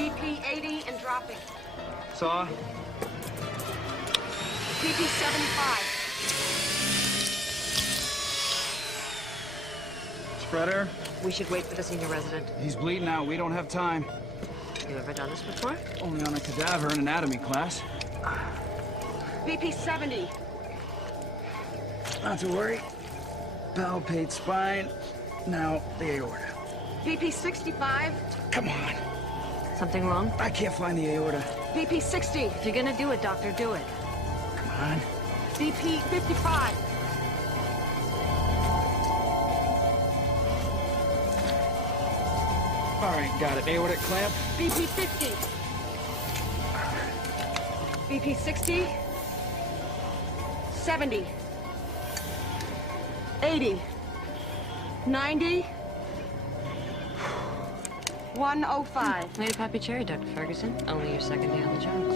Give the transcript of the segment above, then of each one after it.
BP 80 and dropping. Saw. BP 75. Spreader. We should wait for the senior resident. He's bleeding out. We don't have time. You ever done this before? Only on a cadaver in anatomy class. BP 70. Not to worry. Palpate spine. Now the aorta. BP 65. Come on. Something wrong? I can't find the aorta. BP 60. If you're gonna do it, doctor, do it. Come on. BP 55. All right, got it. Aortic clamp. BP 50. BP 60. 70. 80. 90. 105. Lady Poppy Cherry, Dr. Ferguson. Only your second day on the job.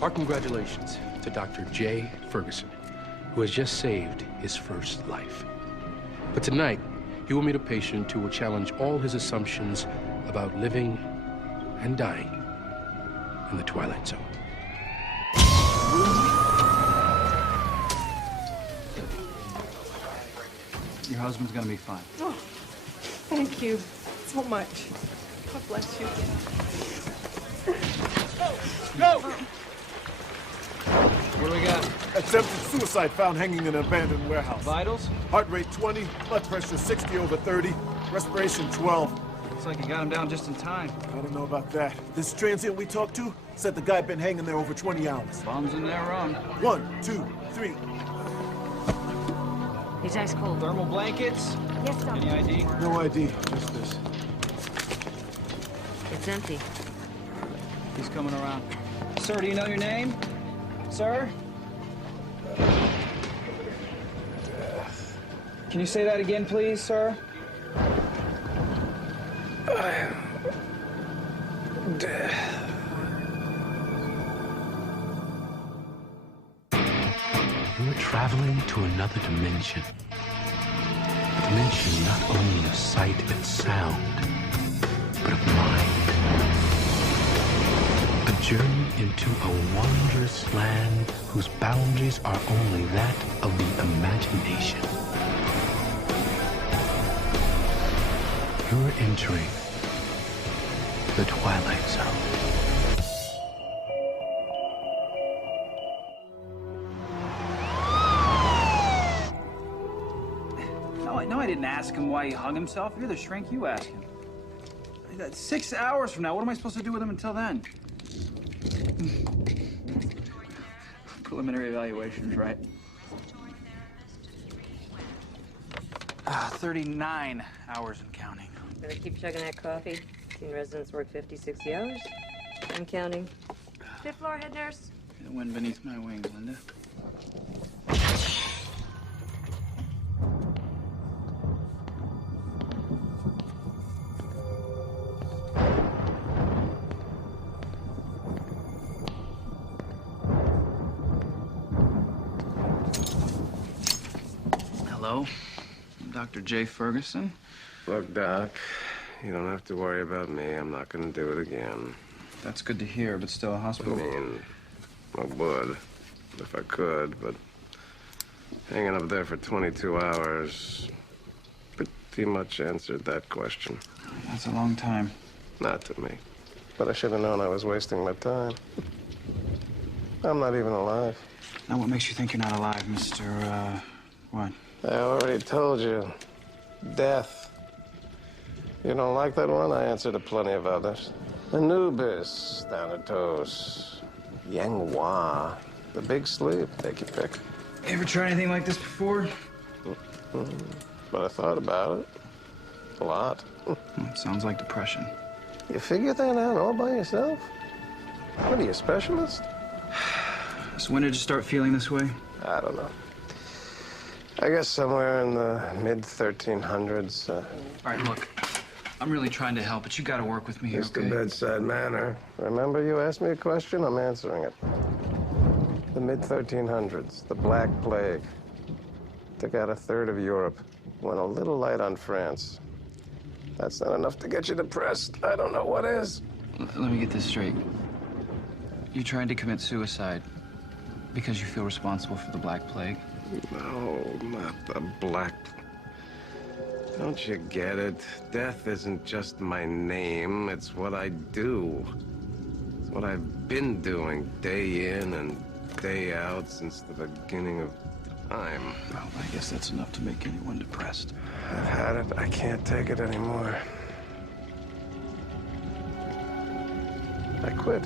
Our congratulations to Dr. J. Ferguson, who has just saved his first life. But tonight, he will meet a patient who will challenge all his assumptions about living and dying in the Twilight Zone. Your husband's gonna be fine. Oh, thank you so much. God bless you. Go! What do we got? Attempted suicide found hanging in an abandoned warehouse. Vitals? Heart rate 20, blood pressure 60/30, respiration 12. Looks like you got him down just in time. I don't know about that. This transient we talked to said the guy been hanging there over 20 hours. Bombs in their own. 1, 2, 3. He's ice cold. Thermal blankets? Yes, doctor. Any ID? No ID, just this. It's empty. He's coming around. Sir, do you know your name? Sir? Can you say that again, please, sir? You are traveling to another dimension. A dimension not only of sight and sound, but of mind. A journey into a wondrous land whose boundaries are only that of the imagination. You're entering the Twilight Zone. No, I didn't ask him why he hung himself. You're the shrink, you ask him. 6 hours from now, what am I supposed to do with him until then? Preliminary evaluations, right? 39 hours and counting. Better keep chugging that coffee. Teen residents work 50, 60 hours. I'm counting. Fifth floor, head nurse. The wind beneath my wings, Linda. Hello, I'm Dr. J. Ferguson. Look, Doc, you don't have to worry about me. I'm not gonna do it again. That's good to hear, but still a I hospital. mean, I would, if I could, but hanging up there for 22 hours pretty much answered that question. That's a long time. Not to me. But I should have known I was wasting my time. I'm not even alive. Now, what makes you think you're not alive, Mr. What? I already told you. Death. You don't like that one? I answered to plenty of others. Anubis, Thanatos, Yanghua, the Big Sleep. Take your pick. Ever tried anything like this before? But I thought about it. A lot. Sounds like depression. You figured that out all by yourself? What are you, a specialist? So when did you start feeling this way? I don't know. I guess somewhere in the mid-1300s. All right, look. I'm really trying to help, but you gotta work with me here, Just okay? a bedside manner. Remember, you asked me a question, I'm answering it. The mid-1300s, the Black Plague. Took out a third of Europe. Went a little light on France. that's not enough to get you depressed, I don't know what is. Let me get this straight. You tried to commit suicide because you feel responsible for the Black Plague? No, not the Black. Don't you get it? Death isn't just my name, it's what I do. It's what I've been doing day in and day out since the beginning of time. Well, I guess that's enough to make anyone depressed. I've had it. I can't take it anymore. I quit.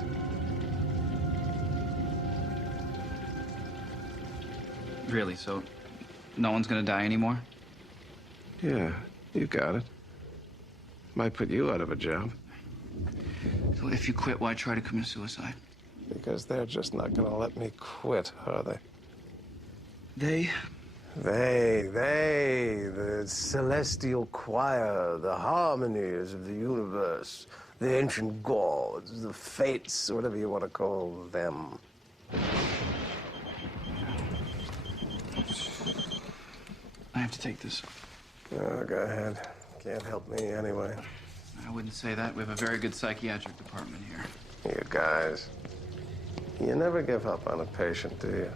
Really? So no one's gonna die anymore? Yeah, you got it. Might put you out of a job. So if you quit, why try to commit suicide? Because they're just not gonna let me quit, are they? They? The celestial choir, the harmonies of the universe, the ancient gods, the fates, whatever you want to call them. I have to take this. Oh, go ahead. Can't help me anyway. I wouldn't say that. We have a very good psychiatric department here. You guys, you never give up on a patient, do you?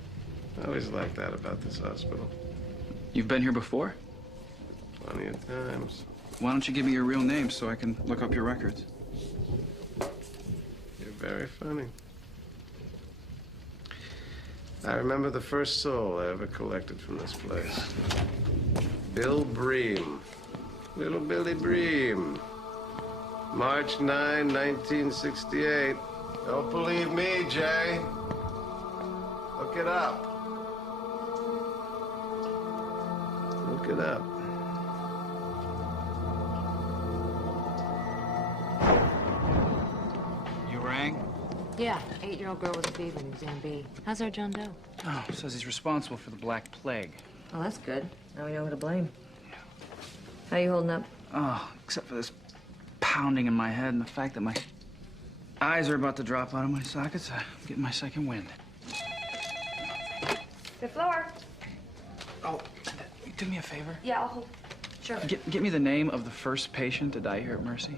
I always like that about this hospital. You've been here before? Plenty of times. Why don't you give me your real name so I can look up your records? You're very funny. I remember the first soul I ever collected from this place. Bill Bream. Little Billy Bream. March 9, 1968. Don't believe me, Jay. Look it up. Look it up. You rang? Yeah, 8-year-old girl with a fever in exam B. How's our John Doe? Oh, says he's responsible for the Black Plague. Oh, that's good. Now we know who to blame. How you holding up? Oh, except for this pounding in my head and the fact that my eyes are about to drop out of my sockets. I'm getting my second wind. Fifth floor. Oh, do me a favor. Yeah, I'll hold. Sure. Get me the name of the first patient to die here at Mercy.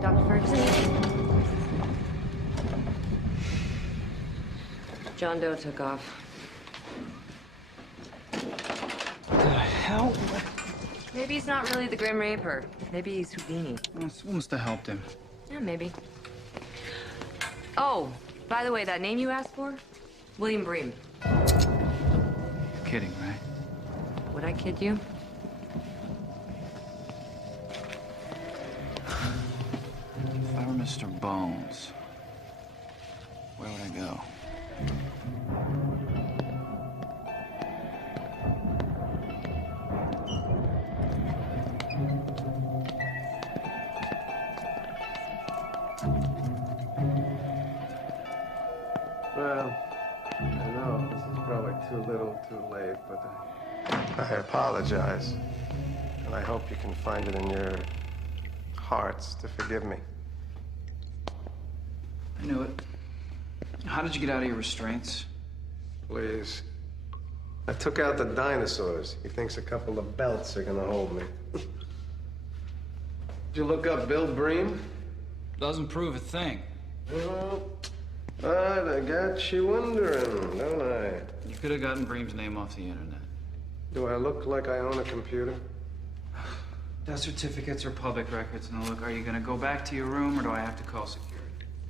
Dr. Ferguson? John Doe took off. The hell? Maybe he's not really the Grim Reaper. Maybe he's Houdini. Well, this must have helped him. Yeah, maybe. Oh, by the way, that name you asked for? William Bream. You're kidding, right? Would I kid you? If I were Mr. Bones, where would I go? Well, I know this is probably too little, too late, but I apologize. And I hope you can find it in your hearts to forgive me. I knew it. How did you get out of your restraints? Please. I took out the dinosaurs. He thinks a couple of belts are gonna hold me. Did you look up Bill Bream? Doesn't prove a thing. Well, I got you wondering, don't I? You could have gotten Bream's name off the internet. Do I look like I own a computer? Death certificates are public records. Now look, are you gonna go back to your room or do I have to call security?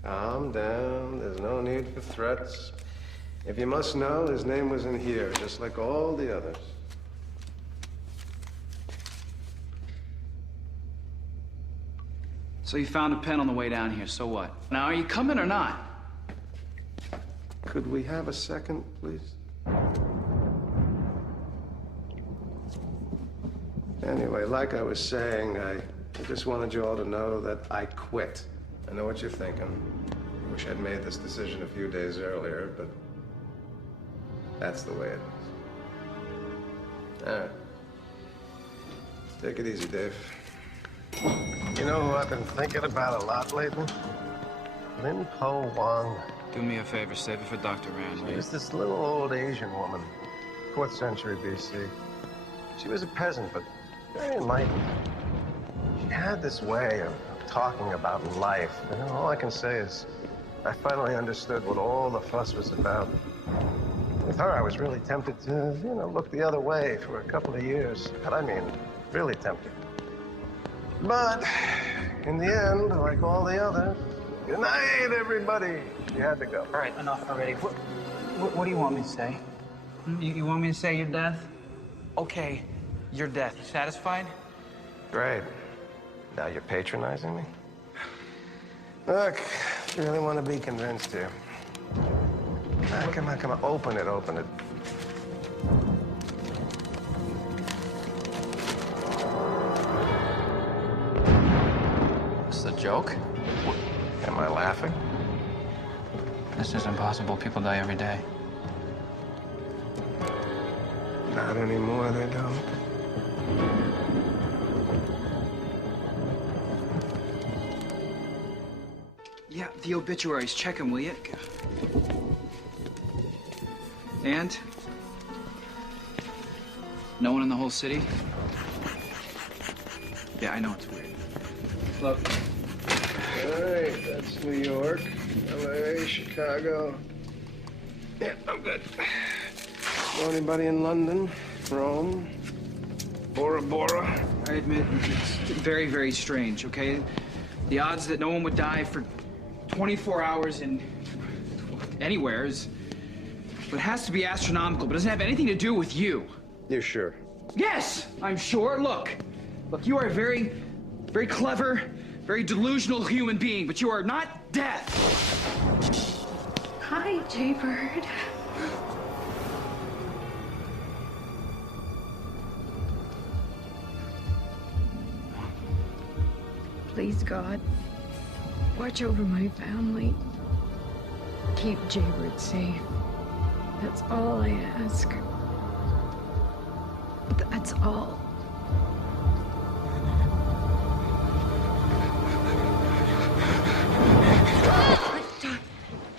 Calm down. There's no need for threats. If you must know, his name was in here, just like all the others. So you found a pen on the way down here, so what? Now, are you coming or not? Could we have a second, please? Anyway, like I was saying, I just wanted you all to know that I quit. I know what you're thinking. Wish I'd made this decision a few days earlier, but that's the way it is. All right. Take it easy, Dave. You know who I've been thinking about a lot lately? Lin Po Wang. Do me a favor, save it for Dr. Rand. She was this little old Asian woman, 4th century BC. She was a peasant, but very enlightened. She had this way of talking about life. You know, all I can say is I finally understood what all the fuss was about. With her, I was really tempted to, look the other way for a couple of years. But I mean, really tempted. But in the end, like all the others, good night, everybody. You had to go. All right, enough already. What do you want me to say? You want me to say your death? Okay, your death. You satisfied? Great. Now you're patronizing me? Look, you really want to be convinced here. Come on. Open it. This is a joke? Am I laughing? This is impossible. People die every day. Not anymore, they don't. Yeah, the obituaries. Check them, will you? And? No one in the whole city? Yeah, I know it's weird. Look. All right, that's New York, LA, Chicago. Yeah, I'm good. Know anybody in London, Rome, Bora Bora? I admit, it's very, very strange, okay? The odds that no one would die for 24 hours in anywhere is... It has to be astronomical, but it doesn't have anything to do with you. You're sure? Yes, I'm sure. Look, you are a very, very clever, very delusional human being, but you are not death. Hi, Jaybird. Please, God, watch over my family. Keep Jaybird safe. That's all I ask. That's all.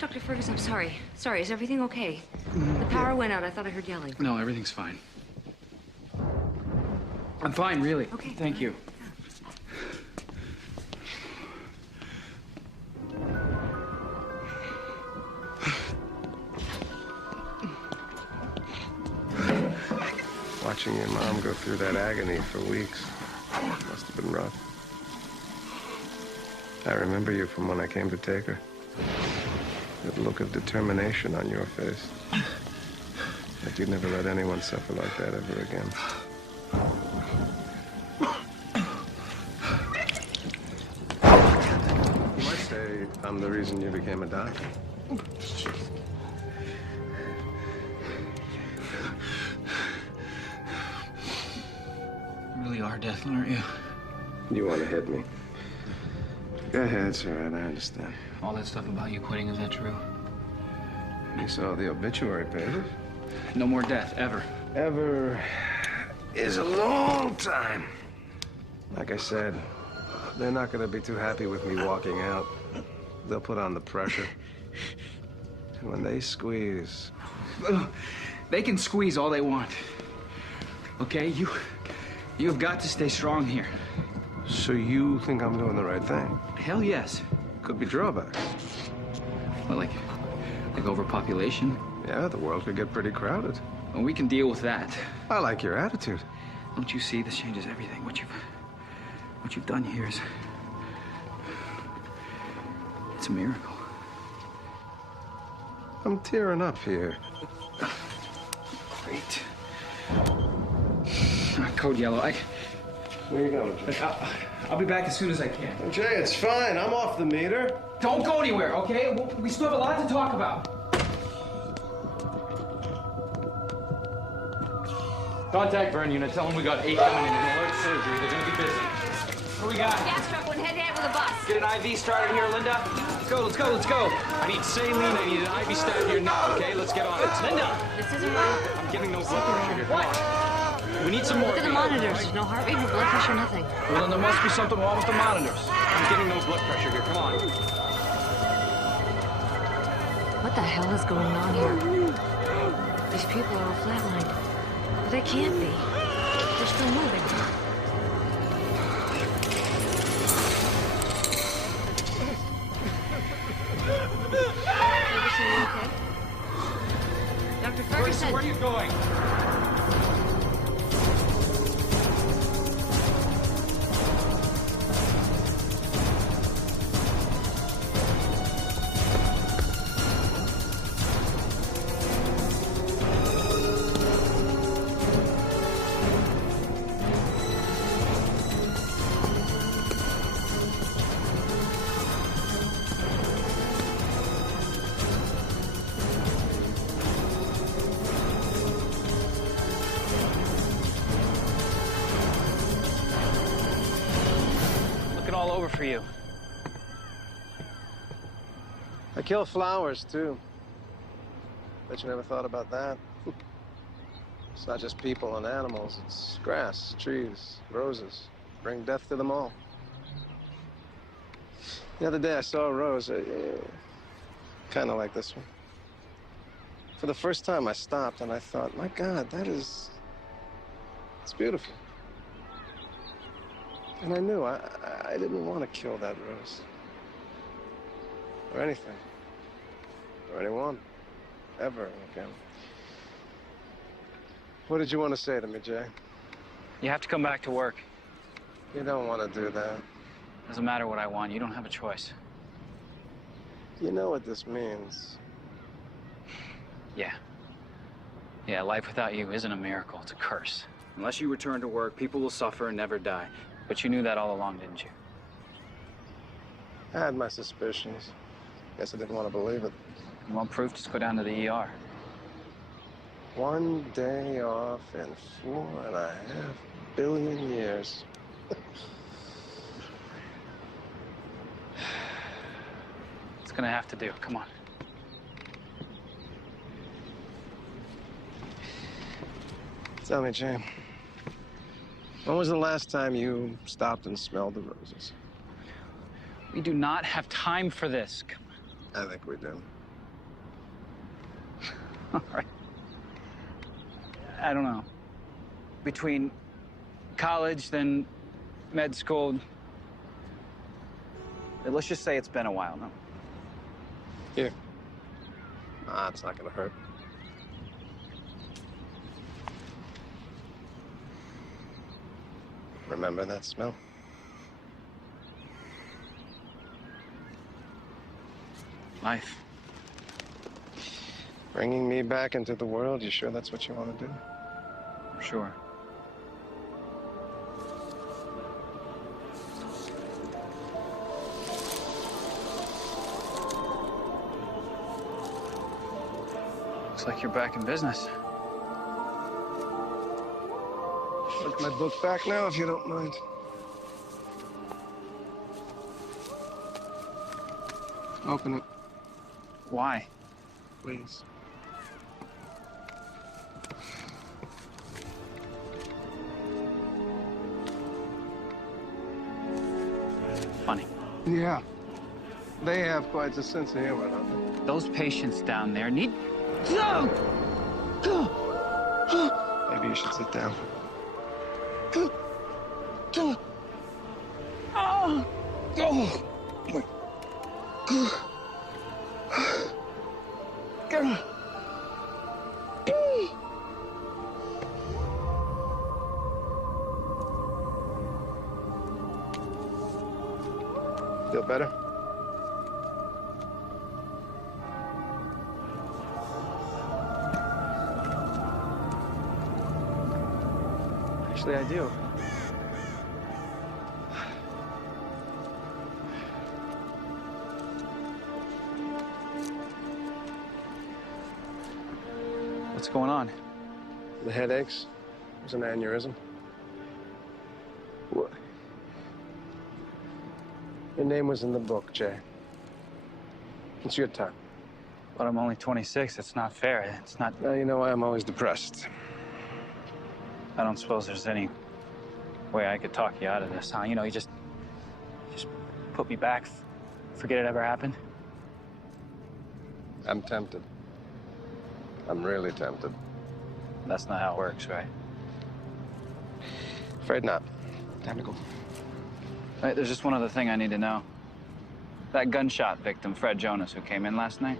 Dr. Ferguson, I'm sorry. Sorry, is everything okay? The power went out. I thought I heard yelling. No, everything's fine. I'm fine, really. Okay. Thank you. Watching your mom go through that agony for weeks must have been rough. I remember you from when I came to take her. That look of determination on your face. Like you'd never let anyone suffer like that ever again. You might say I'm the reason you became a doctor. You really are death, aren't you? You want to hit me? Go ahead, it's all right, I understand. All that stuff about you quitting, is that true? You saw the obituary papers? No more death, ever. Ever is a long time. Like I said, they're not gonna be too happy with me walking out. They'll put on the pressure. And when they squeeze... They can squeeze all they want. Okay, you've got to stay strong here. So you think I'm doing the right thing? Hell yes. Could be drawbacks. Well, like overpopulation. Yeah, the world could get pretty crowded. Well, we can deal with that. I like your attitude. Don't you see? This changes everything. What you've done here is... It's a miracle. I'm tearing up here. Great. Code yellow. Where you going, Jay? I'll be back as soon as I can. Jay, it's fine. I'm off the meter. Don't go anywhere, okay? We still have a lot to talk about. Contact burn unit. Tell them we got 8 coming in an alert surgery. They're gonna be busy. What do we got? Gas truck went head-to-head with a bus. Get an IV started here, Linda. go, let's go, let's go. I need saline, I need an IV stab here now, okay? Let's get on it. Linda! This isn't right. I'm getting no blood pressure here. Come on. We need some more. Look at the monitors. No heart rate, no blood pressure, nothing. Well, then there must be something wrong with the monitors. I'm getting no blood pressure here. Come on. What the hell is going on here? These people are all flatlined. But they can't be. They're still moving. Ferguson, you okay? Dr. Ferguson! Where are you going? All over for you. I kill flowers, too. Bet you never thought about that. It's not just people and animals. It's grass, trees, roses. Bring death to them all. The other day I saw a rose, kind of like this one. For the first time I stopped and I thought, my God, it's beautiful. And I knew I didn't want to kill that rose. Or anything. Or anyone. Ever again. What did you want to say to me, Jay? You have to come back to work. You don't want to do that. Doesn't matter what I want. You don't have a choice. You know what this means. Yeah. Yeah, life without you isn't a miracle. It's a curse. Unless you return to work, people will suffer and never die. But you knew that all along, didn't you? I had my suspicions. Guess I didn't want to believe it. You want proof? Just go down to the ER. 1 day off in 4.5 billion years. It's gonna have to do. Come on. Tell me, Jay. When was the last time you stopped and smelled the roses? We do not have time for this. Come I think we do. on. All right. I don't know. Between college, then med school. Let's just say it's been a while, no? Here. Ah, it's not gonna hurt. Remember that smell? Life. Bringing me back into the world, you sure that's what you want to do? I'm sure. Looks like you're back in business. Take my book back now, if you don't mind. Open it, Why? please. Funny. Yeah. They have quite a sense of humor, don't they? Those patients down there need... Maybe you should sit down. Feel better? Actually, I do. What's going on? The headaches. It was an aneurysm. What? Your name was in the book, Jay. It's your time. But I'm only 26. It's not fair. It's not... Now you know why I'm always depressed. I don't suppose there's any way I could talk you out of this, huh? You know, you just put me back, forget it ever happened. I'm tempted. I'm really tempted. That's not how it works, right? Afraid not. Time to go. Right, there's just one other thing I need to know. That gunshot victim, Fred Jonas, who came in last night,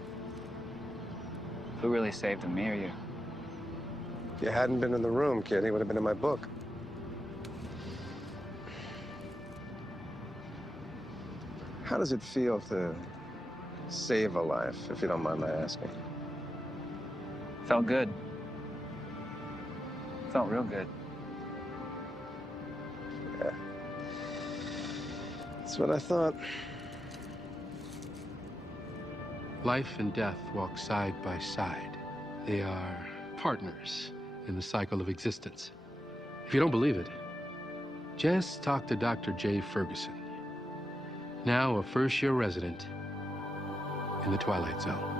who really saved him, me or you? If you hadn't been in the room, kid, he would have been in my book. How does it feel to save a life, if you don't mind my asking? Felt good. Felt real good. Yeah. That's what I thought. Life and death walk side by side. They are partners in the cycle of existence. If you don't believe it, just talk to Dr. J. Ferguson, now a first-year resident in the Twilight Zone.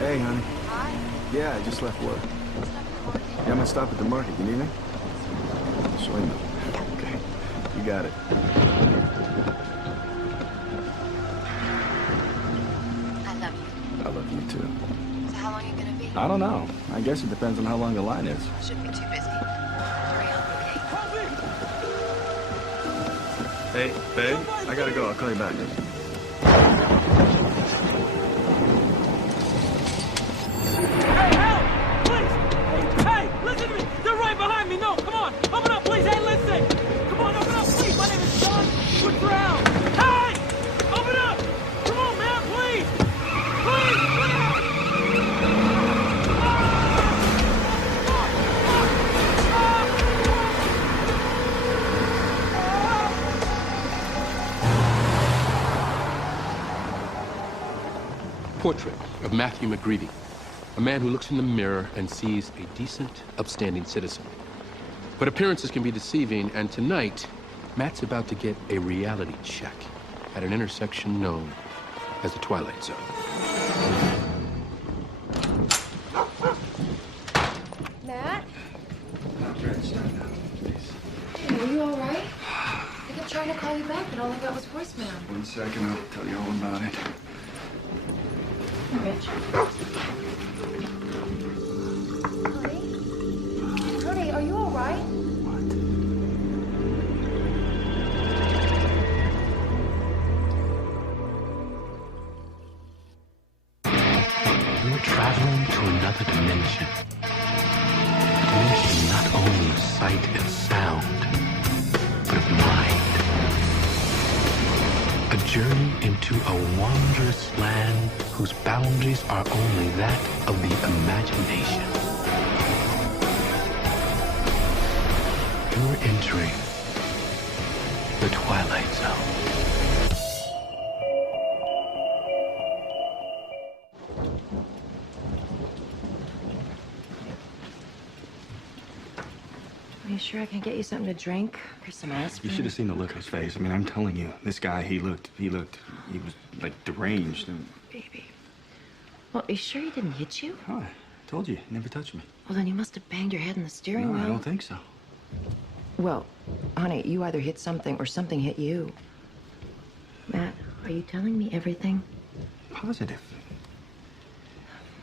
Hey, honey. Hi. Yeah, I just left work. Yeah, I'm gonna stop at the market. You need me? Show me. Okay. You got it. I love you. I love you too. So how long are you gonna be? I don't know. I guess it depends on how long the line is. Shouldn't be too busy. Hurry up, okay? Hey, babe. I gotta go. I'll call you back. Portrait of Matthew McGreevy, a man who looks in the mirror and sees a decent, upstanding citizen. But appearances can be deceiving, and tonight, Matt's about to get a reality check at an intersection known as the Twilight Zone. Matt? Hey, are you all right? I kept trying to call you back, but all I got was voicemail. 1 second, I'll tell you all about it. Rich. Honey? Honey, are you all right? You're traveling to another dimension. A dimension not only of sight and sound, but of mind. A journey into a wondrous land whose boundaries are only that of the imagination. You're entering the Twilight Zone. Are you sure I can get you something to drink? Or some aspirin? You should have seen the look on his face. I mean, I'm telling you, this guy, he was like deranged. Baby. Well, are you sure he didn't hit you? Oh, I told you, he never touched me. Well, then you must have banged your head in the steering No, wheel. I don't think so. Well, honey, you either hit something or something hit you. Matt, are you telling me everything? Positive.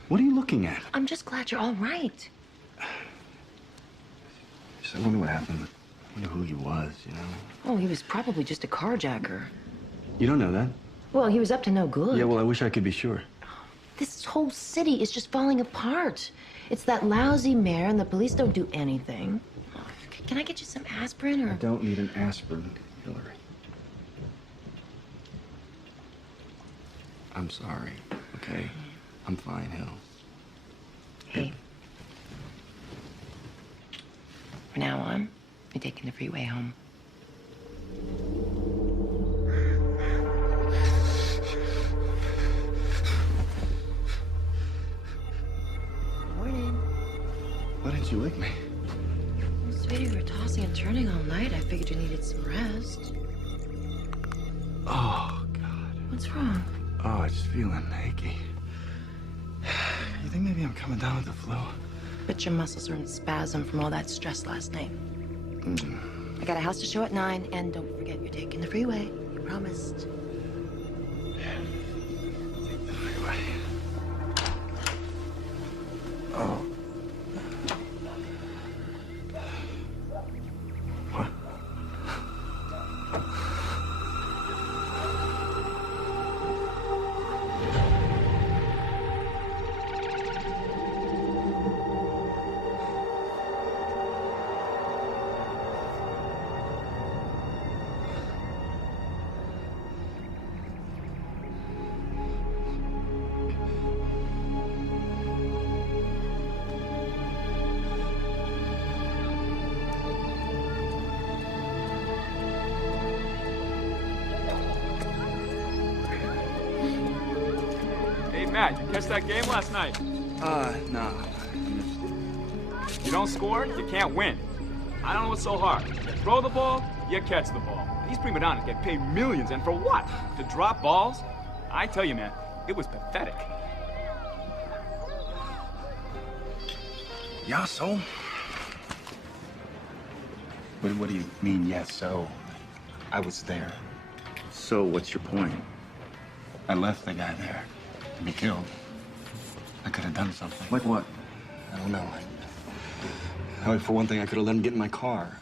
What are you looking at? I'm just glad you're all right. I wonder what happened. I wonder who he was, you know? Oh, he was probably just a carjacker. You don't know that? Well, he was up to no good. Yeah, well, I wish I could be sure. This whole city is just falling apart. It's that lousy mayor, and the police don't do anything. Can I get you some aspirin, or? I don't need an aspirin, Hillary. I'm sorry, okay? I'm fine, Hill. Hey. From now on, you're taking the freeway home. Morning. Why didn't you wake me? Well, sweetie, we were tossing and turning all night. I figured you needed some rest. Oh, God. What's wrong? Oh, I'm just feeling achy. You think maybe I'm coming down with the flu? But your muscles are in spasm from all that stress last night. I got a house to show at 9, and don't forget you're taking the freeway. You promised. Take the freeway. Oh. What? Matt, you catch that game last night? No. You don't score, you can't win. I don't know what's so hard. You throw the ball, you catch the ball. These prima donnas get paid millions, and for what? To drop balls? I tell you, man, it was pathetic. Yeah, so? What do you mean, yes, so? I was there. So what's your point? I left the guy there to be killed. I could have done something. Like what? I don't know. For one thing, I could have let him get in my car.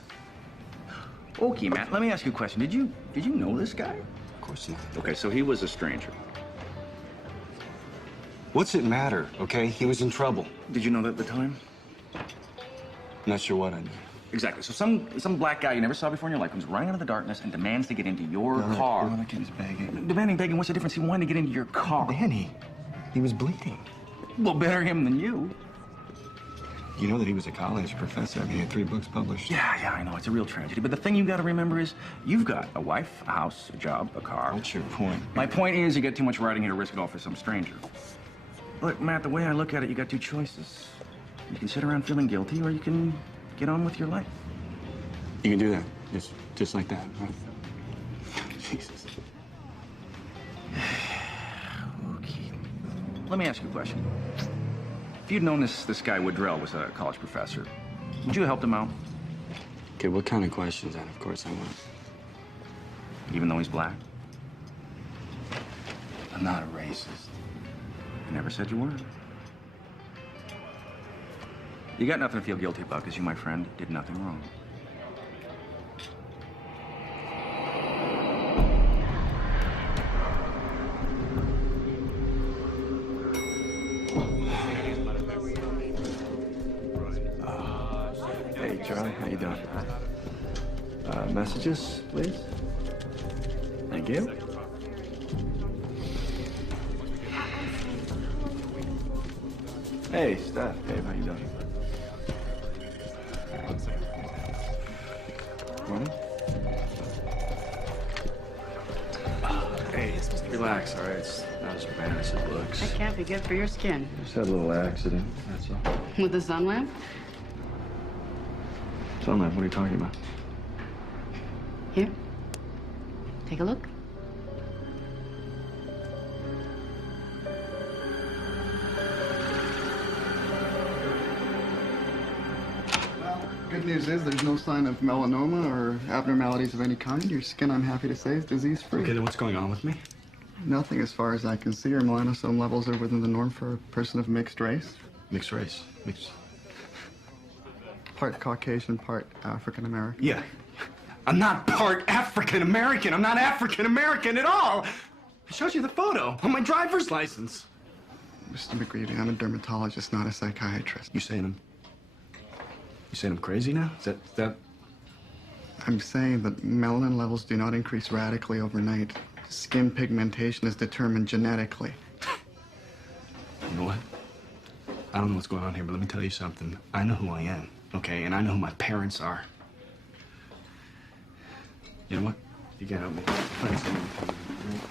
Okay, Matt, let me ask you a question. Did you know this guy? Of course not. Okay, so he was a stranger. What's it matter, okay? He was in trouble. Did you know that at the time? Not sure what I knew. Exactly. So some black guy you never saw before in your life comes running out of the darkness and demands to get into your car. No, that kid is begging. Demanding, begging, what's the difference? He wanted to get into your car. Danny, he was bleeding. Well, better him than you. You know that he was a college professor. I mean, he had 3 books published. Yeah, I know. It's a real tragedy. But the thing you got to remember is you've got a wife, a house, a job, a car. What's your point? My point is you get too much riding here to risk it all for some stranger. Look, Matt, the way I look at it, you got 2 choices. You can sit around feeling guilty, or you can get on with your life. You can do that. Just like that, huh? Jesus. Okay. Let me ask you a question. If you'd known this guy Woodrell was a college professor, would you have helped him out? Okay, what kind of questions, then? Of course I would. Even though he's black? I'm not a racist. You never said you were. You got nothing to feel guilty about because you, my friend, did nothing wrong. Hey, Charlie, how you doing? Messages, please. Thank you. Hey, Steph. Hey, how you doing? Morning. Hey, relax, all right? It's not as bad as it looks. That can't be good for your skin. Just had a little accident, that's all. With the sun lamp? Sunlight, what are you talking about? Here. Take a look. Good news is there's no sign of melanoma or abnormalities of any kind. Your skin, I'm happy to say, is disease-free. Okay, then what's going on with me? Nothing as far as I can see. Your melanosome levels are within the norm for a person of mixed race. Mixed race. Mixed. Part Caucasian, part African-American. Yeah. I'm not part African-American. I'm not African-American at all. It shows you the photo on my driver's license. Mr. McGreevy, I'm a dermatologist, not a psychiatrist. You saying I'm crazy now? Is that? I'm saying that melanin levels do not increase radically overnight. Skin pigmentation is determined genetically. You know what? I don't know what's going on here, but let me tell you something. I know who I am, okay? And I know who my parents are. You know what? You can help me. Find someone to tell me, right?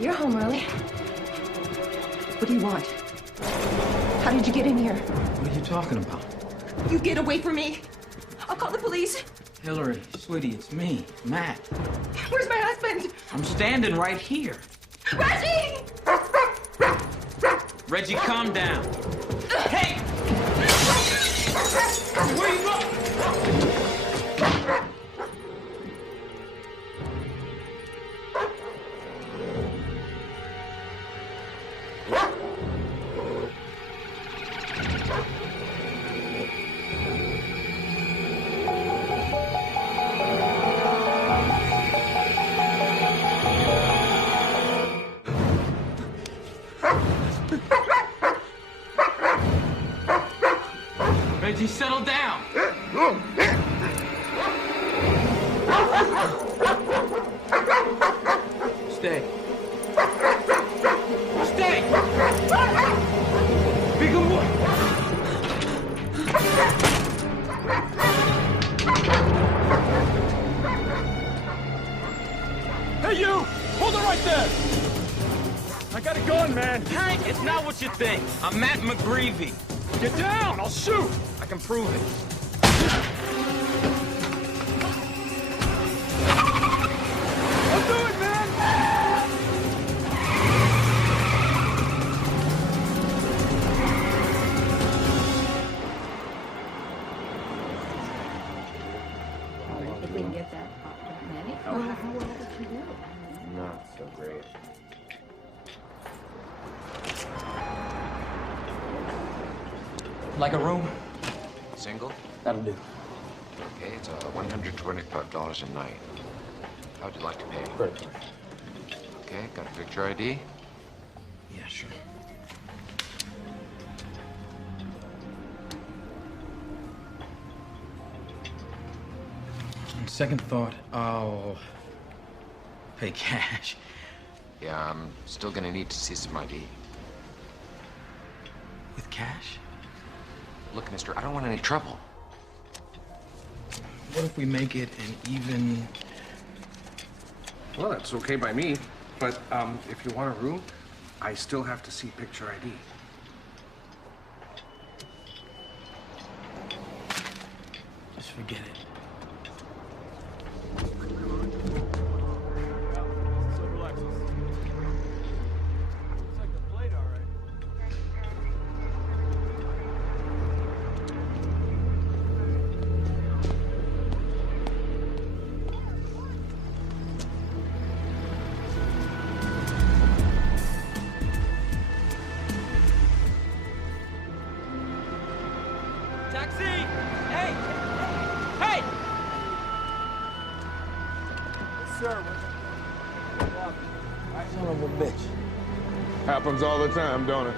You're home early. What do you want? How did you get in here? What are you talking about? You get away from me. I'll call the police. Hillary, sweetie, it's me, Matt. Where's my husband? I'm standing right here. Reggie! Reggie, calm down. Hey! Where you going? Reggie, settle down. Stay. Stay. Be good boy. Hey, you! Hold it right there! I got a gun, man. Hank, it's not what you think. I'm Matt McGreevy. Get down! I'll shoot! I can prove it. I'll do it, man! If we can get that Manny. How well did you do? Not so great. Like a room? Single? That'll do. Okay, it's $125 a night. How would you like to pay? Credit card. Okay, got a picture ID? Yeah, sure. On second thought, I'll pay cash. Yeah, I'm still gonna need to see some ID. With cash? Look, mister, I don't want any trouble. What if we make it an even... Well, that's okay by me. But if you want a room, I still have to see picture ID. Just forget it. Taxi! Hey! Hey! Sir, Son of a bitch. Happens all the time, don't it?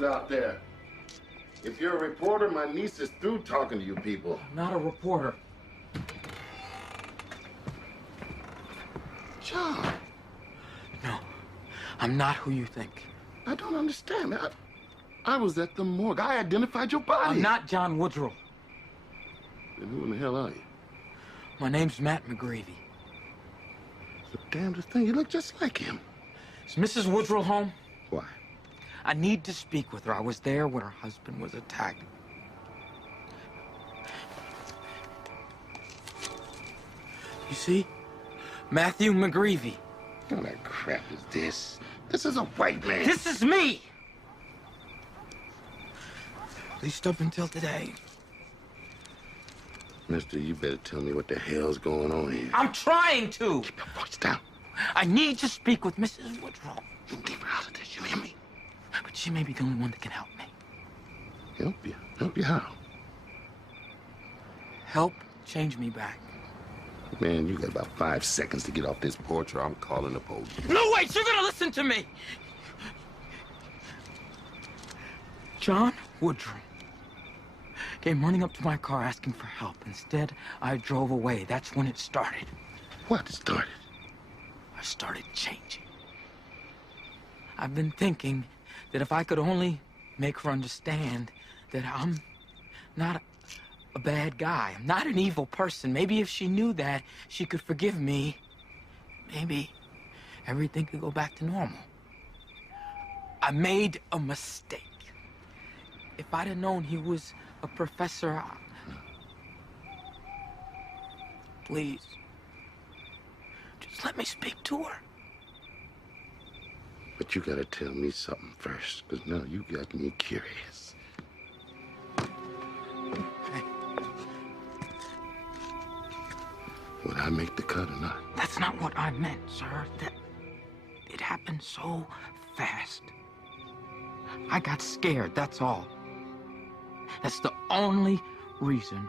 Who's out there? If you're a reporter, my niece is through talking to you people. I'm not a reporter. John. No, I'm not who you think. I don't understand. I was at the morgue. I identified your body. I'm not John Woodrow. Then who in the hell are you? My name's Matt McGreevy. The damnedest thing. You look just like him. Is Mrs. Woodrow home? Why? I need to speak with her. I was there when her husband was attacked. You see? Matthew McGreevy. What kind of crap is this? This is a white man. This is me! At least up until today. Mister, you better tell me what the hell's going on here. I'm trying to! Keep your voice down. I need to speak with Mrs. Woodrow. You leave her out of this, you hear me? But she may be the only one that can help me. Help you? Help you how? Help change me back. Man, you got about 5 seconds to get off this porch or I'm calling the police. No, wait! You're gonna listen to me! John Woodrow came running up to my car asking for help. Instead, I drove away. That's when it started. What started? I started changing. I've been thinking that if I could only make her understand that I'm not a bad guy. I'm not an evil person. Maybe if she knew that, she could forgive me. Maybe everything could go back to normal. I made a mistake. If I'd have known he was a professor, please, just let me speak to her. But you gotta tell me something first, because now you got me curious. Hey. Would I make the cut or not? That's not what I meant, sir. That it happened so fast. I got scared, that's all. That's the only reason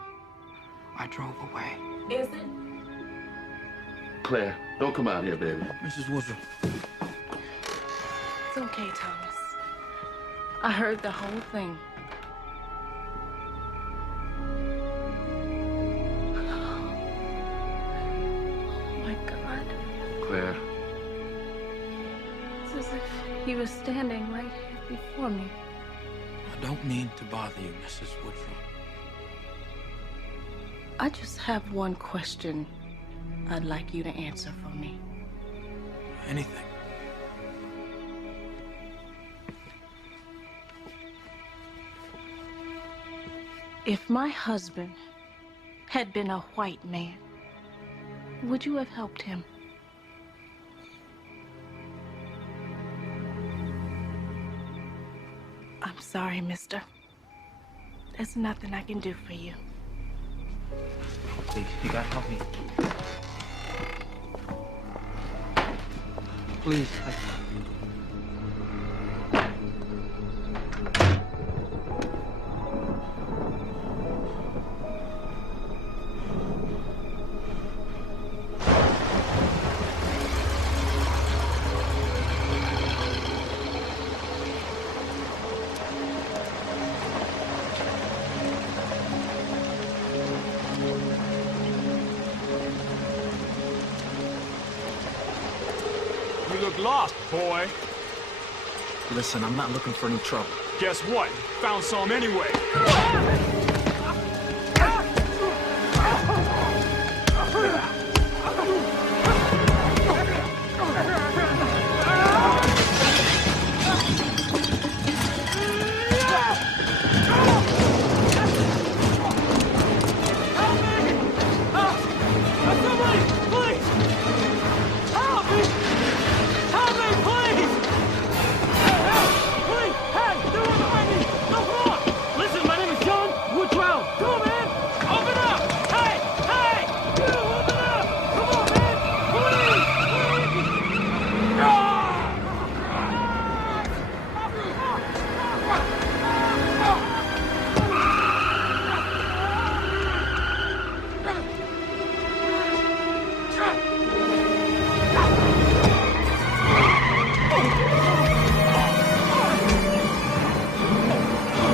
I drove away. Is it? Claire, don't come out here, baby. Mrs. Woodrow. It's okay, Thomas. I heard the whole thing. Oh my God. Claire. It's as if he was standing right here before me. I don't mean to bother you, Mrs. Woodrow. I just have one question I'd like you to answer for me. Anything. If my husband had been a white man, would you have helped him? I'm sorry, mister. There's nothing I can do for you. Please, you gotta help me. Please. You look lost, boy. Listen, I'm not looking for any trouble. Guess what? Found some anyway.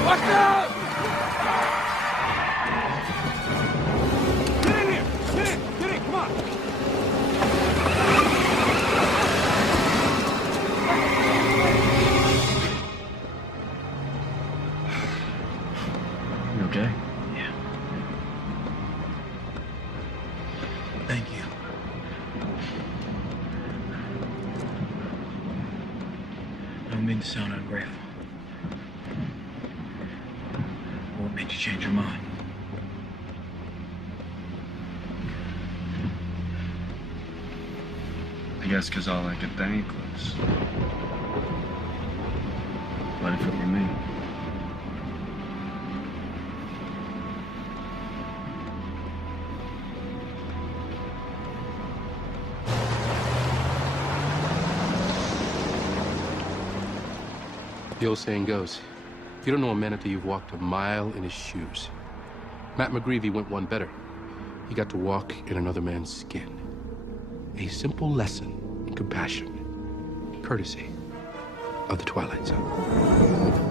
Watch out! Get in here! Get in! Come on! You okay? Yeah. Thank you. I don't mean to sound ungrateful. What made you change your mind? I guess because all I could think was, what if it were me? The old saying goes, you don't know a man until you've walked a mile in his shoes. Matt McGreevy went one better. He got to walk in another man's skin. A simple lesson in compassion, courtesy of the Twilight Zone.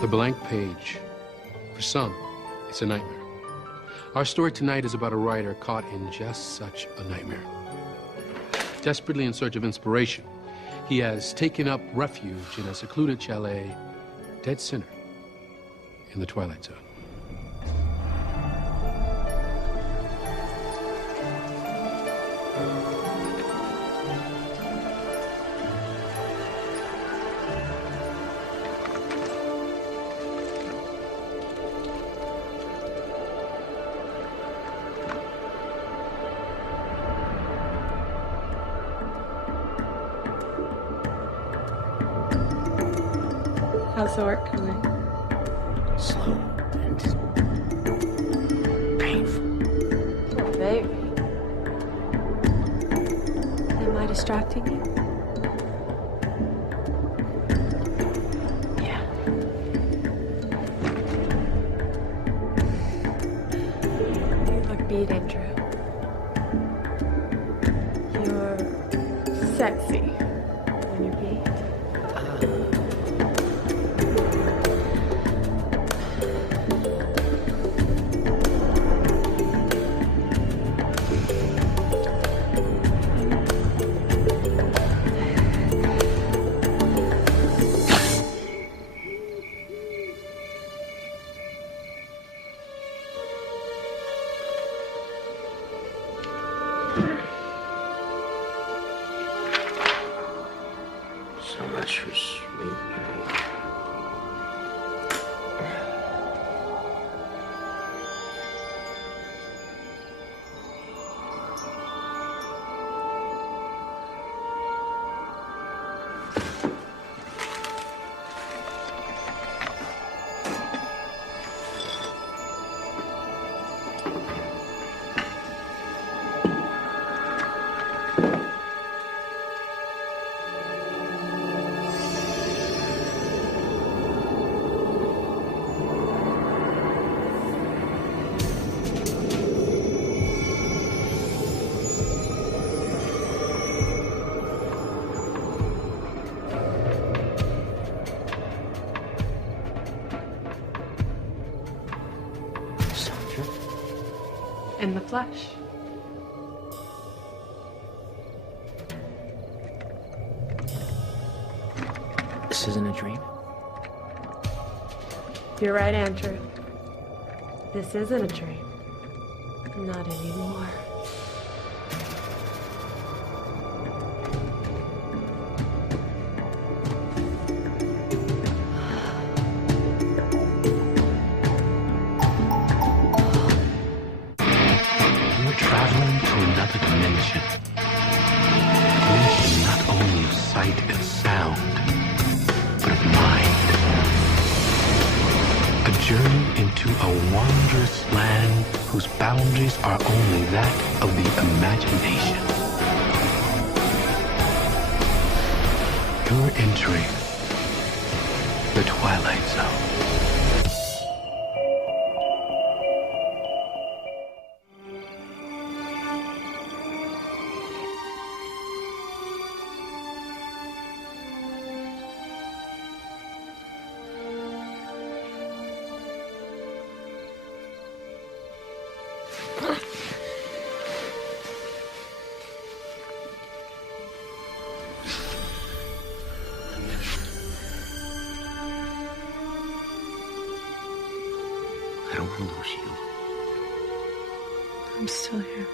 The blank page. For some, it's a nightmare. Our story tonight is about a writer caught in just such a nightmare. Desperately in search of inspiration, he has taken up refuge in a secluded chalet, dead center in the Twilight Zone. How's the work coming? Slow and painful. Oh, baby. Am I distracting you? Yeah. You look beat, Andrew. You're sexy when you're beat. So much for sweet. In the flesh. This isn't a dream. You're right, Andrew. This isn't a dream. Not anymore. A wondrous land whose boundaries are only that of the imagination. You're entering the Twilight Zone. I don't want to lose you. I'm still here.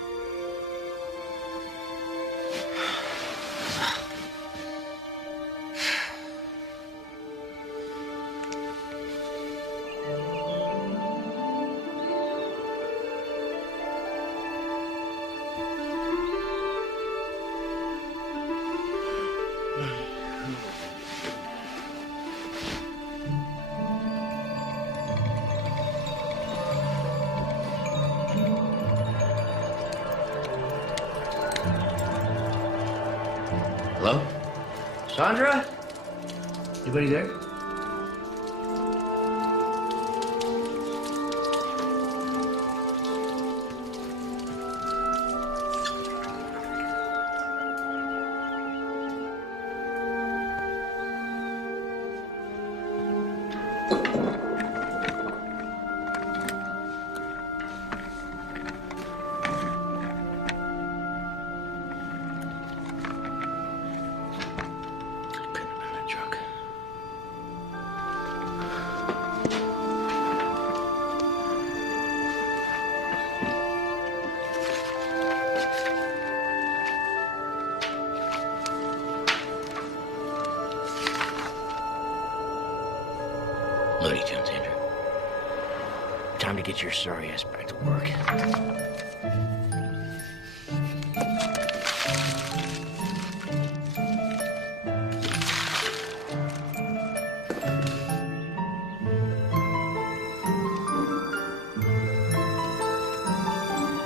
Hello? Sandra? Anybody there? Looney Tunes, Andrew. Time to get your sorry ass back to work.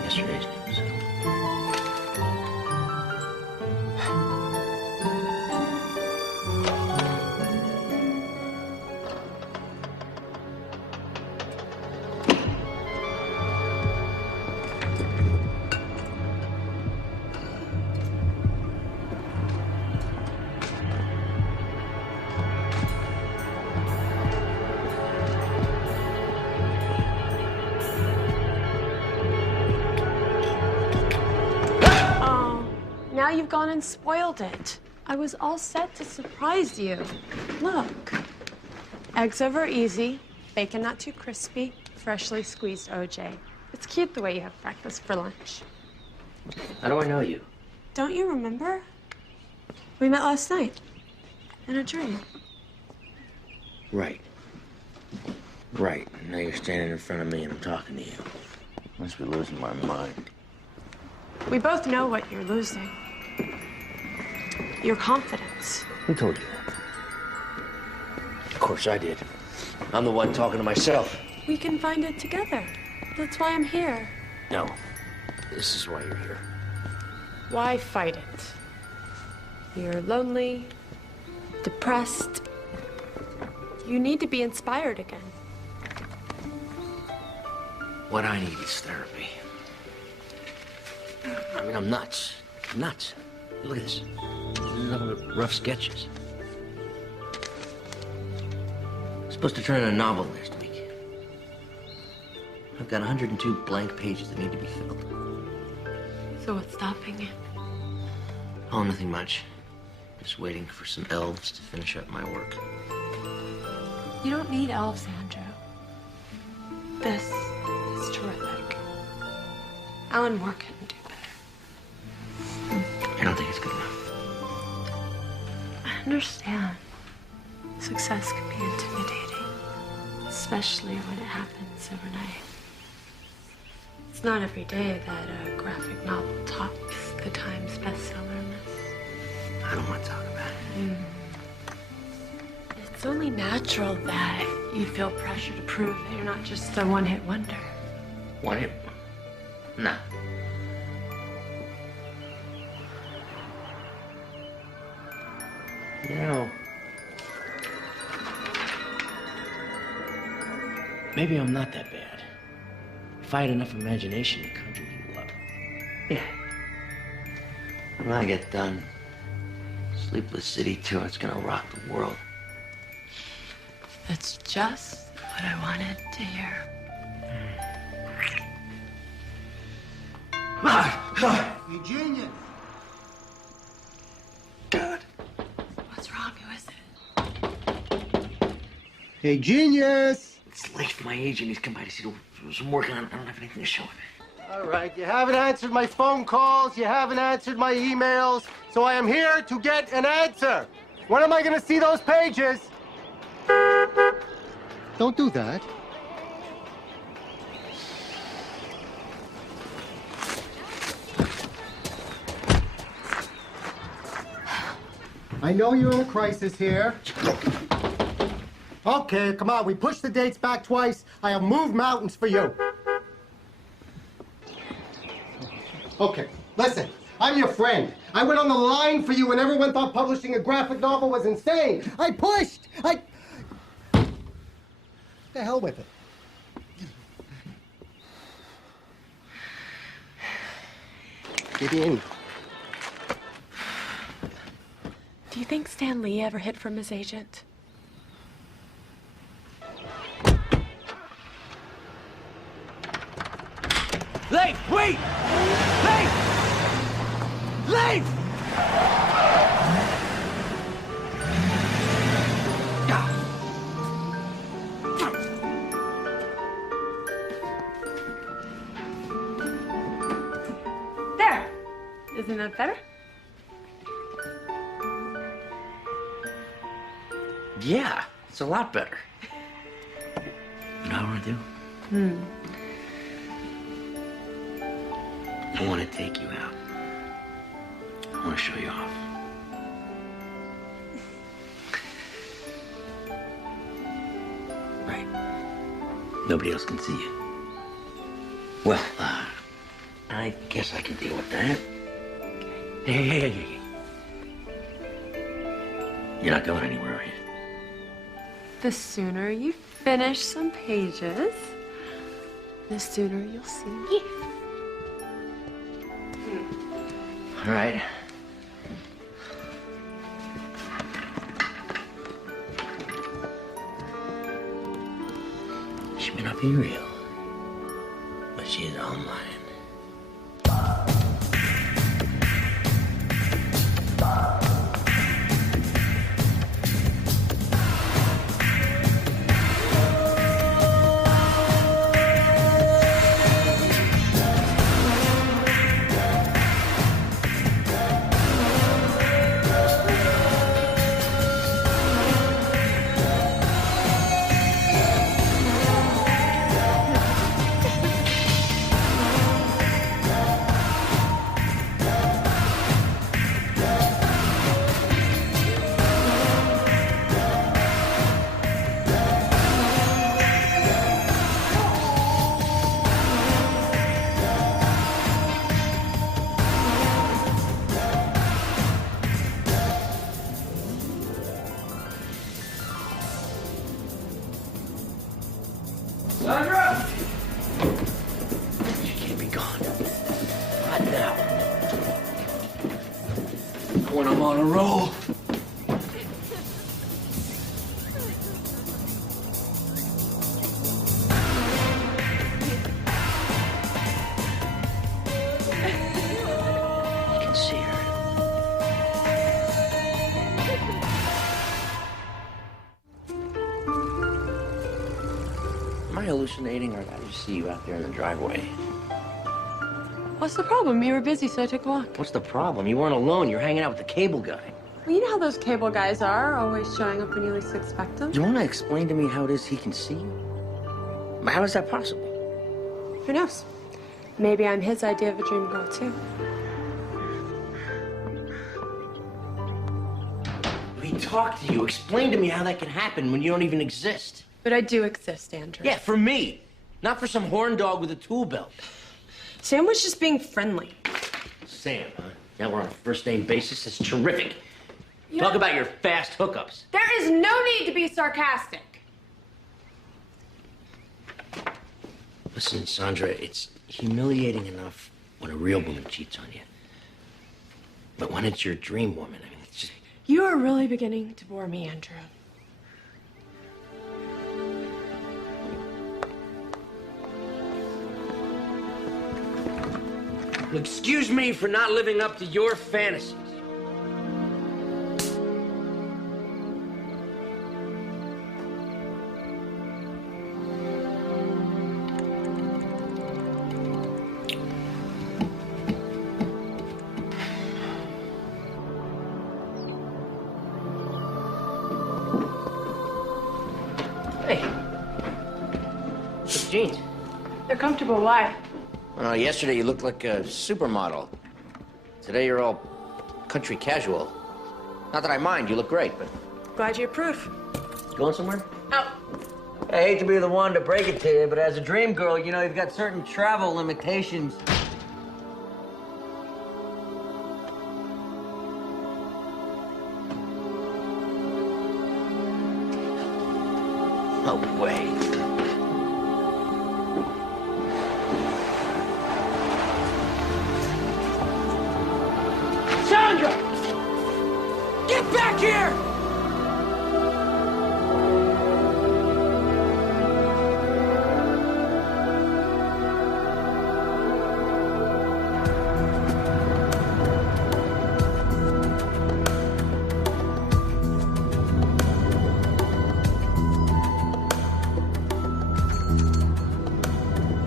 Yesterday's news. Now you've gone and spoiled it. I was all set to surprise you. Look. Eggs over easy, bacon not too crispy, freshly squeezed OJ. It's cute the way you have breakfast for lunch. How do I know you? Don't you remember? We met last night. In a dream. Right. Right. Now you're standing in front of me and I'm talking to you. Must be losing my mind. We both know what you're losing. Your confidence. Who told you that? Of course I did. I'm the one talking to myself. We can find it together. That's why I'm here. No. This is why you're here. Why fight it? You're lonely, depressed. You need to be inspired again. What I need is therapy. I mean, I'm nuts. I'm nuts. Look at this. This is nothing but rough sketches. I'm supposed to turn in a novel next week. I've got 102 blank pages that need to be filled. So what's stopping you? Oh, nothing much. Just waiting for some elves to finish up my work. You don't need elves, Andrew. This is terrific. Alan Moore couldn't do better. I don't think it's good enough. I understand. Success can be intimidating, especially when it happens overnight. It's not every day that a graphic novel tops the Times bestseller list. I don't want to talk about it. It's It's only natural that you'd feel pressure to prove that you're not just a one-hit wonder. One hit? Nah. You know, maybe I'm not that bad. If I had enough imagination to conjure you up. Yeah. When I get done, Sleepless City tour, it's gonna rock the world. That's just what I wanted to hear. You genius. What's wrong? Who is it? Hey, genius. It's late. My agent, he's come by to see some work on. I don't have anything to show him. All right, you haven't answered my phone calls, you haven't answered my emails, so I am here to get an answer. When am I going to see those pages? Don't do that. I know you're in a crisis here. Okay, come on, we pushed the dates back twice. I have moved mountains for you. Okay, listen, I'm your friend. I went on the line for you when everyone thought publishing a graphic novel was insane. I pushed! The hell with it. Get in. Do you think Stan Lee ever hid from his agent? Leif, wait! Leif! Leif! There! Isn't that better? Yeah, it's a lot better. You know what I want to do? I want to take you out. I want to show you off. Right. Nobody else can see you. Well, I guess I can deal with that. Hey. You're not going anywhere, are you? The sooner you finish some pages, the sooner you'll see me. All right. She may not be real, but she's all mine. Sandra! She can't be gone. Not now. When I'm on a roll. You can see her. Am I hallucinating, or did I just see you out there in the driveway? What's the problem? You were busy, so I took a walk. What's the problem? You weren't alone. You're hanging out with the cable guy. Well, you know how those cable guys are, always showing up when you least expect them. Do you want to explain to me how it is he can see you? How is that possible? Who knows? Maybe I'm his idea of a dream girl, too. Wait. talk to you. Explain to me how that can happen when you don't even exist. But I do exist, Andrew. Yeah, for me. Not for some horn dog with a tool belt. Sam was just being friendly. Sam, huh? Now we're on a first-name basis. That's terrific. Talk about your fast hookups. There is no need to be sarcastic. Listen, Sandra, it's humiliating enough when a real woman cheats on you. But when it's your dream woman, I mean, it's just... You are really beginning to bore me, Andrew. Excuse me for not living up to your fantasies. Hey. Those jeans. They're comfortable. Why? Yesterday you looked like a supermodel. Today you're all country casual. Not that I mind, you look great, but... Glad you approve. Going somewhere? Oh. I hate to be the one to break it to you, but as a dream girl, you know, you've got certain travel limitations. No way. Sandra! Get back here!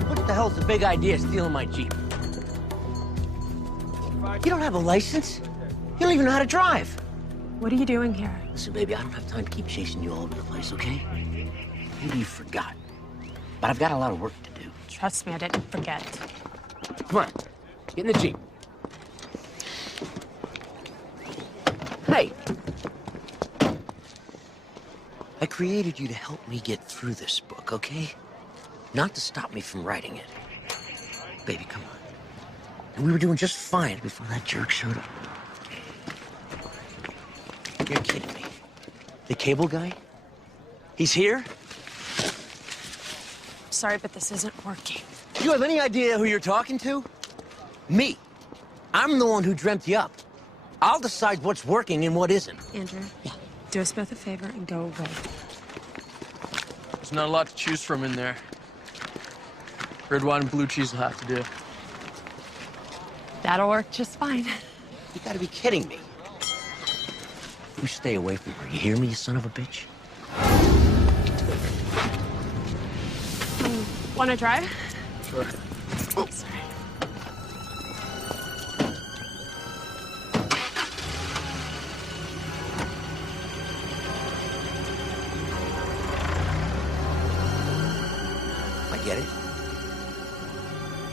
What the hell's the big idea stealing my Jeep? You don't have a license. You don't even know how to drive. What are you doing here? Listen, baby, I don't have time to keep chasing you all over the place, okay? Maybe you forgot. But I've got a lot of work to do. Trust me, I didn't forget. Come on, get in the Jeep. Hey. I created you to help me get through this book, okay? Not to stop me from writing it. Baby, come on. And we were doing just fine before that jerk showed up. You're kidding me. The cable guy? He's here? Sorry, but this isn't working. Do you have any idea who you're talking to? Me. I'm the one who dreamt you up. I'll decide what's working and what isn't. Andrew, do us both a favor and go away. There's not a lot to choose from in there. Red wine and blue cheese will have to do. That'll work just fine. You gotta be kidding me. You stay away from her. You hear me, you son of a bitch? Want to drive? Sure. Oh, sorry. I get it.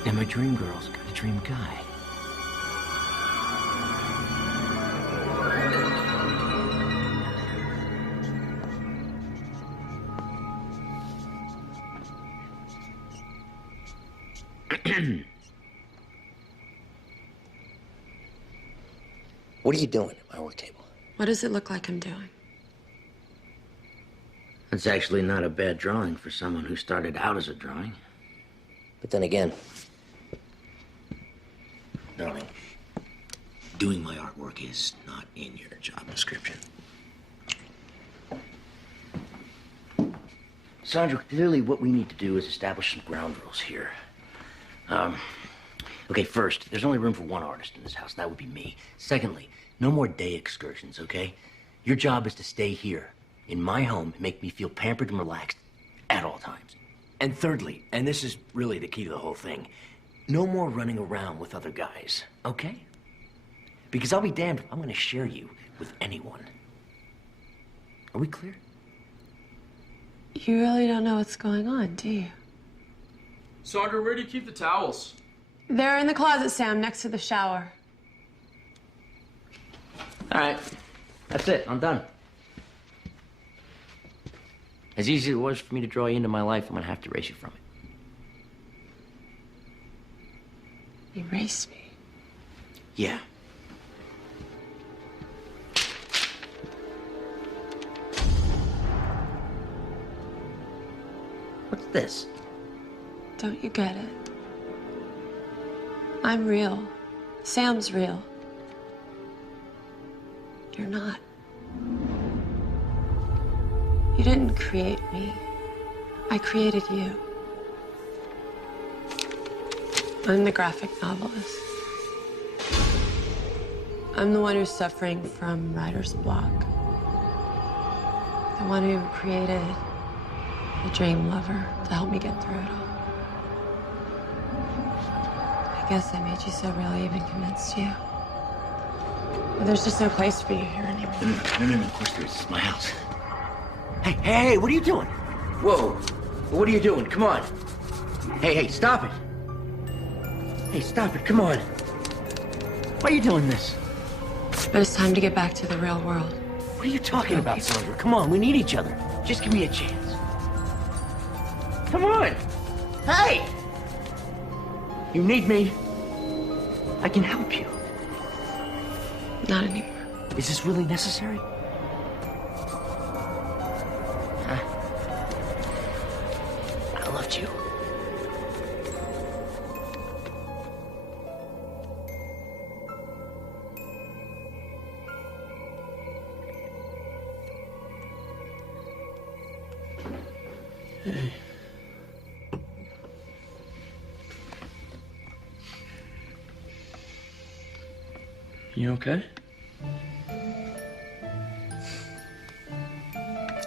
And my dream girl's got a dream guy. What are you doing at my work table? What does it look like I'm doing? That's actually not a bad drawing for someone who started out as a drawing. But then again, darling, doing my artwork is not in your job description. Sandra, clearly what we need to do is establish some ground rules here. Okay, first, there's only room for one artist in this house, and that would be me. Secondly, no more day excursions, okay? Your job is to stay here, in my home, and make me feel pampered and relaxed at all times. And thirdly, and this is really the key to the whole thing, no more running around with other guys, okay? Because I'll be damned if I'm gonna share you with anyone. Are we clear? You really don't know what's going on, do you? Sandra, where do you keep the towels? They're in the closet, Sam, next to the shower. All right, that's it, I'm done. As easy as it was for me to draw you into my life, I'm gonna have to erase you from it. Erase me. Yeah. What's this? Don't you get it? I'm real. Sam's real. You're not. You didn't create me. I created you. I'm the graphic novelist. I'm the one who's suffering from writer's block. The one who created the dream lover to help me get through it all. I guess I made you so real I even convinced you. But there's just no place for you here anymore. No, of course there is. It's my house. Hey, what are you doing? Whoa. What are you doing? Come on. Hey, stop it. Hey, stop it. Come on. Why are you doing this? But it's time to get back to the real world. What are you talking about, Sandra? Come on, we need each other. Just give me a chance. Come on. Hey! You need me. I can help you. Not anymore. Is this really necessary? Huh? I loved you. Hey. You okay?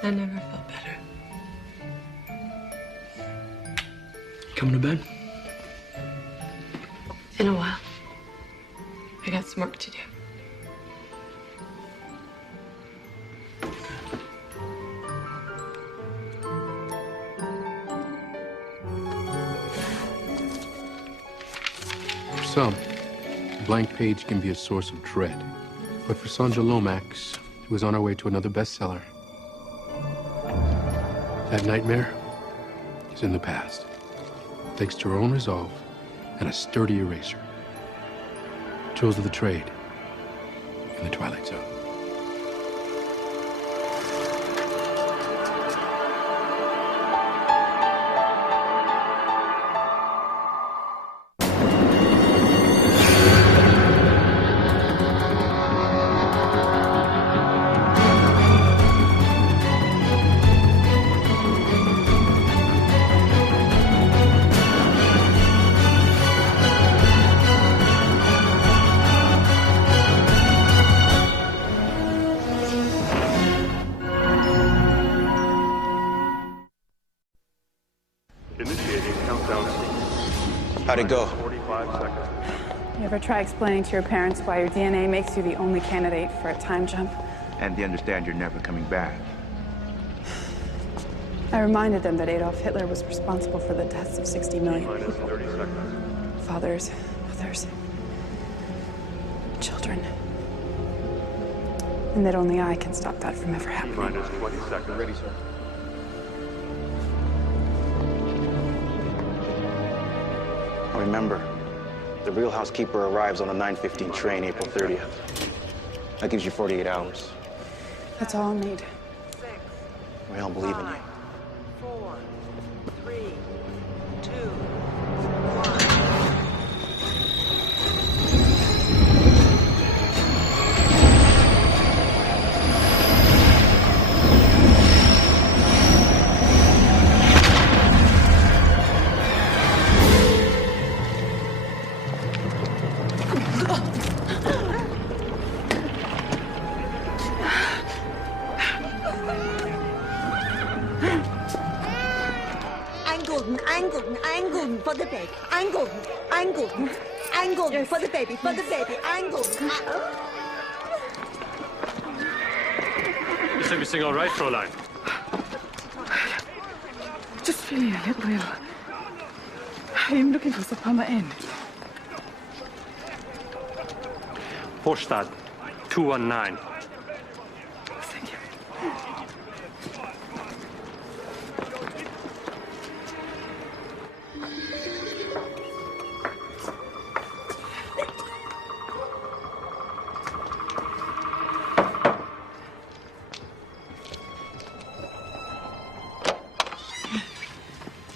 I never felt better. Coming to bed? In a while. I got some work to do. For some, a blank page can be a source of dread. But for Sandra Lomax, who is on her way to another bestseller, that nightmare is in the past, thanks to her own resolve and a sturdy eraser. Chose of the trade in the Twilight Zone. How'd it go? You ever try explaining to your parents why your DNA makes you the only candidate for a time jump? And they understand you're never coming back. I reminded them that Adolf Hitler was responsible for the deaths of 60 million people. Fathers, mothers, children. And that only I can stop that from ever happening. Minus 20 seconds. Ready, sir. Remember, the real housekeeper arrives on a 9:15 train, April 30th. That gives you 48 hours. That's all I'll need. We all believe in you. 4, 3, 2, I'm golden for the baby. I'm golden yes. For the baby, I'm golden. Is everything all right, Fräulein? Just feeling a little ill. I am looking for the Palmer Inn. Vorstadt, 219. Thank you.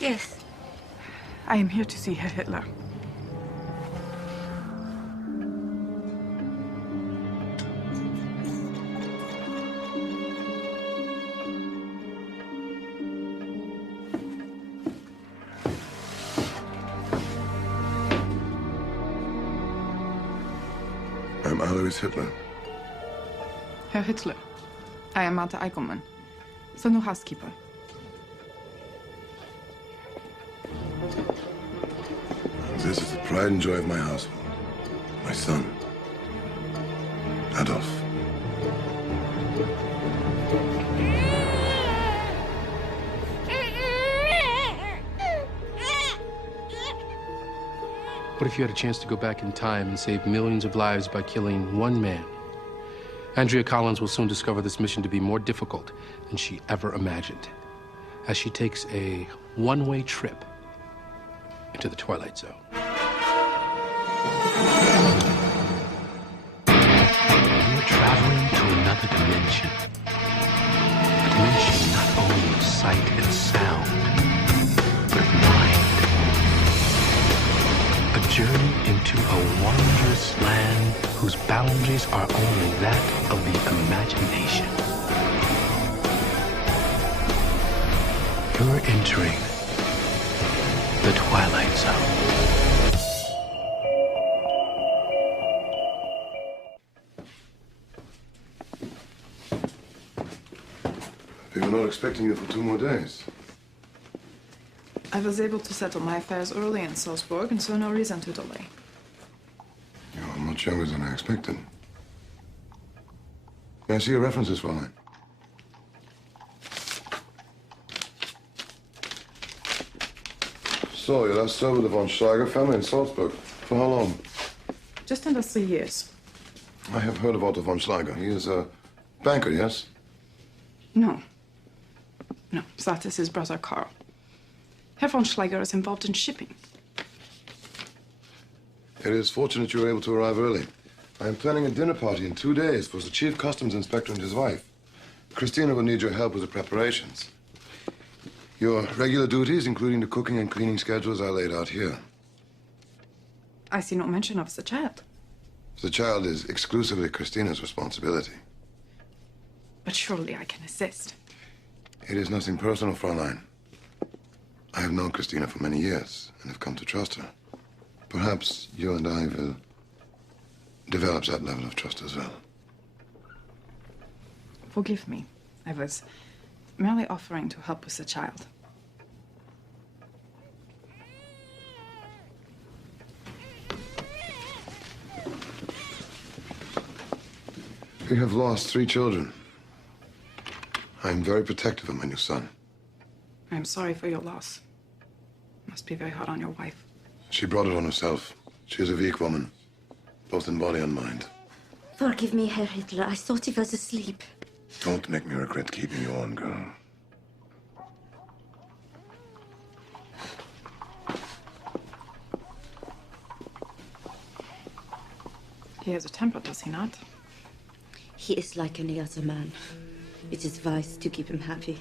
Yes. I am here to see Herr Hitler. I'm Alois Hitler. Herr Hitler, I am Martha Eichelmann, the new housekeeper. This is the pride and joy of my household. My son, Adolf. What if you had a chance to go back in time and save millions of lives by killing one man? Andrea Collins will soon discover this mission to be more difficult than she ever imagined, as she takes a one-way trip into the Twilight Zone. You're traveling to another dimension. A dimension not only of sight and sound, but of mind. A journey into a wondrous land whose boundaries are only that of the imagination. You're entering the Twilight Zone. We were not expecting you for 2 more days. I was able to settle my affairs early in Salzburg, and so no reason to delay. You're much younger than I expected. May I see your references, Fräulein? So, you last served with the von Steiger family in Salzburg. For how long? Just under 3 years. I have heard of Otto von Steiger. He is a banker, yes? No. No, that is his brother Karl. Herr von Steiger is involved in shipping. It is fortunate you were able to arrive early. I am planning a dinner party in 2 days for the chief customs inspector and his wife. Christina will need your help with the preparations. Your regular duties, including the cooking and cleaning schedules, are laid out here. I see no mention of the child. The child is exclusively Christina's responsibility. But surely I can assist. It is nothing personal, Fräulein. I have known Christina for many years and have come to trust her. Perhaps you and I will develop that level of trust as well. Forgive me. I was merely offering to help with the child. We have lost 3 children. I am very protective of my new son. I'm sorry for your loss. Must be very hard on your wife. She brought it on herself. She is a weak woman, both in body and mind. Forgive me, Herr Hitler. I thought he was asleep. Don't make me regret keeping you on, girl. He has a temper, does he not? He is like any other man. It is wise to keep him happy.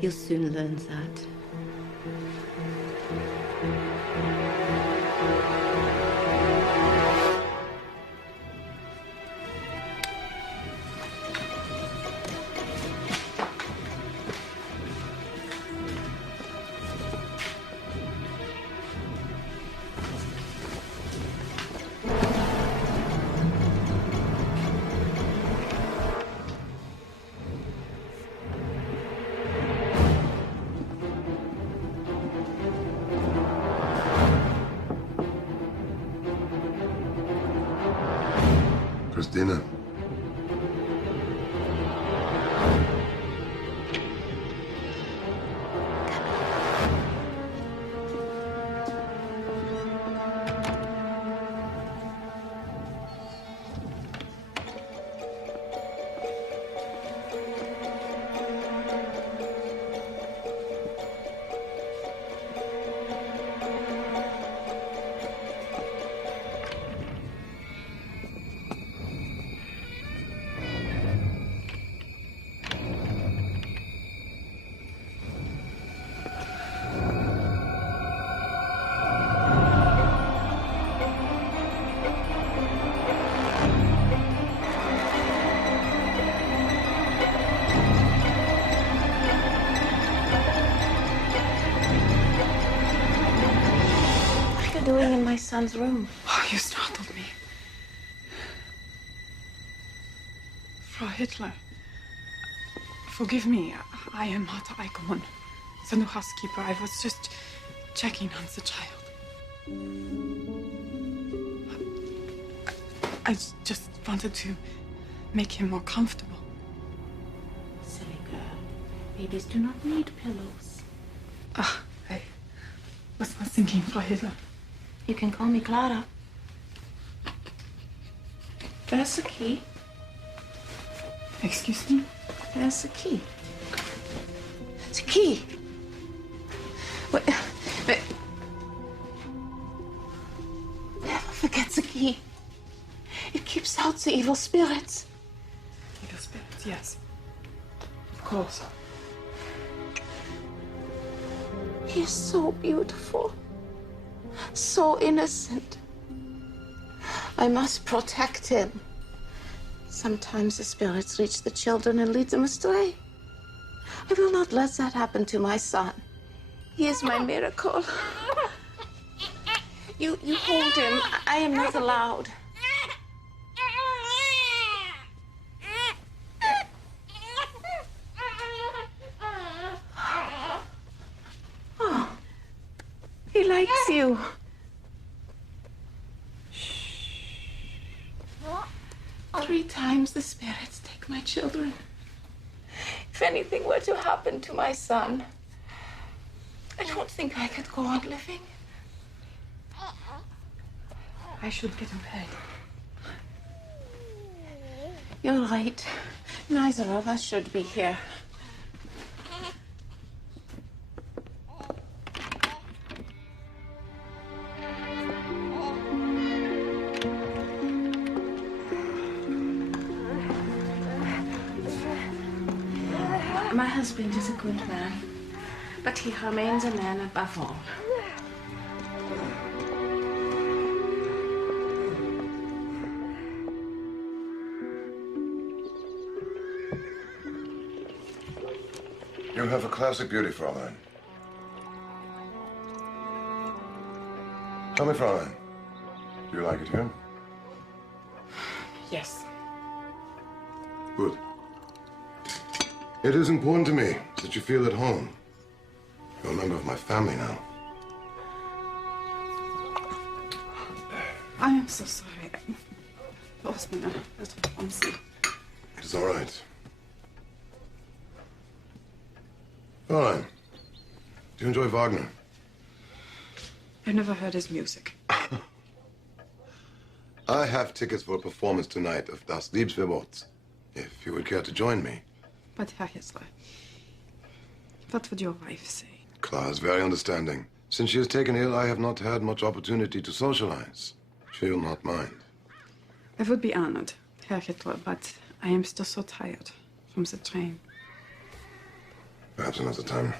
He'll soon learn that. Christina. son's room. Oh, you startled me. Frau Hitler, forgive me. I am Martha Eichhorn, the new housekeeper. I was just checking on the child. I just wanted to make him more comfortable. Silly girl. Babies do not need pillows. I was not thinking, Frau Hitler. You can call me Clara. There's the key. Excuse me? There's the key. The key. Wait. Never forget the key. It keeps out the evil spirits. Evil spirits, yes. Of course. He is so beautiful. So innocent. I must protect him. Sometimes the spirits reach the children and lead them astray. I will not let that happen to my son. He is my miracle. You hold him. I am not allowed. Oh, he likes you. 3 times the spirits take my children. If anything were to happen to my son, I don't think I could go on living. I should get in bed. You're right. Neither of us should be here. My husband is a good man, but he remains a man above all. You have a classic beauty, Fräulein. Tell me, Fräulein, do you like it here? Yes. Good. It is important to me that you feel at home. You're a member of my family now. I am so sorry. Lost me a little clumsy. It is all right. Fräulein, do you enjoy Wagner? I've never heard his music. I have tickets for a performance tonight of Das Liebesverbot, if you would care to join me. But Herr Hitler, what would your wife say? Clara is very understanding. Since she is taken ill, I have not had much opportunity to socialize. She will not mind. I would be honored, Herr Hitler, but I am still so tired from the train. Perhaps another time.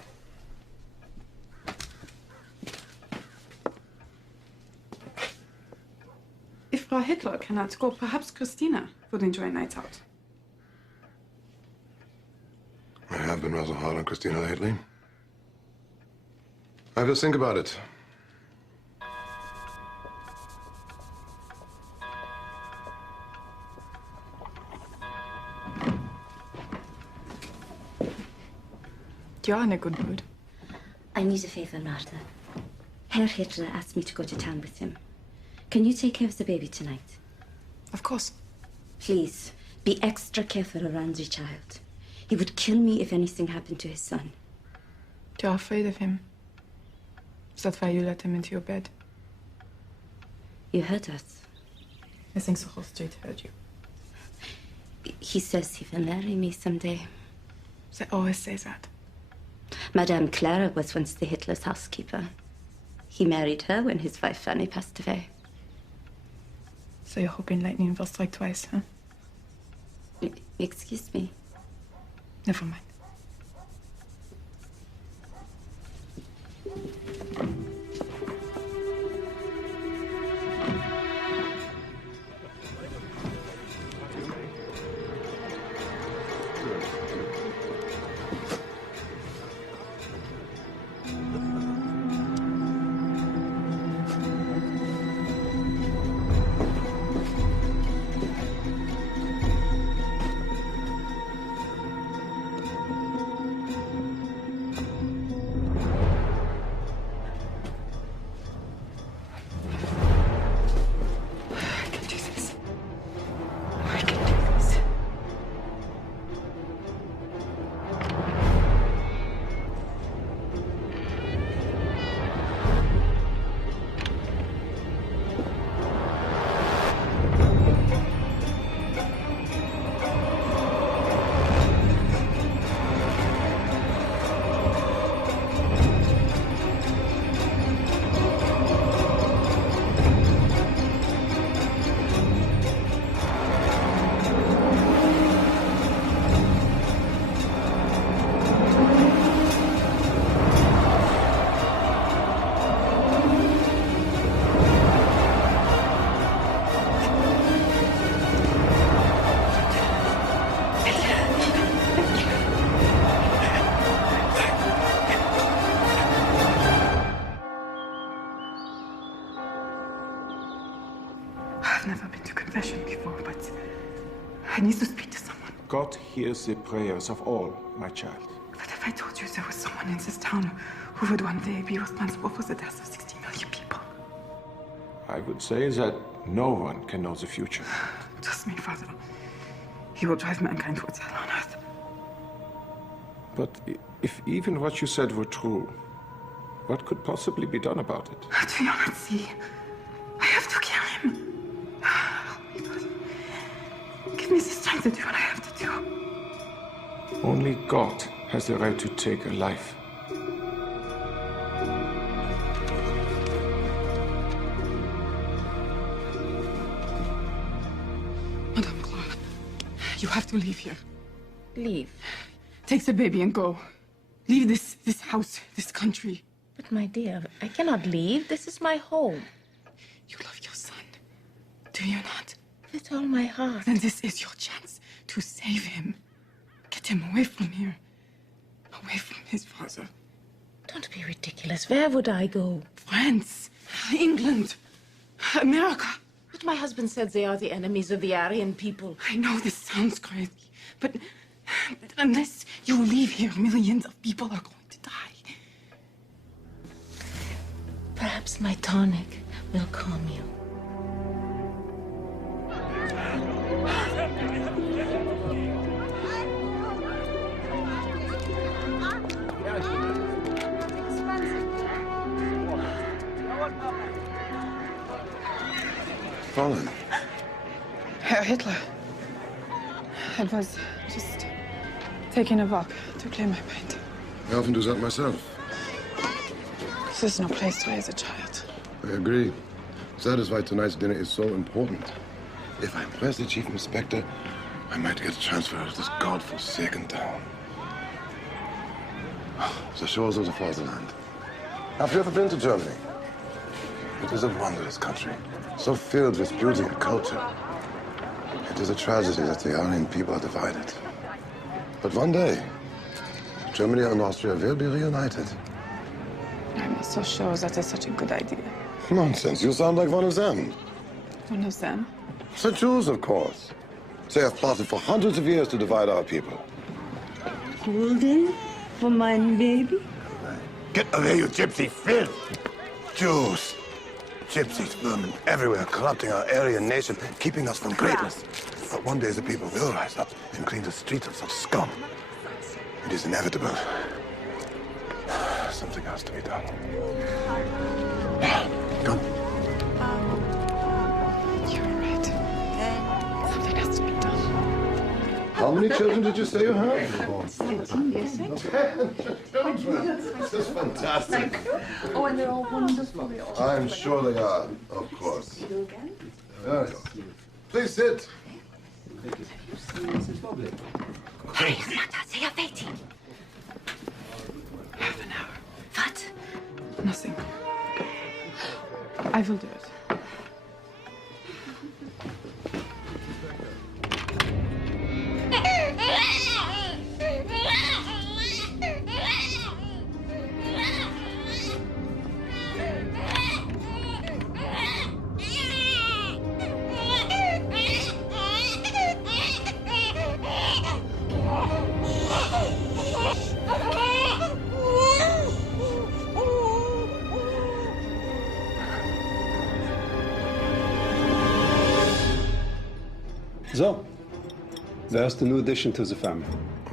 If Frau Hitler cannot go, perhaps Christina would enjoy nights out. I have been rather hard on Christina lately. I will think about it. You're in a good mood. I need a favor, Martha. Herr Hitler asked me to go to town with him. Can you take care of the baby tonight? Of course. Please, be extra careful around the child. He would kill me if anything happened to his son. You're afraid of him. Is that why you let him into your bed? You heard us. I think the whole street heard you. He says he will marry me someday. They always say that. Madame Clara was once the Hitler's housekeeper. He married her when his wife Fanny passed away. So you're hoping lightning will strike twice, huh? Excuse me. Never mind. I need to speak to someone. God hears the prayers of all, my child. But if I told you there was someone in this town who would one day be responsible for the deaths of 60 million people? I would say that no one can know the future. Trust me, Father. He will drive mankind towards hell on earth. But if even what you said were true, what could possibly be done about it? Do you not see? I have to kill him. Give me the strength to do what I have to do. Only God has the right to take a life. Madame Clara, you have to leave here. Leave? Take the baby and go. Leave this house, this country. But my dear, I cannot leave. This is my home. You love your son, do you not? With all my heart. Then this is your chance to save him. Get him away from here. Away from his father. Don't be ridiculous. Where would I go? France, England, America. But my husband said they are the enemies of the Aryan people. I know this sounds crazy, but unless you leave here, millions of people are going to die. Perhaps my tonic will calm you. Fräulein. Herr Hitler. I was just taking a walk to clear my mind. I often do that myself. This is no place to raise a child. I agree. That is why tonight's dinner is so important. If I impress the chief inspector, I might get a transfer out of this godforsaken town. The shores of the fatherland. Have you ever been to Germany? It is a wondrous country, so filled with beauty and culture. It is a tragedy that the Aryan people are divided. But one day, Germany and Austria will be reunited. I'm not so sure that is such a good idea. Nonsense, you sound like one of them. One of them? The Jews, of course. They have plotted for hundreds of years to divide our people. Gulden for my baby? Get away, you gypsy filth! Jews! Gypsies, vermin everywhere, corrupting our Aryan nation, keeping us from greatness. But one day the people will rise up and clean the streets of such scum. It is inevitable. Something has to be done. Come. You're right. Something has to be done. How many children did you say you have? 10 years. 10 children. This is fantastic. Oh, and they're all wonderful. I'm sure they are, of course. There you go. Please sit. Hey, Martha, they are waiting. Half an hour. What? Nothing. I will do it. So, there's the new addition to the family.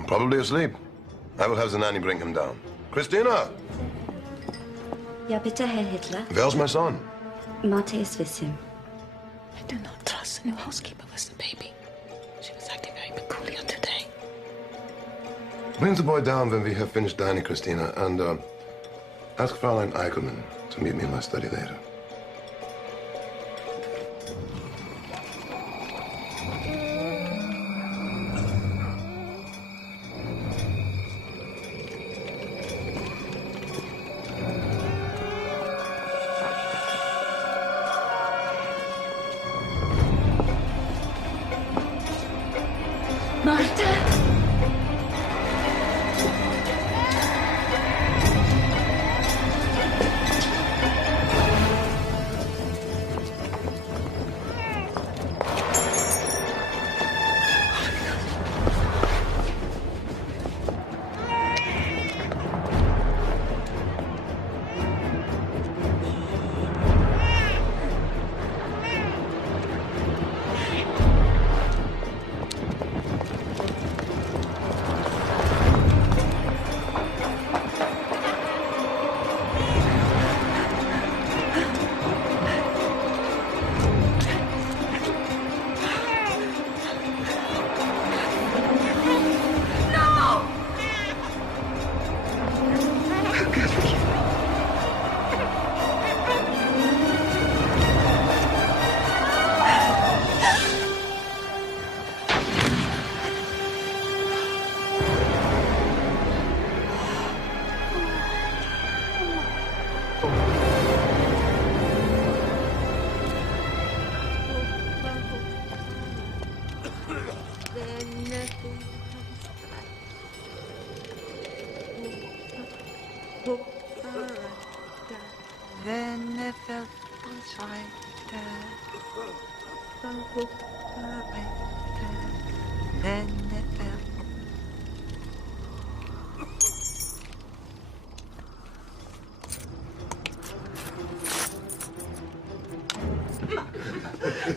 Probably asleep. I will have the nanny bring him down. Christina! Ja, bitte, Herr Hitler. Where's my son? Martha is with him. I do not trust the new housekeeper with the baby. She was acting very peculiar today. Bring the boy down when we have finished dining, Christina, and ask Fräulein Eichelmann to meet me in my study later. Martha!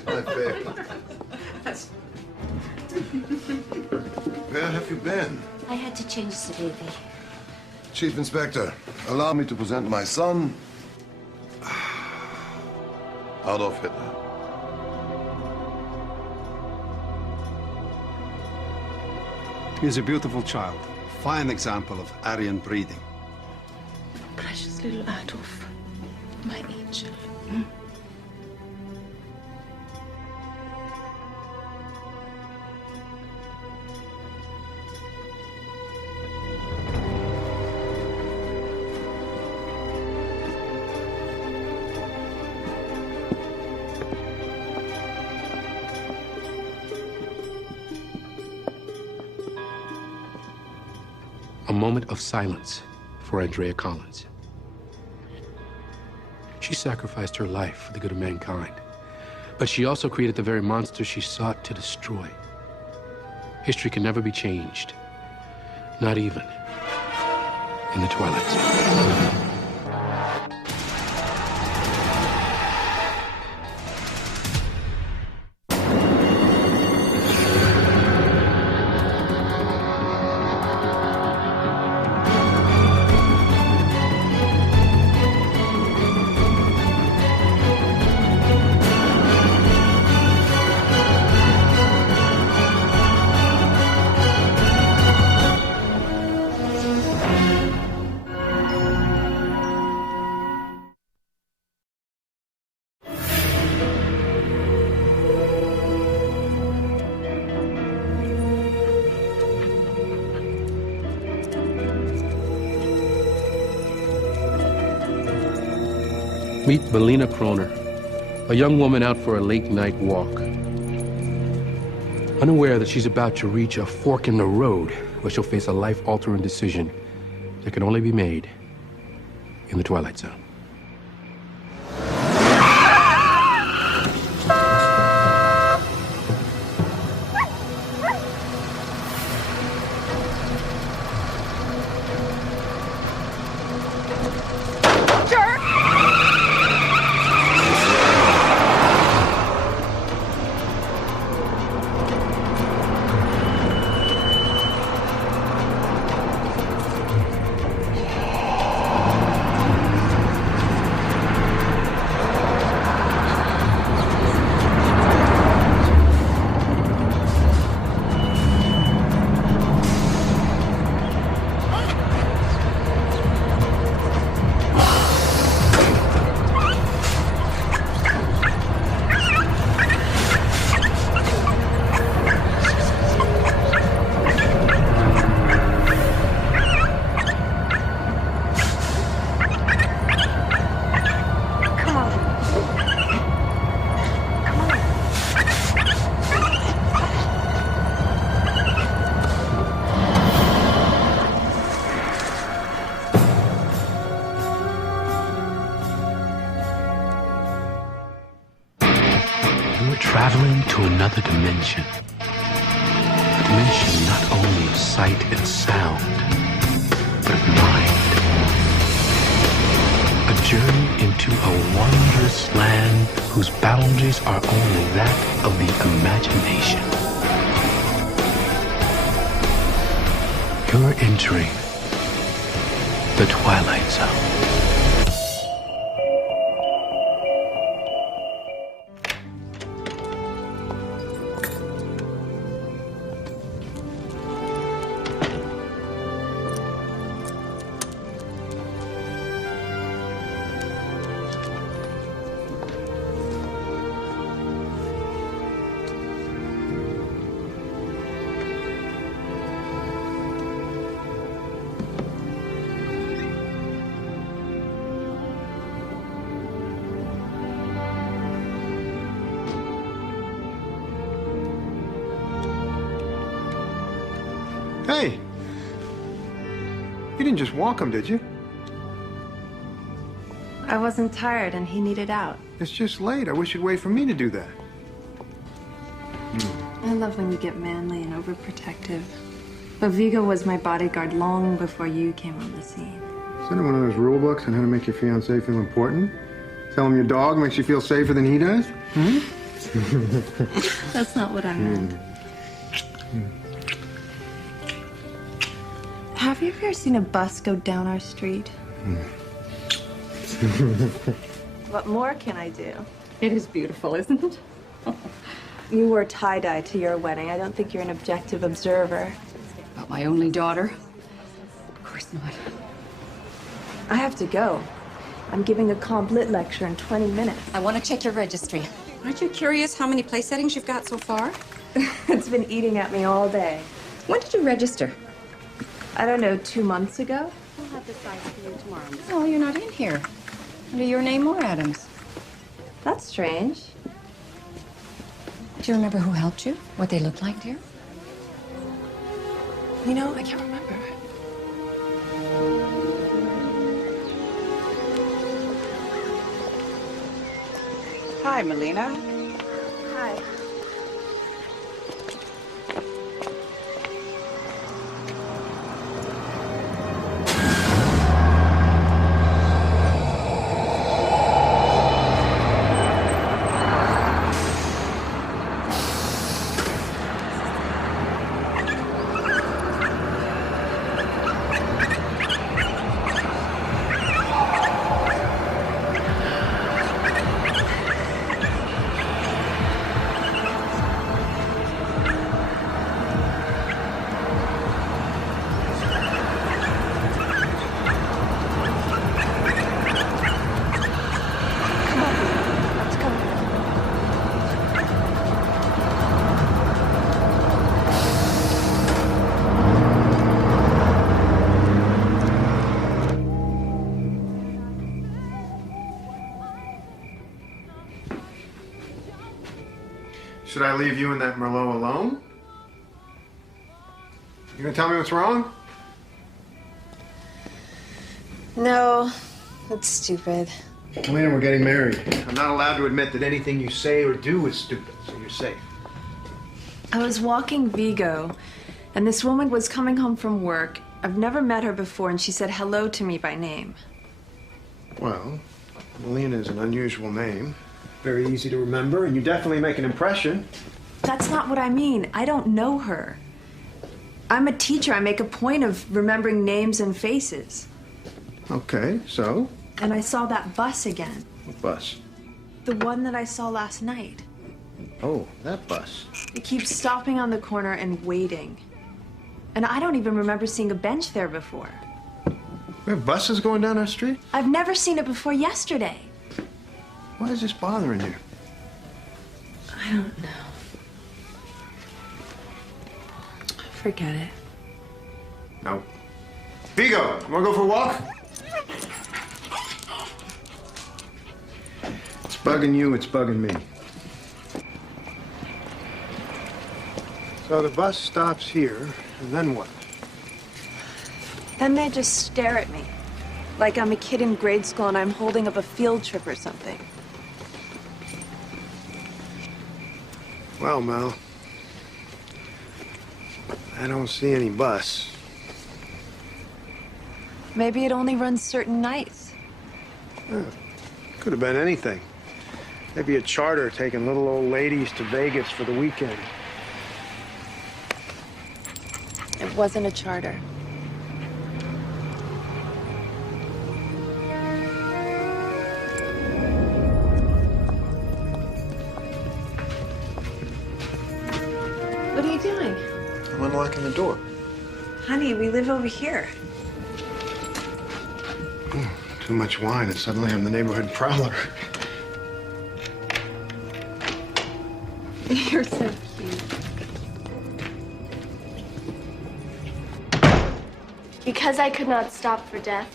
My baby. Where have you been? I had to change the baby. Chief Inspector, allow me to present my son, Adolf Hitler. He's a beautiful child. Fine example of Aryan breeding. Precious little Adolf, my angel. A moment of silence for Andrea Collins. She sacrificed her life for the good of mankind, but she also created the very monster she sought to destroy. History can never be changed, not even in the Twilight Zone. Meet Belina Kroner, a young woman out for a late-night walk. Unaware that she's about to reach a fork in the road where she'll face a life-altering decision that can only be made in the Twilight Zone. Traveling to another dimension. A dimension not only of sight and sound, but of mind. A journey into a wondrous land whose boundaries are only that of the imagination. You're entering the Twilight Zone. Hey! You didn't just walk him, did you? I wasn't tired and he needed out. It's just late. I wish you'd wait for me to do that. I love when you get manly and overprotective. But Vigo was my bodyguard long before you came on the scene. Is that one of those rule books on how to make your fiancé feel important? Tell him your dog makes you feel safer than he does? Hmm? That's not what I meant. Have you ever seen a bus go down our street? What more can I do? It is beautiful, isn't it? You wore tie-dye to your wedding. I don't think you're an objective observer. About my only daughter? Of course not. I have to go. I'm giving a comp lit lecture in 20 minutes. I want to check your registry. Aren't you curious how many place settings you've got so far? It's been eating at me all day. When did you register? I don't know, 2 months ago? We'll have the size for you tomorrow. Oh, you're not in here. Under your name or Adams. That's strange. Do you remember who helped you? What they looked like, dear? You know, I can't remember. Hi, Melina. Hi. Should I leave you and that Merlot alone? You gonna tell me what's wrong? No, that's stupid. Melina, we're getting married. I'm not allowed to admit that anything you say or do is stupid, so you're safe. I was walking Vigo, and this woman was coming home from work. I've never met her before, and she said hello to me by name. Well, Melina is an unusual name. Very easy to remember, and you definitely make an impression. That's not what I mean. I don't know her. I'm a teacher. I make a point of remembering names and faces. Okay, so? And I saw that bus again. What bus? The one that I saw last night. Oh, that bus. It keeps stopping on the corner and waiting. And I don't even remember seeing a bench there before. We have buses going down our street? I've never seen it before yesterday. Why is this bothering you? I don't know. Forget it. No. Vigo, you wanna go for a walk? It's bugging you, it's bugging me. So the bus stops here, and then what? Then they just stare at me. Like I'm a kid in grade school and I'm holding up a field trip or something. Well, Mel, I don't see any bus. Maybe it only runs certain nights. Could have been anything. Maybe a charter taking little old ladies to Vegas for the weekend. It wasn't a charter. What are you doing? I'm unlocking the door. Honey, we live over here. Too much wine, and suddenly I'm the neighborhood prowler. You're so cute. Because I could not stop for death,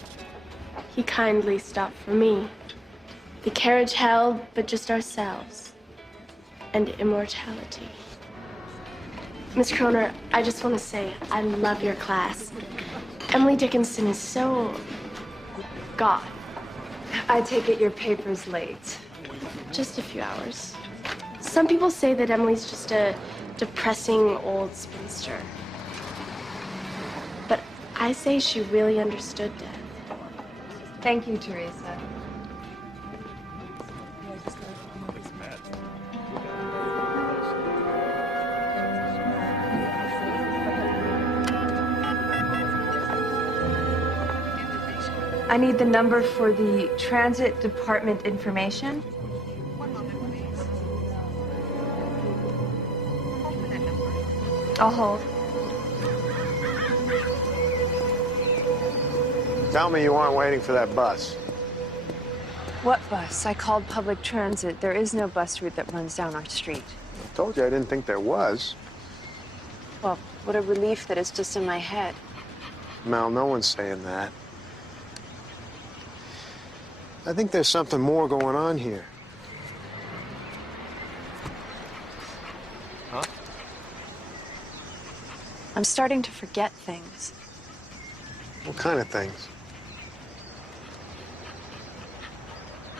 he kindly stopped for me. The carriage held but just ourselves and immortality. Miss Kroner, I just want to say I love your class. Emily Dickinson is so goth. I take it your paper's late. Just a few hours. Some people say that Emily's just a depressing old spinster. But I say she really understood death. Thank you, Teresa. I need the number for the Transit Department information. I'll hold. Tell me you aren't waiting for that bus. What bus? I called public transit. There is no bus route that runs down our street. I told you I didn't think there was. Well, what a relief that it's just in my head. Mel, no one's saying that. I think there's something more going on here. Huh? I'm starting to forget things. What kind of things?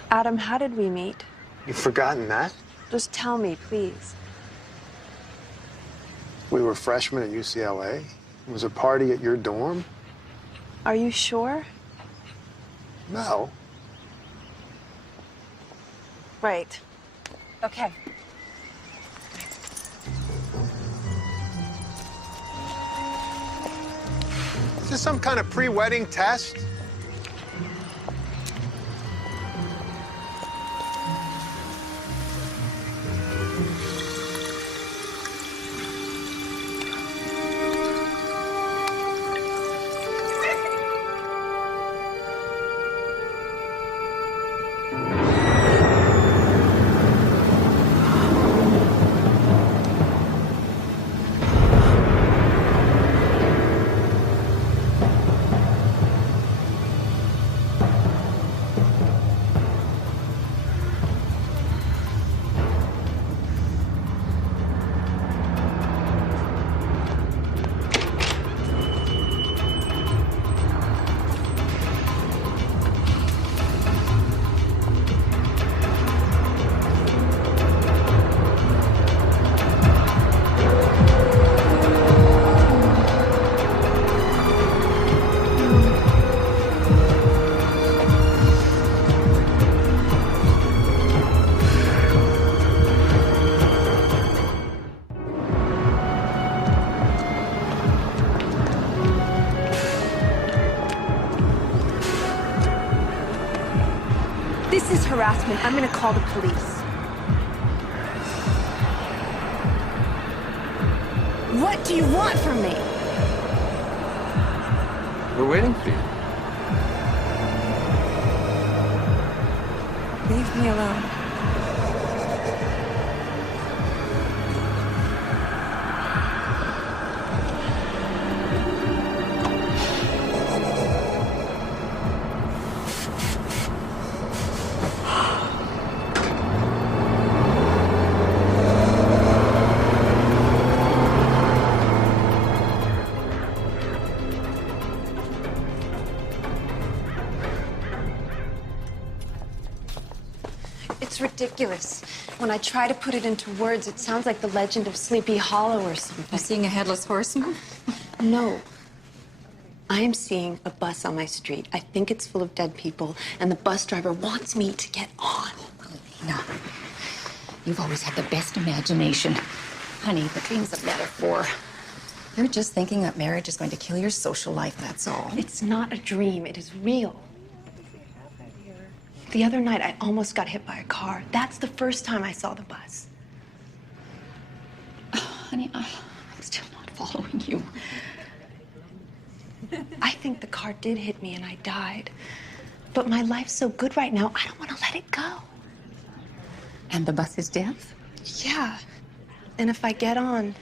Adam, how did we meet? You've forgotten that? Just tell me, please. We were freshmen at UCLA. It was a party at your dorm. Are you sure? No. Right. Okay. Is this some kind of pre-wedding test? This is harassment. I'm gonna call the police. What do you want from me? We're waiting for you. Leave me alone. It's ridiculous. When I try to put it into words, it sounds like the legend of Sleepy Hollow or something. You seeing a headless horseman? No. I am seeing a bus on my street. I think it's full of dead people, and the bus driver wants me to get on. No. You've always had the best imagination. Honey, the dream's a metaphor. You're just thinking that marriage is going to kill your social life, that's all. It's not a dream. It is real. The other night, I almost got hit by a car. That's the first time I saw the bus. Honey, I'm still not following you. I think the car did hit me and I died. But my life's so good right now, I don't want to let it go. And the bus is death? Yeah. And if I get on,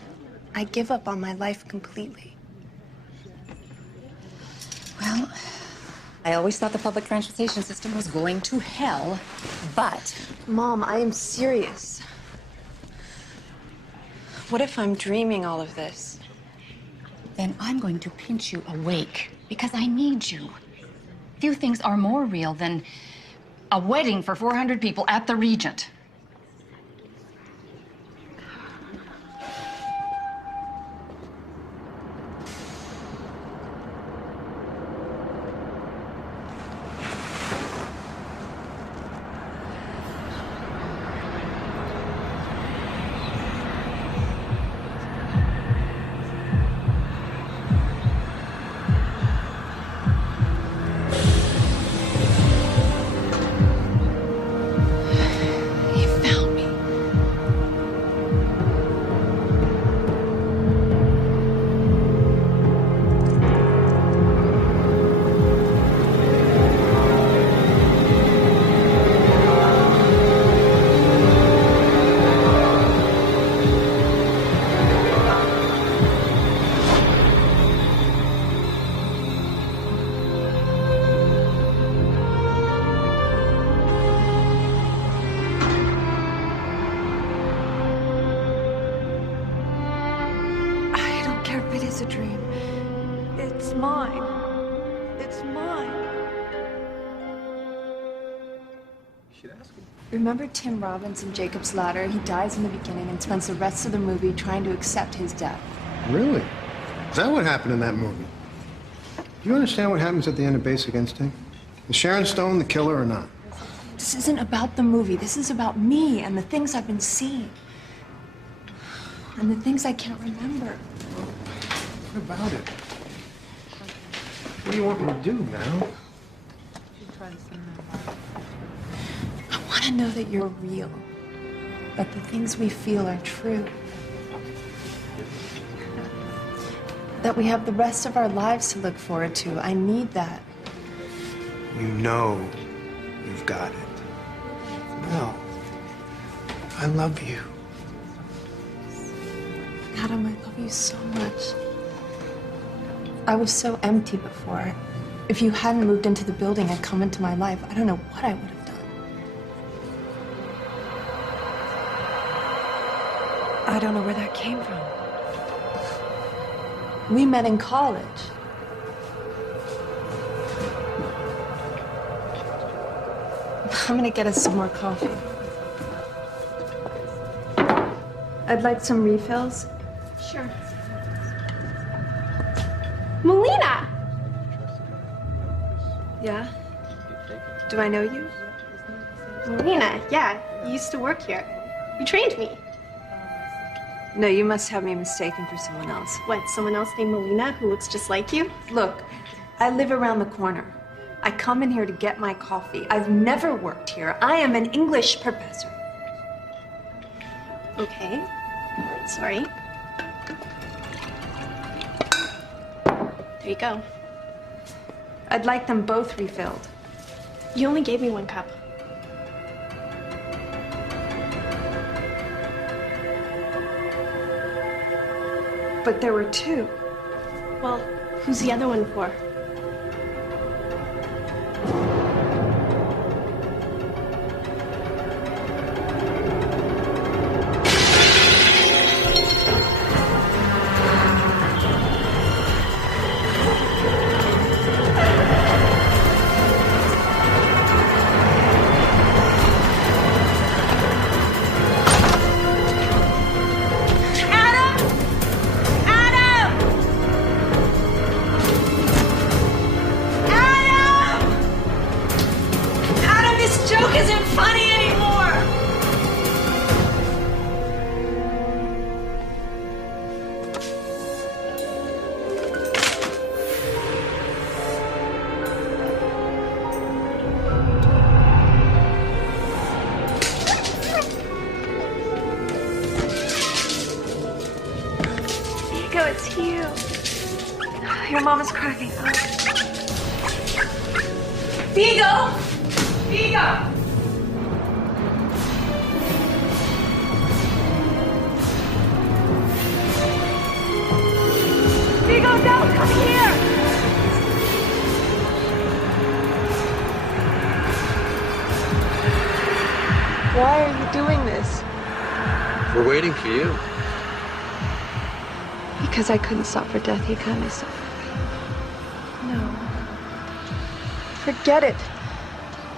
I give up on my life completely. Well, I always thought the public transportation system was going to hell, but... Mom, I am serious. What if I'm dreaming all of this? Then I'm going to pinch you awake because I need you. Few things are more real than a wedding for 400 people at the Regent. A dream. It's mine. It's mine. Remember Tim Robbins in Jacob's Ladder? He dies in the beginning and spends the rest of the movie trying to accept his death. Really? Is that what happened in that movie? Do you understand what happens at the end of Basic Instinct? Is Sharon Stone the killer or not? This isn't about the movie. This is about me and the things I've been seeing. And the things I can't remember. What about it? What do you want me to do, Mal? I want to know that you're real. That the things we feel are true. That we have the rest of our lives to look forward to. I need that. You know you've got it. No. I love you. Adam, I love you so much. I was so empty before. If you hadn't moved into the building and come into my life, I don't know what I would have done. I don't know where that came from. We met in college. I'm gonna get us some more coffee. I'd like some refills. Sure. Melina! Yeah? Do I know you? Melina, yeah. You used to work here. You trained me. No, you must have me mistaken for someone else. What, someone else named Melina who looks just like you? Look, I live around the corner. I come in here to get my coffee. I've never worked here. I am an English professor. Okay. Sorry. There you go. I'd like them both refilled. You only gave me 1 cup. But there were 2. Well, who's the other one for? It's you. Your mom is cracking up. Vigo! Vigo! Vigo, no! Come here! Why are you doing this? We're waiting for you. Because I couldn't stop for death, he kindly stopped for me. No. Forget it.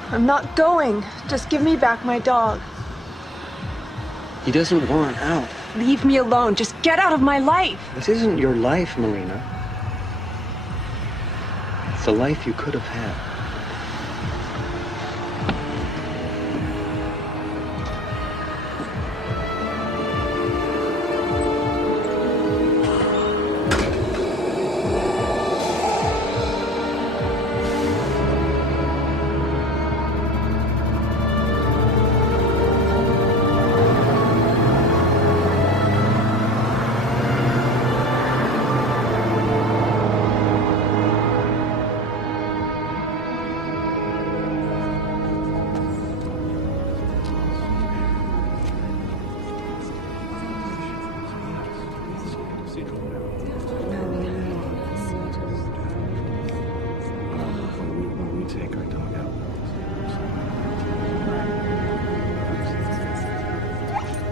I'm not going. Just give me back my dog. He doesn't want out. Leave me alone. Just get out of my life. This isn't your life, Melina. It's the life you could have had.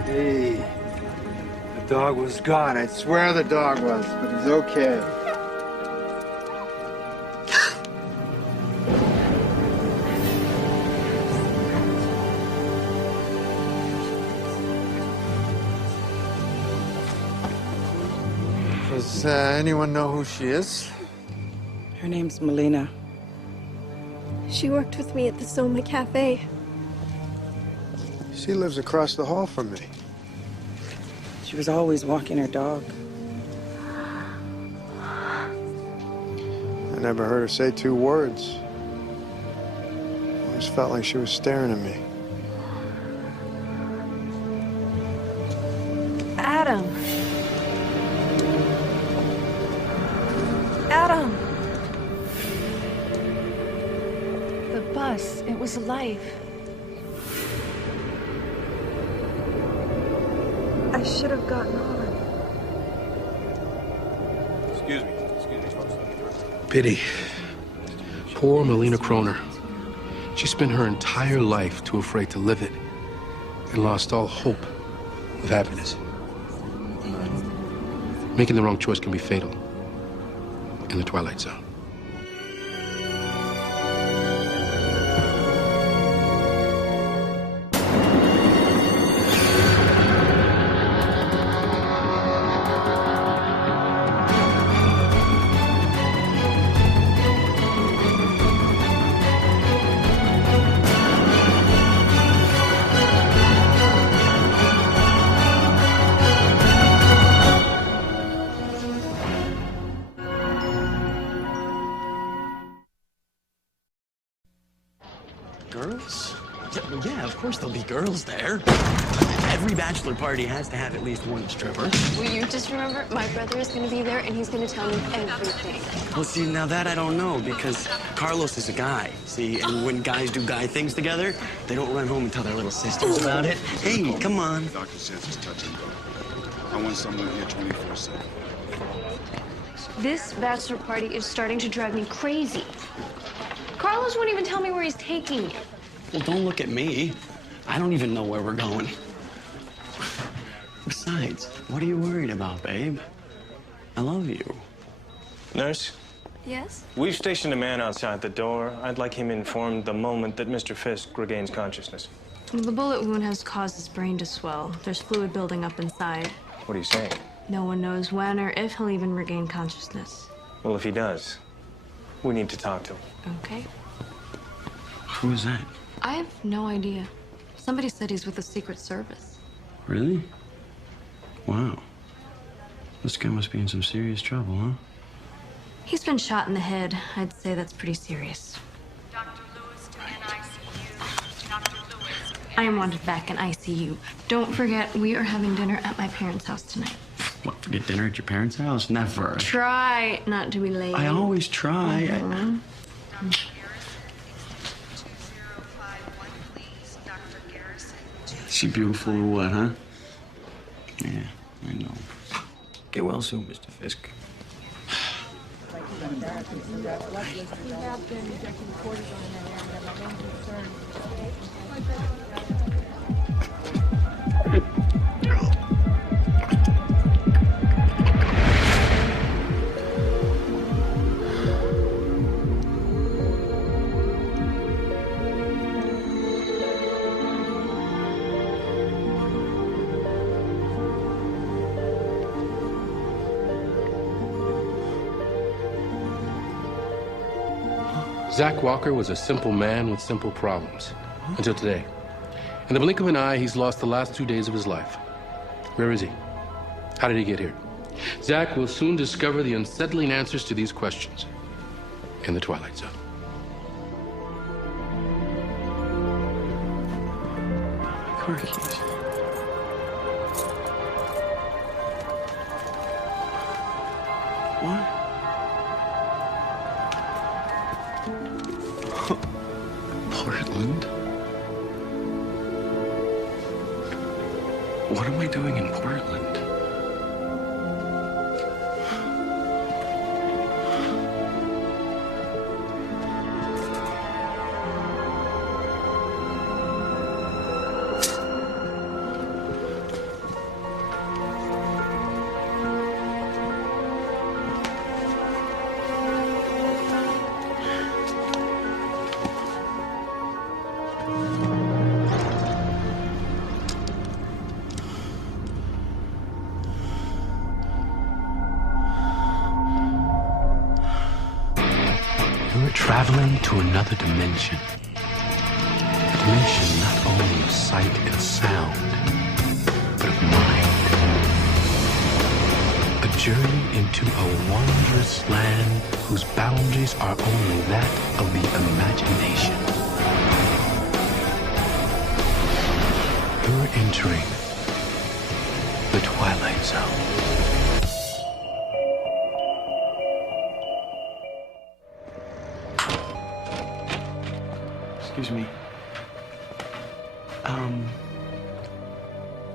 Hey, the dog was gone. I swear the dog was, but he's okay. Does anyone know who she is? Her name's Melina. She worked with me at the Soma Cafe. She lives across the hall from me. She was always walking her dog. I never heard her say 2 words. I always felt like she was staring at me. Adam. Adam. The bus. It was alive. I should have gotten on. Excuse me, folks. Pity. Poor Melina Kroner. She spent her entire life too afraid to live it and lost all hope of happiness. Making the wrong choice can be fatal in the Twilight Zone. Girls? Yeah, of course there'll be girls there. Every bachelor party has to have at least one stripper. Will you just remember, my brother is going to be there, and he's going to tell me everything. Well, see, now that I don't know, because Carlos is a guy, see? And when guys do guy things together, they don't run home and tell their little sisters about it. Hey, come on. The doctor says it's touch and go. I want someone here 24/7. This bachelor party is starting to drive me crazy. Carlos won't even tell me where he's taking me. Well, don't look at me. I don't even know where we're going. Besides, what are you worried about, babe? I love you. Nurse, Yes? we've stationed a man outside the door. I'd like him informed the moment that Mr. Fisk regains consciousness. The bullet wound has caused his brain to swell. There's fluid building up inside. What are you saying? No one knows when or if he'll even regain consciousness. Well, if he does, we need to talk to him. Okay. Who is that? I have no idea. Somebody said he's with the Secret Service. Really? Wow. This guy must be in some serious trouble, huh? He's been shot in the head. I'd say that's pretty serious. I am wanted back in ICU. Don't forget, we are having dinner at my parents' house tonight. What, forget dinner at your parents' house? Never. Try not to be late. I always try. Mhm. Is she beautiful or what, huh? Yeah, I know. Get well soon, Mr. Fisk. Zach Walker was a simple man with simple problems. Until today. In the blink of an eye, he's lost the last 2 days of his life. Where is he? How did he get here? Zach will soon discover the unsettling answers to these questions in the Twilight Zone. Car keys. What? Portland? What am I doing in Portland? You're traveling to another dimension. A dimension not only of sight and sound, but of mind. A journey into a wondrous land whose boundaries are only that of the imagination. You're entering the Twilight Zone. Excuse me.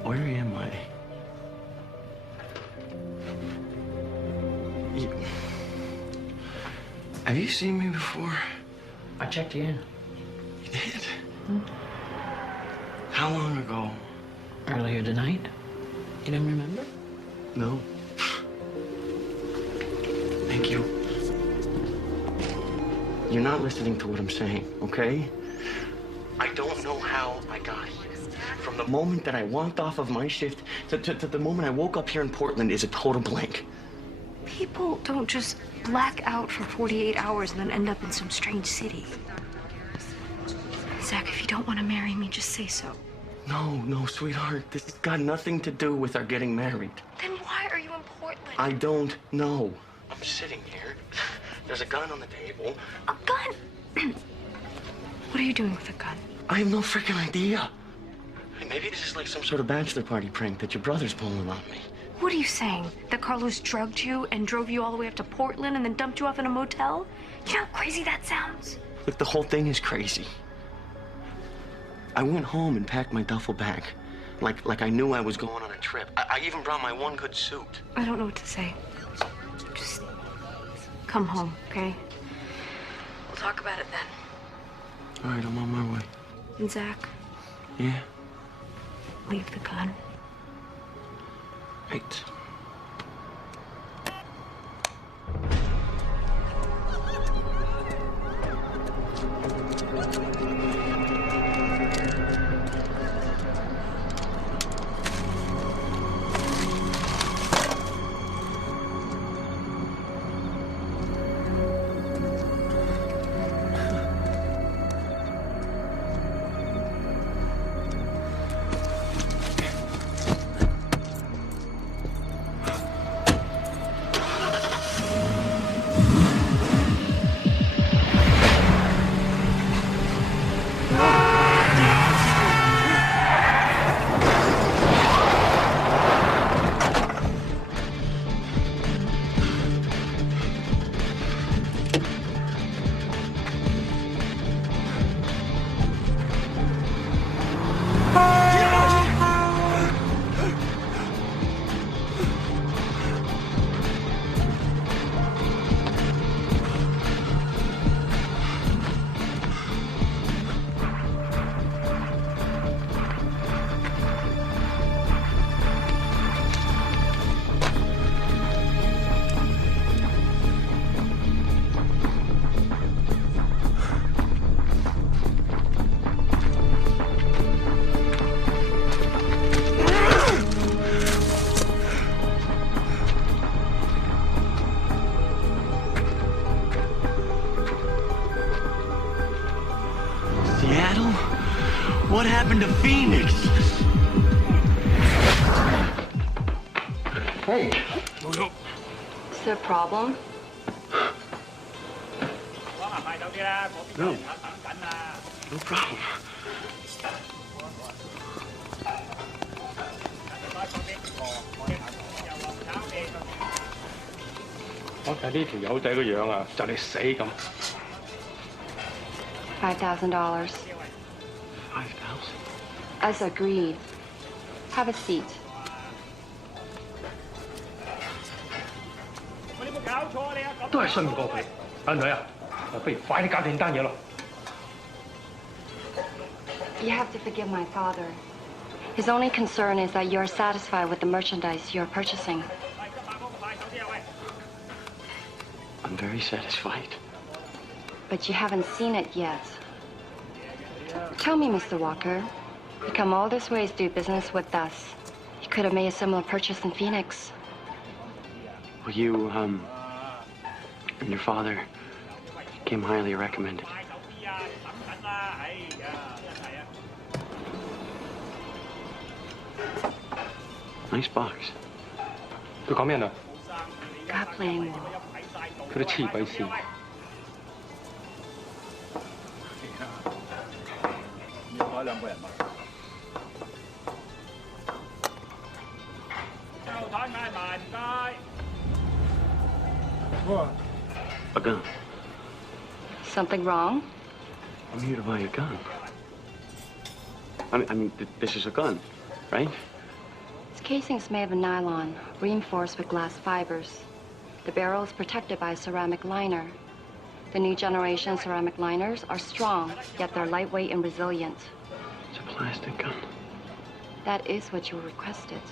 Where am I? Have you seen me before? I checked you in. You did? How long ago? Earlier tonight. You don't remember? No. Thank you. You're not listening to what I'm saying, okay? I don't know how I got here. From the moment that I walked off of my shift to the moment I woke up here in Portland is a total blank. People don't just black out for 48 hours and then end up in some strange city. Zach, if you don't want to marry me, just say so. No, sweetheart. This has got nothing to do with our getting married. Then why are you in Portland? I don't know. I'm sitting here. There's a gun on the table. A gun? What are you doing with a gun? I have no freaking idea. Maybe this is like some sort of bachelor party prank that your brother's pulling on me. What are you saying? That Carlos drugged you and drove you all the way up to Portland and then dumped you off in a motel? You know how crazy that sounds? Look, the whole thing is crazy. I went home and packed my duffel bag. Like I knew I was going on a trip. I even brought my one good suit. I don't know what to say. Just come home, okay? We'll talk about it then. All right, I'm on my way. And Zach, Yeah? leave the gun. Right. Seattle? What happened to Phoenix? Hey. Is there a problem? No. No problem.我睇呢條友仔個樣啊，就嚟死咁。$5,000. 5,000? As agreed. Have a seat. 都係信唔過佢。阿女啊，不如快啲搞掂單嘢咯。You have to forgive my father. His only concern is that you're satisfied with the merchandise you're purchasing. I'm very satisfied. But you haven't seen it yet. Tell me, Mr. Walker, you come all this way to do business with us. You could have made a similar purchase in Phoenix. Well, you, and your father came highly recommended. Nice box. 佢講咩啊？ God playing. 佢都黐鬼線。要改2個人嘛？收台嗌埋唔該。A gun. Something wrong? I'm here to buy a gun. I mean, this is a gun, right? Its casing's made of nylon, reinforced with glass fibers. The barrel is protected by a ceramic liner. The new generation ceramic liners are strong, yet they're lightweight and resilient. It's a plastic gun, That is what you requested.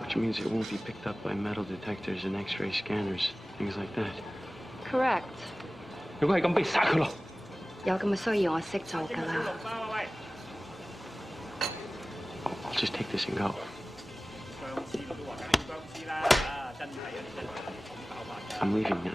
which means it won't be picked up by metal detectors and X-ray scanners, things like that. Correct. 如果係咁，不如殺佢咯。有咁嘅需要，我識做㗎啦。I'll just take this and go. I'm leaving now.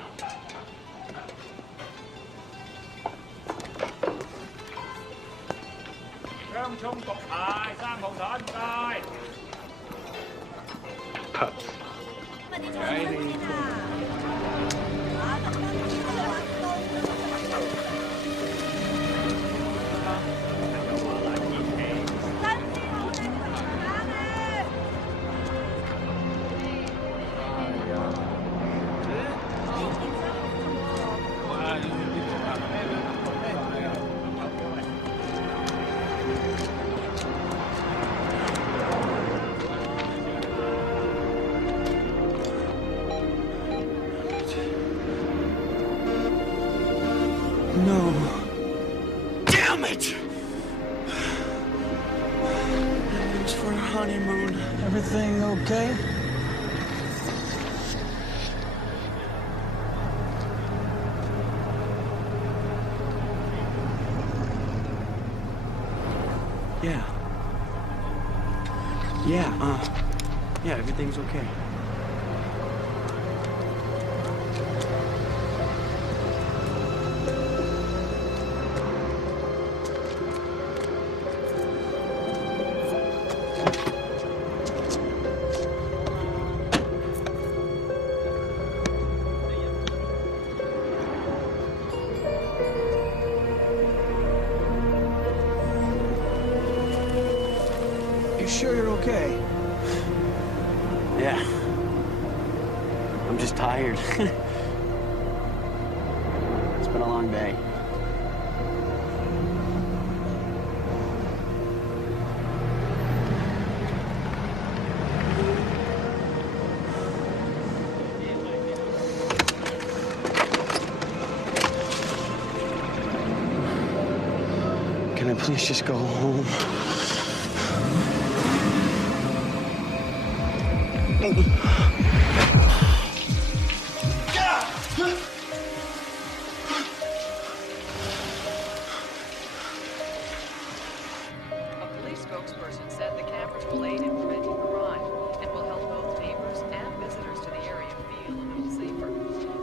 No. Damn it! It's for our honeymoon. Everything okay? Yeah. Yeah, everything's okay. You sure you're okay? Yeah. I'm just tired. It's been a long day. Can I please just go home? A police spokesperson said the cameras will aid in preventing crime and will help both neighbors and visitors to the area feel a little safer.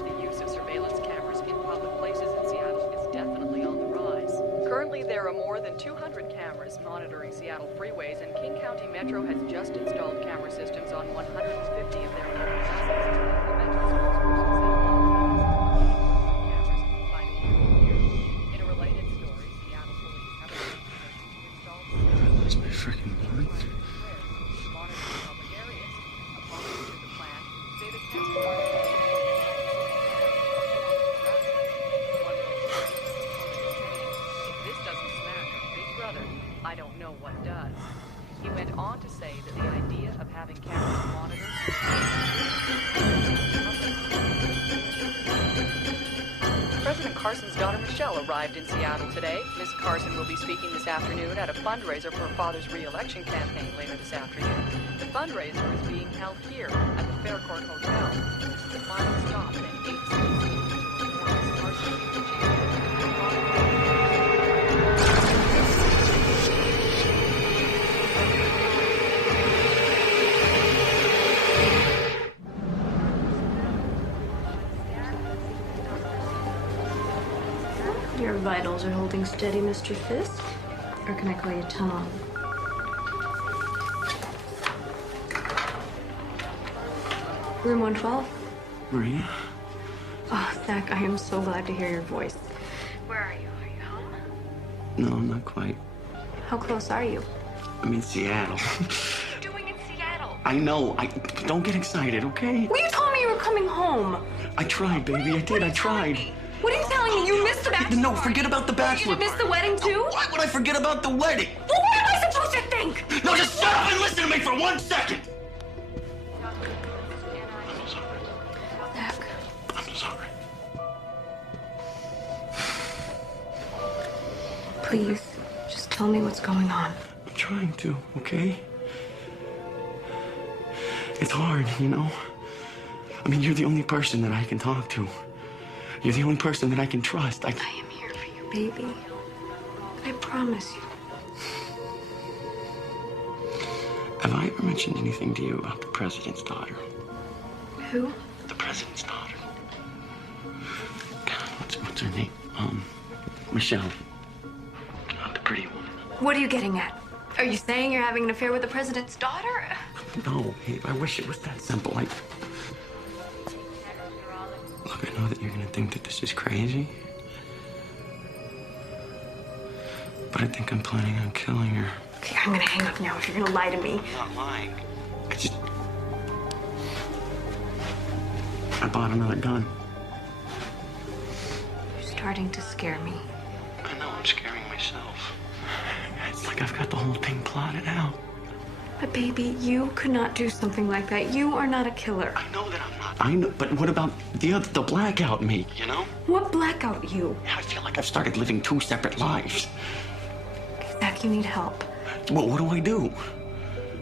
The use of surveillance cameras in public places in Seattle is definitely on the rise. Currently, there are more than 200 cameras monitoring Seattle freeways, and King County Metro has just installed camera systems on 150 of their local assets. The Metro spokesperson said cameras by the end of the year. In a related story, Seattle police have installed That's my freaking blood. monitoring public areas. Opponents to the plan say the cameras This doesn't smack of Big Brother. I don't know what does. He went on to say that the idea of having cameras monitor President Carson's daughter Michelle arrived in Seattle today. Miss Carson will be speaking this afternoon at a fundraiser for her father's re-election campaign later this afternoon. The fundraiser is being held here at the Faircourt Hotel. This is the final stop in an 8-city series to report Miss Carson. Your vitals are holding steady, Mr. Fisk. Or can I call you Tom? Room 112? Maria? Oh, Zach, I am so glad to hear your voice. Where are you? Are you home? No, not quite. How close are you? I'm in Seattle. What are you doing in Seattle? I know. Don't get excited, okay? Well, you told me you were coming home. I tried, baby. I did. I tried. What are you telling me? You missed the bachelor No, party. forget about the bachelor You missed the party. wedding, too? Why would I forget about the wedding? Well, what am I supposed to think? No, just shut up and listen to me for 1 second. Zach. I'm sorry. Please, just tell me what's going on. I'm trying to, okay? It's hard, you know? I mean, you're the only person that I can talk to. You're the only person that I can trust. I am here for you, baby. I promise you. Have I ever mentioned anything to you about the president's daughter? Who? The president's daughter. God, what's her name? Michelle. The pretty one. What are you getting at? Are you saying you're having an affair with the president's daughter? No, babe, I wish it was that simple. Look, I know that you're gonna think that this is crazy. But I think I'm planning on killing her. Okay, I'm gonna hang up now if you're gonna lie to me. I'm not lying. I bought another gun. You're starting to scare me. I know, I'm scaring myself. It's like I've got the whole thing plotted out. But baby, you could not do something like that. You are not a killer. I know that I'm not. I know, but what about the blackout me, you know? What blackout you? I feel like I've started living 2 separate lives. Zach, you need help. Well, what do I do?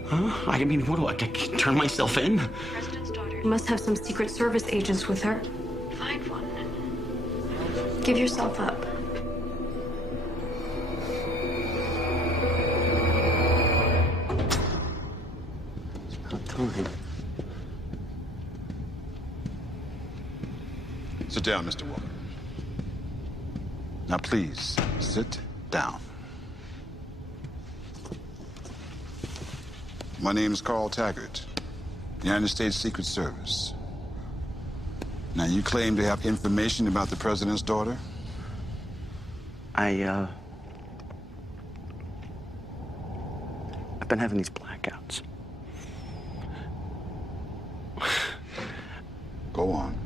Huh? I mean, what do I turn myself in? President's daughter. You must have some Secret Service agents with her. Find one. Give yourself up. Time. Sit down, Mr. Walker. Now, please, sit down. My name is Carl Taggart, United States Secret Service. Now, you claim to have information about the president's daughter? I've been having these blackouts. Go on.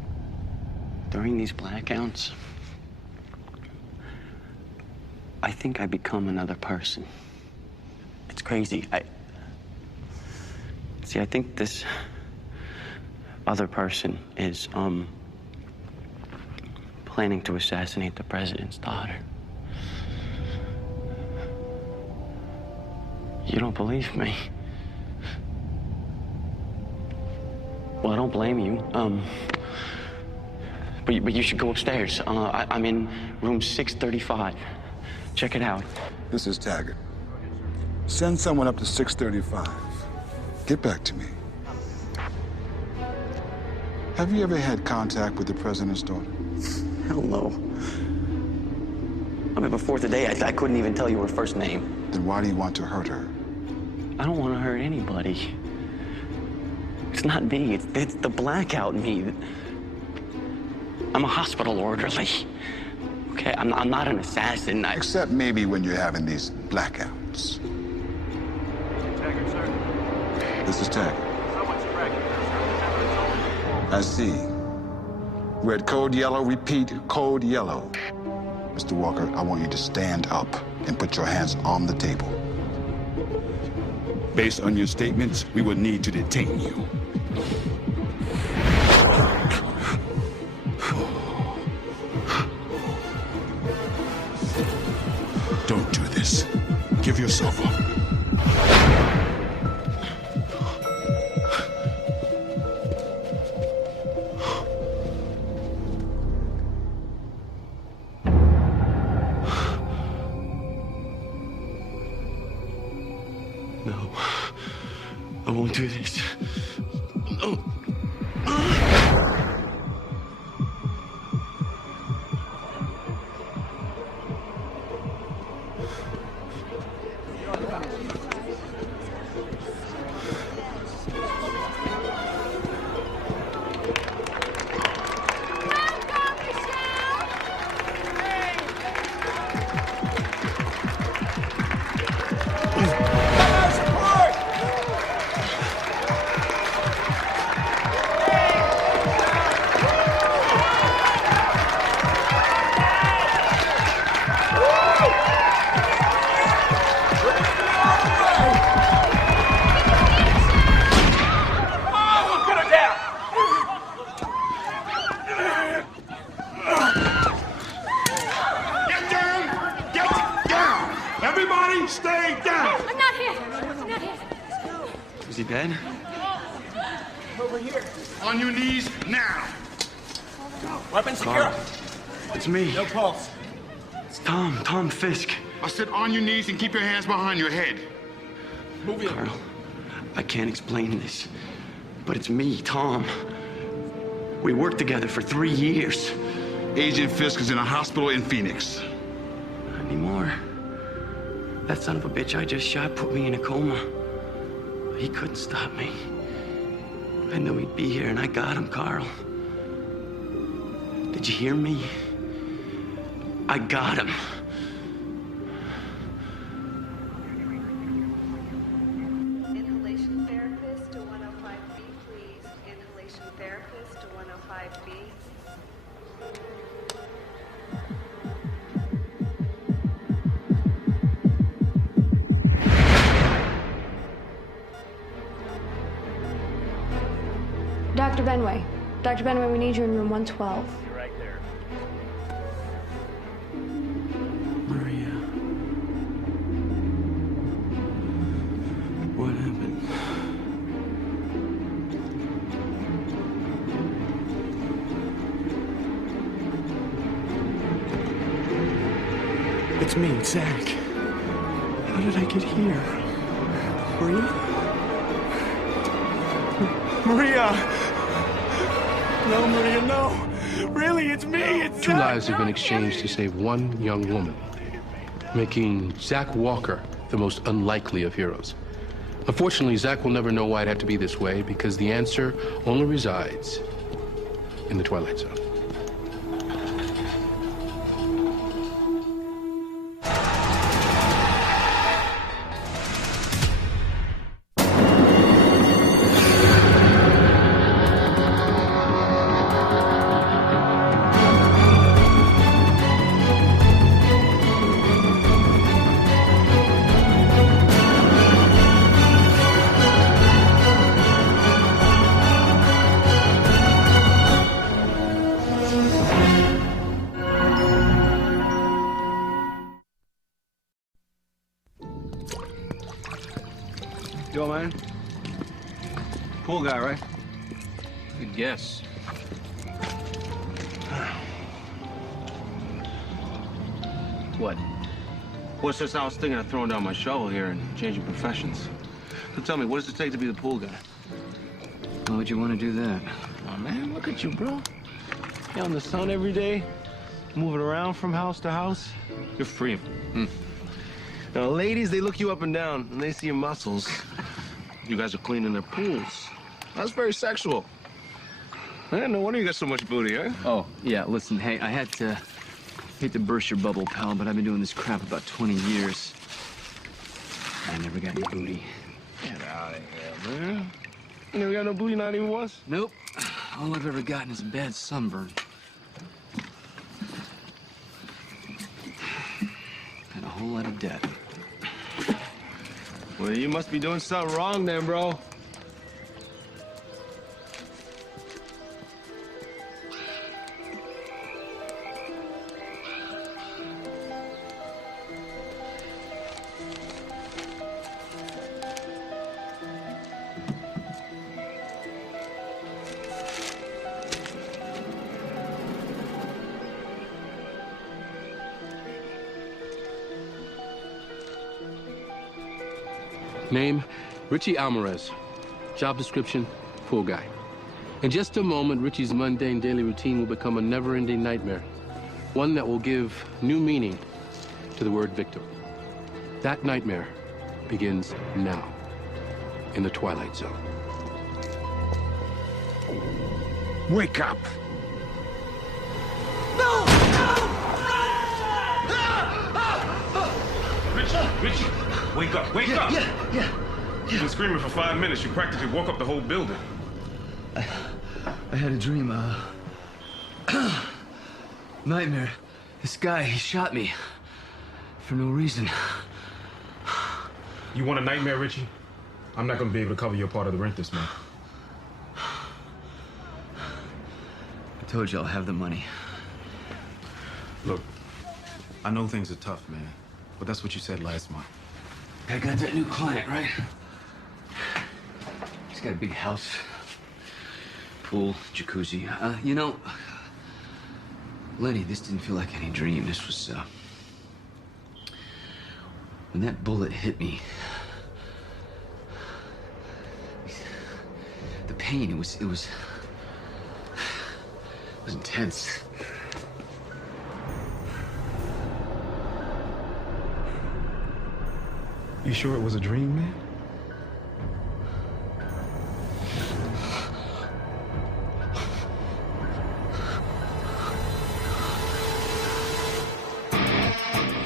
During these blackouts, I think I become another person. It's crazy. I think this other person is, planning to assassinate the president's daughter. You don't believe me? Well, I don't blame you. But you should go upstairs. I'm in room 635. Check it out. This is Taggart. Send someone up to 635. Get back to me. Have you ever had contact with the president's daughter? Hell no. I mean, before today, I couldn't even tell you her first name. Then why do you want to hurt her? I don't want to hurt anybody. It's not me. It's the blackout in me. I'm a hospital orderly. Okay, I'm not an assassin. Except maybe when you're having these blackouts. Taggart, sir. This is Taggart. Someone's tracking us. I see. Red code yellow, repeat, code yellow. Mr. Walker, I want you to stand up and put your hands on the table. Based on your statements, we will need to detain you. Don't do this. Give yourself up. No, I won't do this. No. Everybody stay down! I'm not here. I'm not here. Is he dead? Over here. On your knees now! Weapon secure. It's me. No pulse. It's Tom Fisk. I said on your knees and keep your hands behind your head. Move it. Carl, I can't explain this, but it's me, Tom. We worked together for 3 years. Agent Fisk is in a hospital in Phoenix. Not anymore. That son of a bitch I just shot put me in a coma. He couldn't stop me. I knew he'd be here, and I got him, Carl. Did you hear me? I got him. Inhalation therapist to 105B, please. Inhalation therapist to 105B. Dr. Benway. Dr. Benway, we need you in room 112. You're right there. Maria. What happened? It's me, Zach. How did I get here? Maria? Maria! No, Maria, no. Really, it's me. It's Two Zach. lives have been exchanged to save one young woman, making Zach Walker the most unlikely of heroes. Unfortunately, Zach will never know why it had to be this way, because the answer only resides in the Twilight Zone. Yo, man. Pool guy, right? Good guess. What? Well, it's just I was thinking of throwing down my shovel here and changing professions. So tell me, what does it take to be the pool guy? Why would you want to do that? Oh, man, look at you, bro. You're out in the sun every day. moving around from house to house, you're free. Now, ladies, they look you up and down, and they see your muscles. You guys are cleaning their pools. That's very sexual. No wonder you got so much booty, huh? Oh, yeah, listen, hey, I hate to burst your bubble, pal, but I've been doing this crap about 20 years. I never got any booty. Get out of here, man. You never got no booty, not even once? Nope. All I've ever gotten is a bad sunburn. And a whole lot of debt. Well, you must be doing something wrong then, bro. Name, Richie Alvarez. Job description, pool guy. In just a moment, Richie's mundane daily routine will become a never-ending nightmare. One that will give new meaning to the word victim. That nightmare begins now, in the Twilight Zone. Wake up! Richie, wake up, wake up! Yeah. You've been screaming for 5 minutes. You practically woke up the whole building. I had a dream, nightmare. This guy, he shot me. For no reason. You want a nightmare, Richie? I'm not going to be able to cover your part of the rent this month. I told you I'll have the money. Look, I know things are tough, man. But that's what you said last month. I got that new client, right? He's got a big house. Pool, jacuzzi. You know, Lenny, this didn't feel like any dream. This was, when that bullet hit me, the pain, it was intense. You sure it was a dream, man?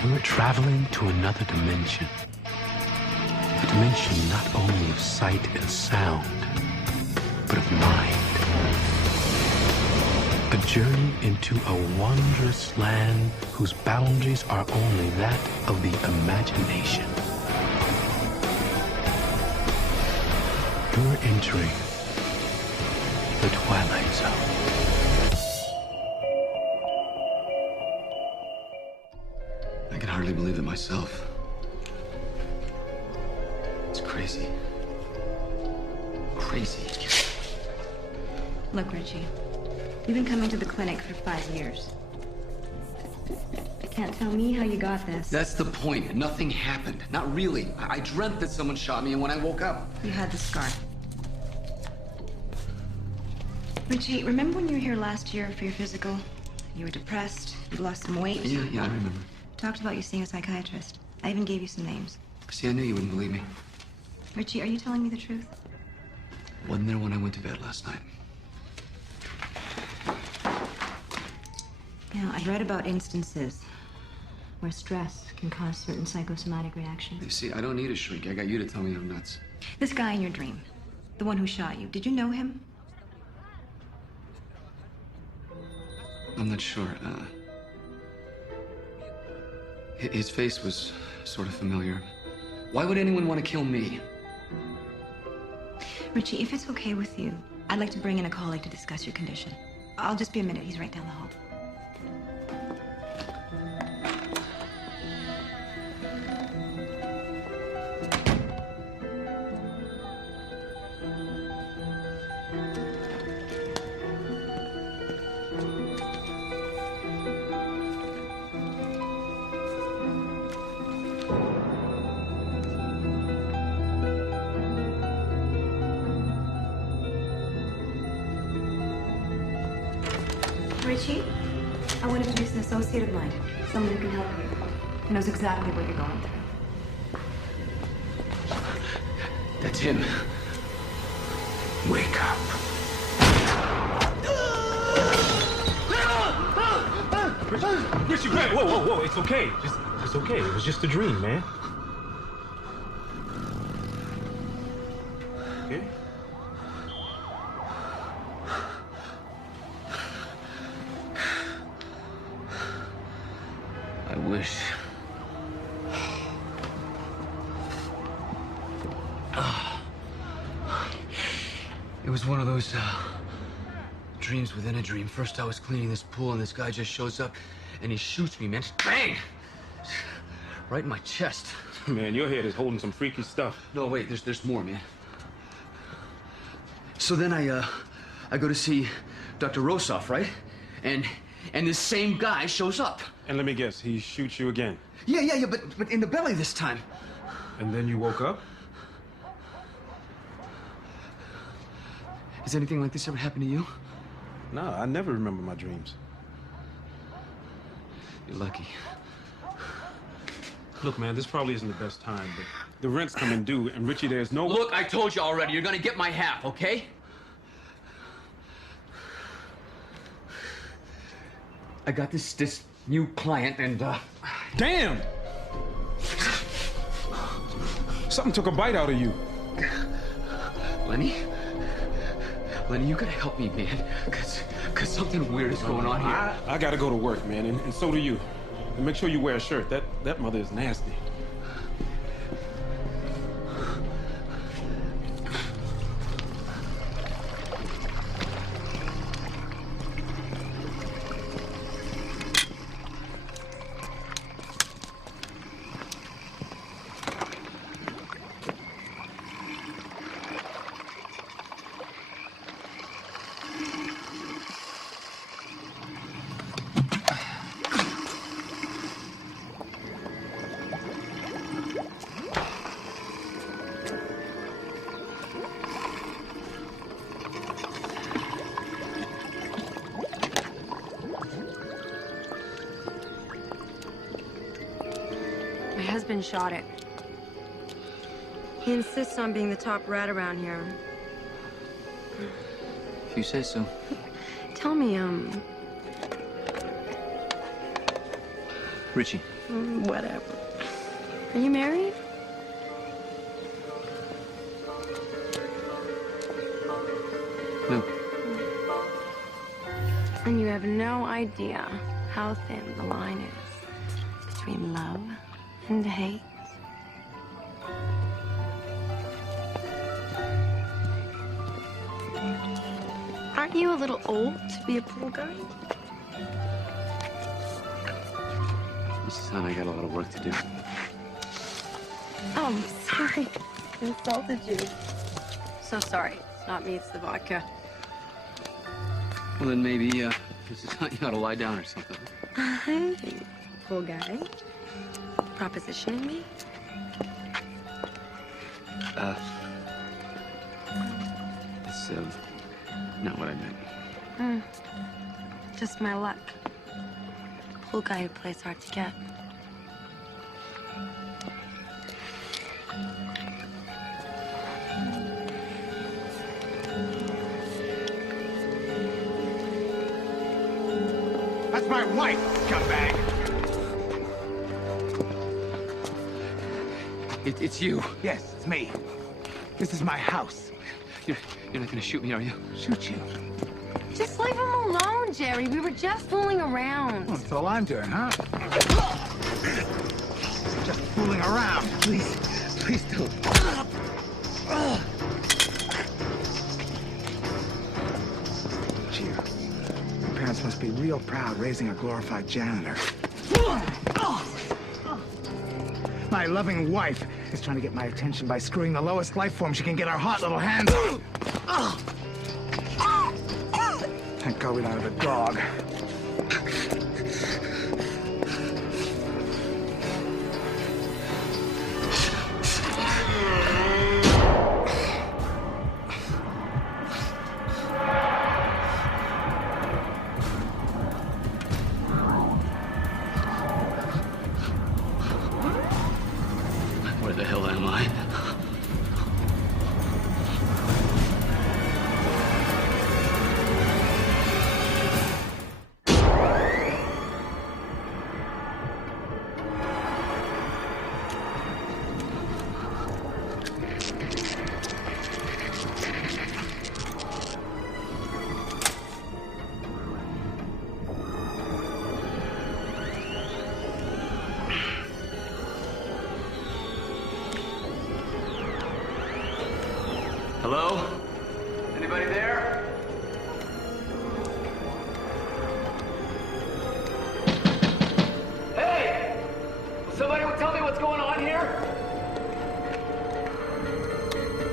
You're traveling to another dimension. A dimension not only of sight and sound, but of mind. A journey into a wondrous land whose boundaries are only that of the imagination. You're entering the Twilight Zone. I can hardly believe it myself. It's crazy. Crazy. Look, Richie, you've been coming to the clinic for 5 years. You can't tell me how you got this. That's the point. Nothing happened. Not really. I dreamt that someone shot me, and when I woke up... You had the scar. Richie, remember when you were here last year for your physical? You were depressed, you lost some weight. Yeah, I remember. Talked about you seeing a psychiatrist. I even gave you some names. See, I knew you wouldn't believe me. Richie, are you telling me the truth? Wasn't there when I went to bed last night. You know, I've read about instances where stress can cause certain psychosomatic reactions. You see, I don't need a shrink. I got you to tell me I'm nuts. This guy in your dream, the one who shot you, did you know him? I'm not sure. His face was sort of familiar. Why would anyone want to kill me? Richie, if it's okay with you, I'd like to bring in a colleague to discuss your condition. I'll just be a minute. He's right down the hall. Richie? I want to introduce an associate of mine, someone who can help you, who knows exactly what you're going through. That's him. Wake up. Richie, wait, whoa, it's okay. It's okay. It was just a dream, man. Okay? I wish. It was one of those dreams within a dream. First I was cleaning this pool and this guy just shows up and he shoots me, man. Bang! Right in my chest. Man, your head is holding some freaky stuff. No, wait, there's more, man. So then I go to see Dr. Rosoff, right? And this same guy shows up. And let me guess, he shoots you again. Yeah, but in the belly this time. And then you woke up? Has anything like this ever happened to you? No, I never remember my dreams. You're lucky. Look, man, this probably isn't the best time, but the rent's coming due, and Richie, there's no... Look, I told you already, you're gonna get my half, okay? I got this new client, and, Damn! Something took a bite out of you. Lenny, you gotta help me, man, cause something weird is going on here. I gotta go to work, man, and so do you. And make sure you wear a shirt. That mother is nasty. My husband shot it. He insists on being the top rat around here. If you say so. Tell me, Richie. Whatever. Are you married? No. And you have no idea how thin the line is between love and hate. Aren't you a little old to be a pool guy? Mrs. Hunt, I got a lot of work to do. Oh, I'm sorry. I insulted you. So sorry. It's not me, it's the vodka. Well, then maybe, Mrs. Hunt, you ought to lie down or something. Hey, pool guy. Propositioning me? That's, not what I meant. Just my luck. Pool guy who plays hard to get. That's my wife, scumbag! It's you. Yes, it's me. This is my house. You're not gonna shoot me, are you? Shoot you? Just leave him alone, Jerry. We were just fooling around. Well, that's all I'm doing, huh? Just fooling around. Please don't. Gee, your parents must be real proud raising a glorified janitor. My loving wife is trying to get my attention by screwing the lowest life form she can get our hot little hands on. Thank God we don't have a dog. the hell am I? Hello? Anybody there? Hey! Somebody will tell me what's going on here?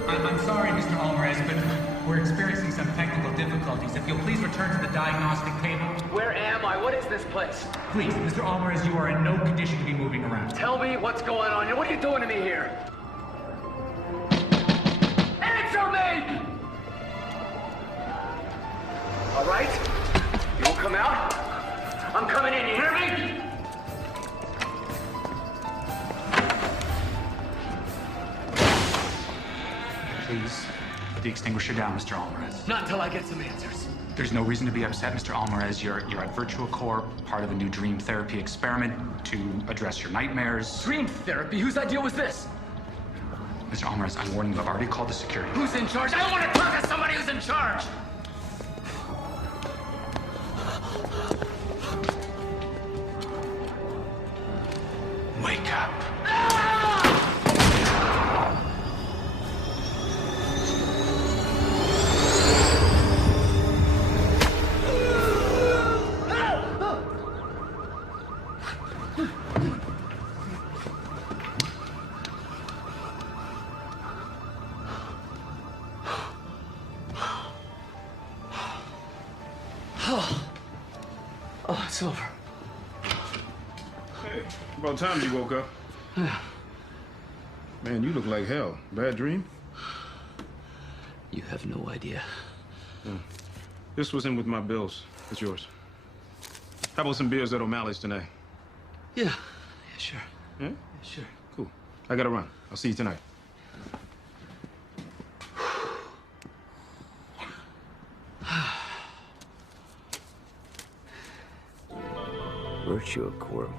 I'm sorry, Mr. Alvarez, but we're experiencing some technical difficulties. If you'll please return to the diagnostic table. Where am I? What is this place? Please, Mr. Alvarez, you are in no condition to be moving around. Tell me what's going on here. What are you doing to me here? Answer me! All right? You won't come out? I'm coming in, you hear me? Please, put the extinguisher down, Mr. Alvarez. Not until I get some answers. There's no reason to be upset, Mr. Alvarez. You're at Virtual Corp, part of a new dream therapy experiment to address your nightmares. Dream therapy? Whose idea was this? Mr. Alvarez, I'm warning you, I've already called the security. Who's in charge? I want to talk to somebody who's in charge! Wake up. Oh, it's over. Hey, about time you woke up. Man, you look like hell. Bad dream? You have no idea. This was in with my bills. It's yours. How about some beers at O'Malley's tonight? Yeah, sure. Yeah? Yeah, sure. Cool. I gotta run. I'll see you tonight. Virtual Corp.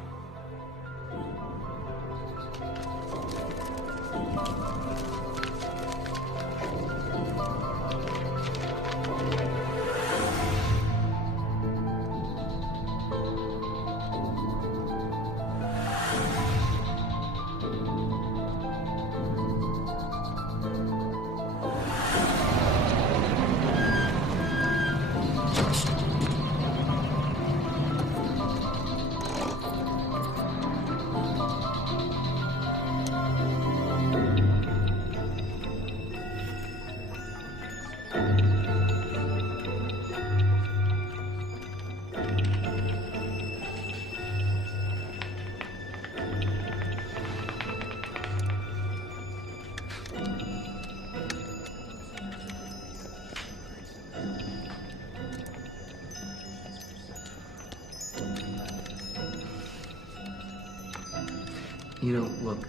You know, look,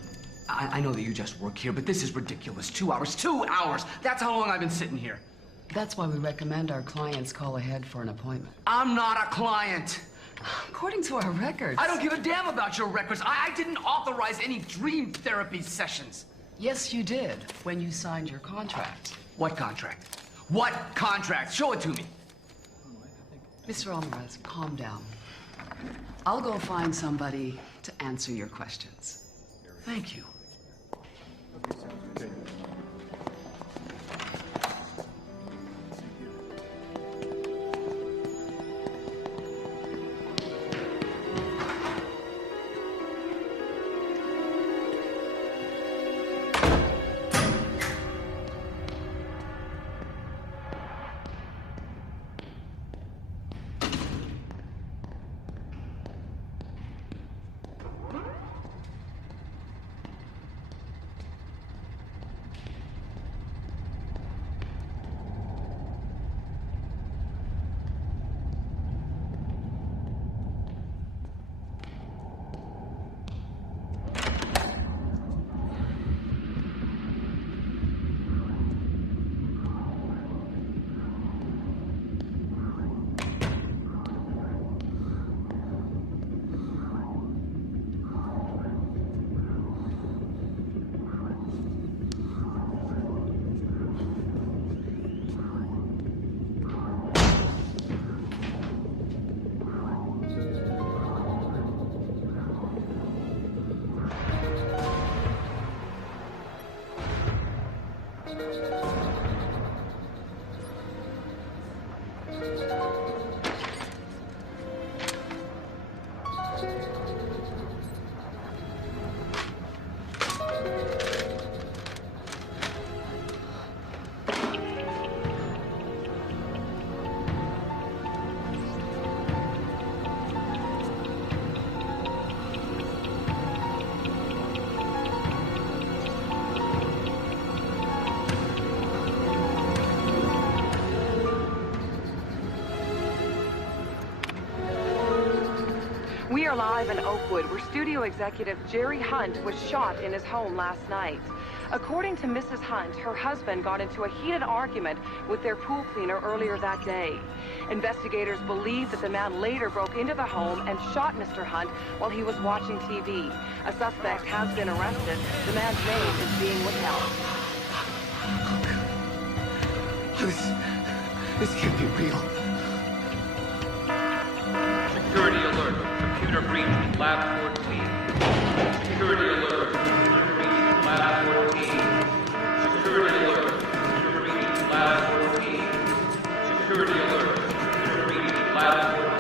I know that you just work here, but this is ridiculous. 2 hours. 2 hours! That's how long I've been sitting here. That's why we recommend our clients call ahead for an appointment. I'm not a client. According to our records. I don't give a damn about your records. I didn't authorize any dream therapy sessions. Yes, you did, when you signed your contract. What contract? What contract? Show it to me. Mr. Alvarez, calm down. I'll go find somebody to answer your questions. Thank you. 111 Oakwood, where studio executive Jerry Hunt was shot in his home last night. According to Mrs. Hunt, her husband got into a heated argument with their pool cleaner earlier that day. Investigators believe that the man later broke into the home and shot Mr. Hunt while he was watching TV. A suspect has been arrested. The man's name is being withheld. This can't be real. Security alert. Computer breach. Lab 14. Security alert. Computer breach. Lab 14. Security alert. Computer breach. Lab 14. Security alert. Computer breach. Lab 14.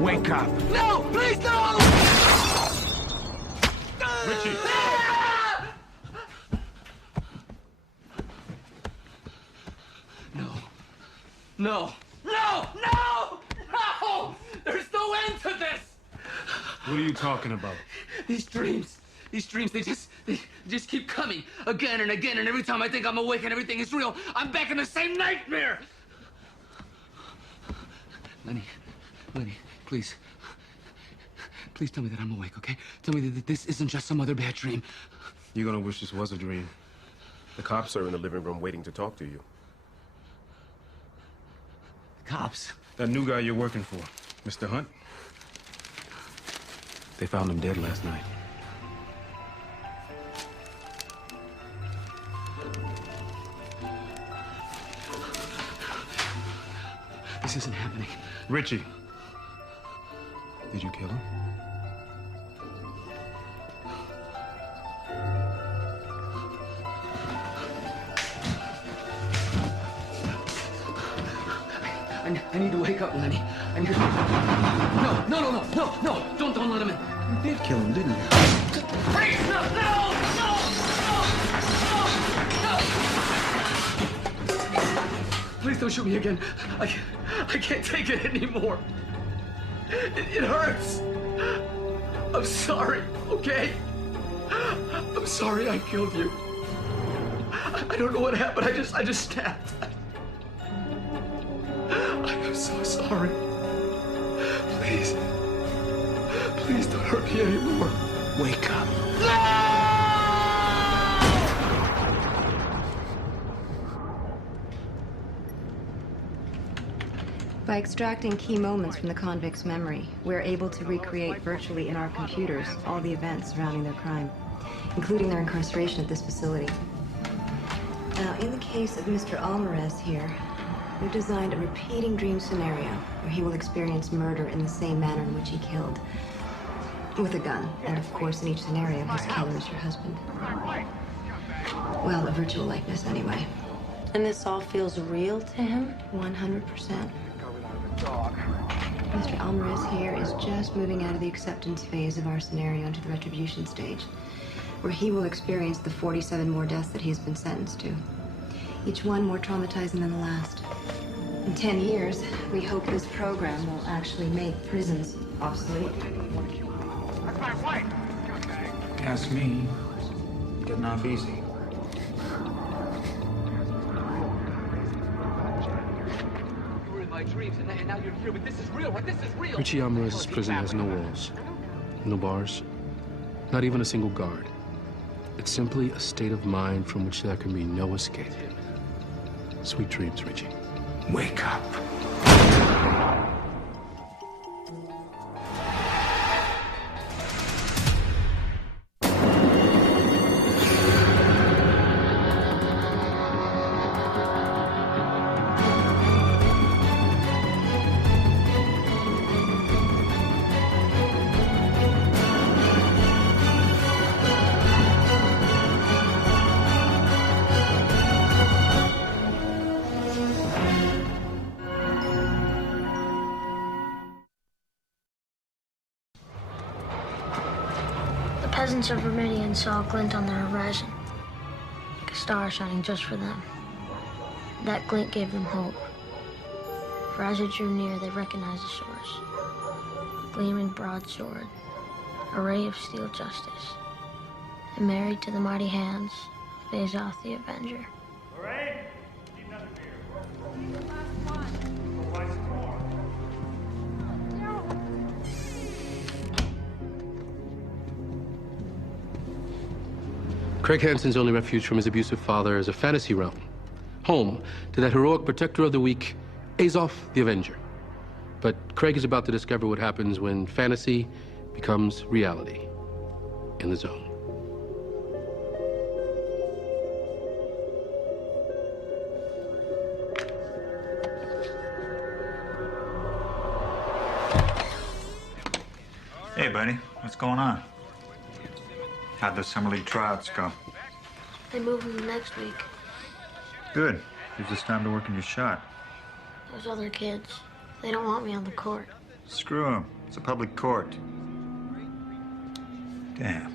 Wake up. No! Please, no! Richie! No. No! No! No! No! There's no end to this! What are you talking about? These dreams, they just keep coming again and again, and every time I think I'm awake and everything is real, I'm back in the same nightmare! Lenny, please. Please tell me that I'm awake, okay? Tell me that this isn't just some other bad dream. You're gonna wish this was a dream. The cops are in the living room waiting to talk to you. The cops? That new guy you're working for, Mr. Hunt. They found him dead last night. This isn't happening. Richie, did you kill him? I need to wake up, Lenny. I need to... No. Don't let him in. You did kill him, didn't you? Please, no! Please don't shoot me again. I can't take it anymore. It hurts. I'm sorry, okay? I'm sorry I killed you. I don't know what happened. I just snapped. I'm so sorry. Please don't hurt me anymore. Wake up. By extracting key moments from the convict's memory, we're able to recreate virtually in our computers all the events surrounding their crime, including their incarceration at this facility. Now, in the case of Mr. Alvarez here, we've designed a repeating dream scenario where he will experience murder in the same manner in which he killed. With a gun, and of course in each scenario his killer is your husband. Well, a virtual likeness anyway. And this all feels real to him? 100%. Mr. Alvarez here is just moving out of the acceptance phase of our scenario into the retribution stage, where he will experience the 47 more deaths that he's been sentenced to, each one more traumatizing than the last. In 10 years, we hope this program will actually make prisons obsolete. That's my wife! Ask me. Getting off easy. You were in my dreams, and now you're here, but this is real, right? This is real! Richie Alvarez's prison has no walls, no bars, not even a single guard. It's simply a state of mind from which there can be no escape. Sweet dreams, Richie. Wake up. peasants of Verminion saw a glint on the horizon, like a star shining just for them. That glint gave them hope, for as it drew near, they recognized the source. A gleaming broadsword, a ray of steel justice, and married to the mighty hands of Azoth the Avenger. Craig Hansen's only refuge from his abusive father is a fantasy realm, home to that heroic protector of the weak, Azoth the Avenger. But Craig is about to discover what happens when fantasy becomes reality in the Zone. Hey, buddy. What's going on? How'd the Summer League tryouts go? They move them next week. Good. Gives us time to work in your shot. Those other kids, they don't want me on the court. Screw them. It's a public court. Damn.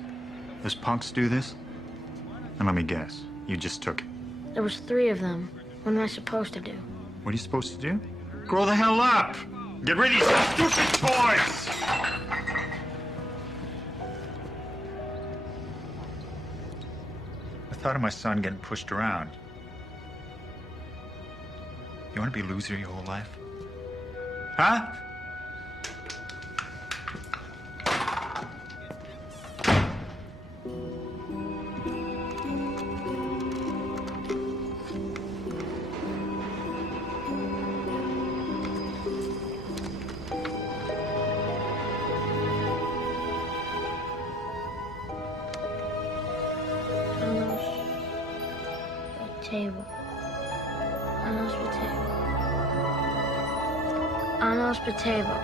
Those punks do this? And let me guess. You just took it. There was 3 of them. What am I supposed to do? What are you supposed to do? Grow the hell up! Get rid of these stupid toys! I thought of my son getting pushed around. You want to be a loser your whole life? Huh? Table. Anos potato. Anos potato.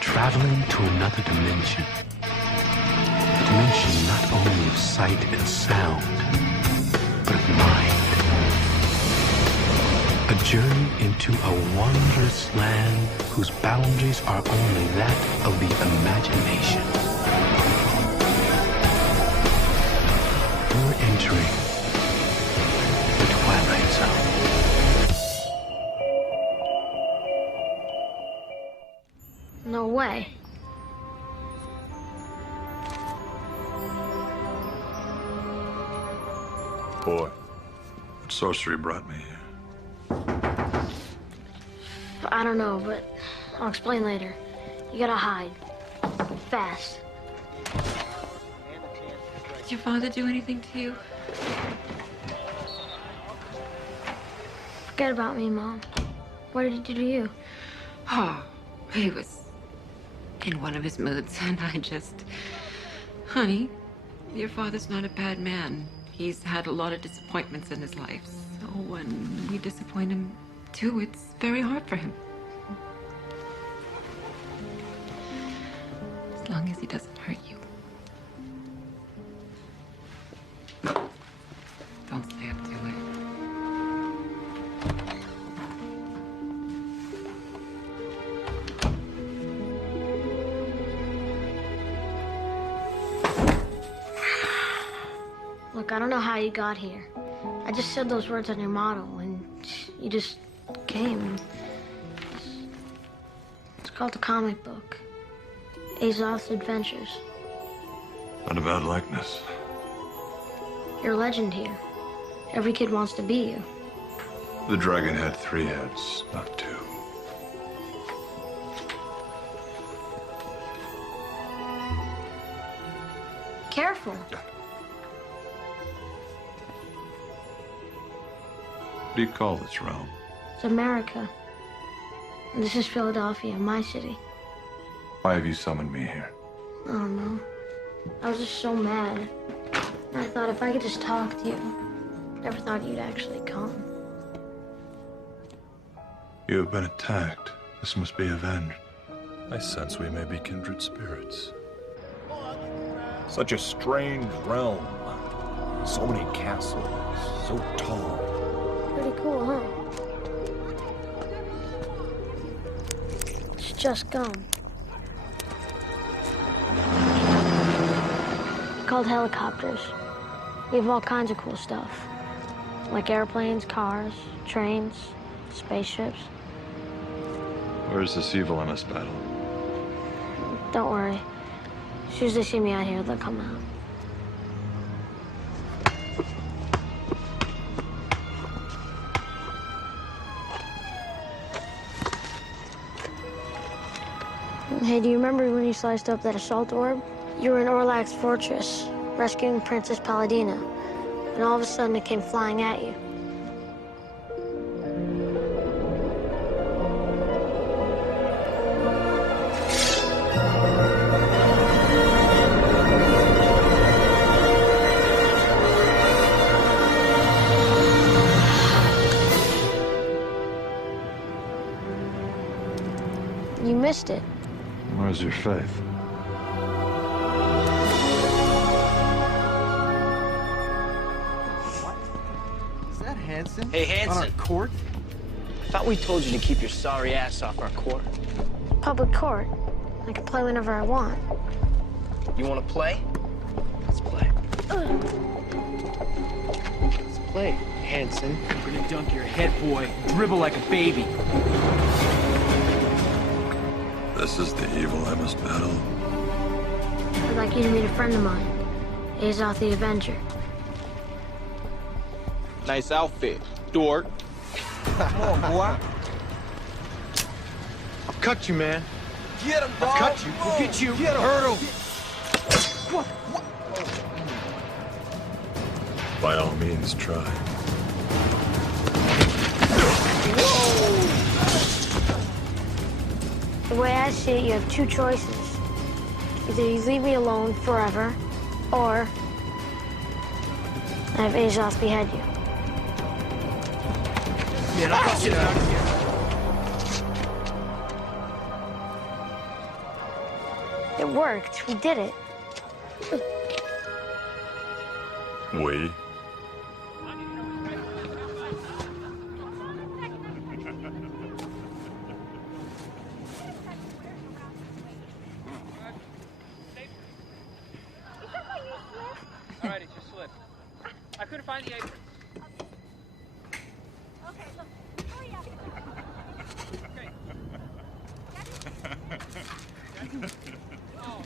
Traveling to another dimension. A dimension not only of sight and sound, but of mind. A journey into a wondrous land whose boundaries are only that of the imagination. You're entering the Twilight Zone. No way. Boy, what sorcery brought me here? I don't know, but I'll explain later. You gotta hide. Fast. Did your father do anything to you? Forget about me, Mom. What did he do to you? Oh, he was in one of his moods, and I just... Honey, your father's not a bad man. He's had a lot of disappointments in his life, so when we disappoint him, too, it's very hard for him. As long as he doesn't hurt you. Don't stay up too late. Look, I don't know how you got here. I just said those words on your model, and you just came. It's called a comic book. Azoth's Adventures. Not a bad likeness. You're a legend here. Every kid wants to be you. The dragon had 3 heads, not 2. Careful. What do you call this realm? It's America. And this is Philadelphia, my city. Why have you summoned me here? I don't know. I was just so mad. I thought if I could just talk to you. Never thought you'd actually come. You have been attacked. This must be avenged. I sense we may be kindred spirits. Such a strange realm. So many castles, so tall. Pretty cool, huh? It's just gum. Called helicopters. We have all kinds of cool stuff. Like airplanes, cars, trains, spaceships. Where's this evil MS battle? Don't worry. As soon as they see me out here, they'll come out. Hey, do you remember when you sliced up that assault orb? You were in Orlax's fortress, rescuing Princess Palladina, and all of a sudden it came flying at you. You missed it. Where's your faith? Is that Hanson? Hey, Hanson. On our court? I thought we told you to keep your sorry ass off our court. Public court. I can play whenever I want. You want to play? Let's play. Let's play, Hanson. We're gonna dunk your head, boy. Dribble like a baby. This is the evil MS battle. I'd like you to meet a friend of mine, Azoth the Avenger. Nice outfit, dork. Come on, boy. I'll cut you, man. Get him, dog. I'll cut you. We'll get you. Get him. Hurdle. What? By all means, try. The way I see it, you have two choices. Either you leave me alone forever, or I have Azoth behead you. Man, I'll get out of here. It worked. We did it. We? All right, it's your slip. I couldn't find the apron. Okay, look. Hurry up. Oh,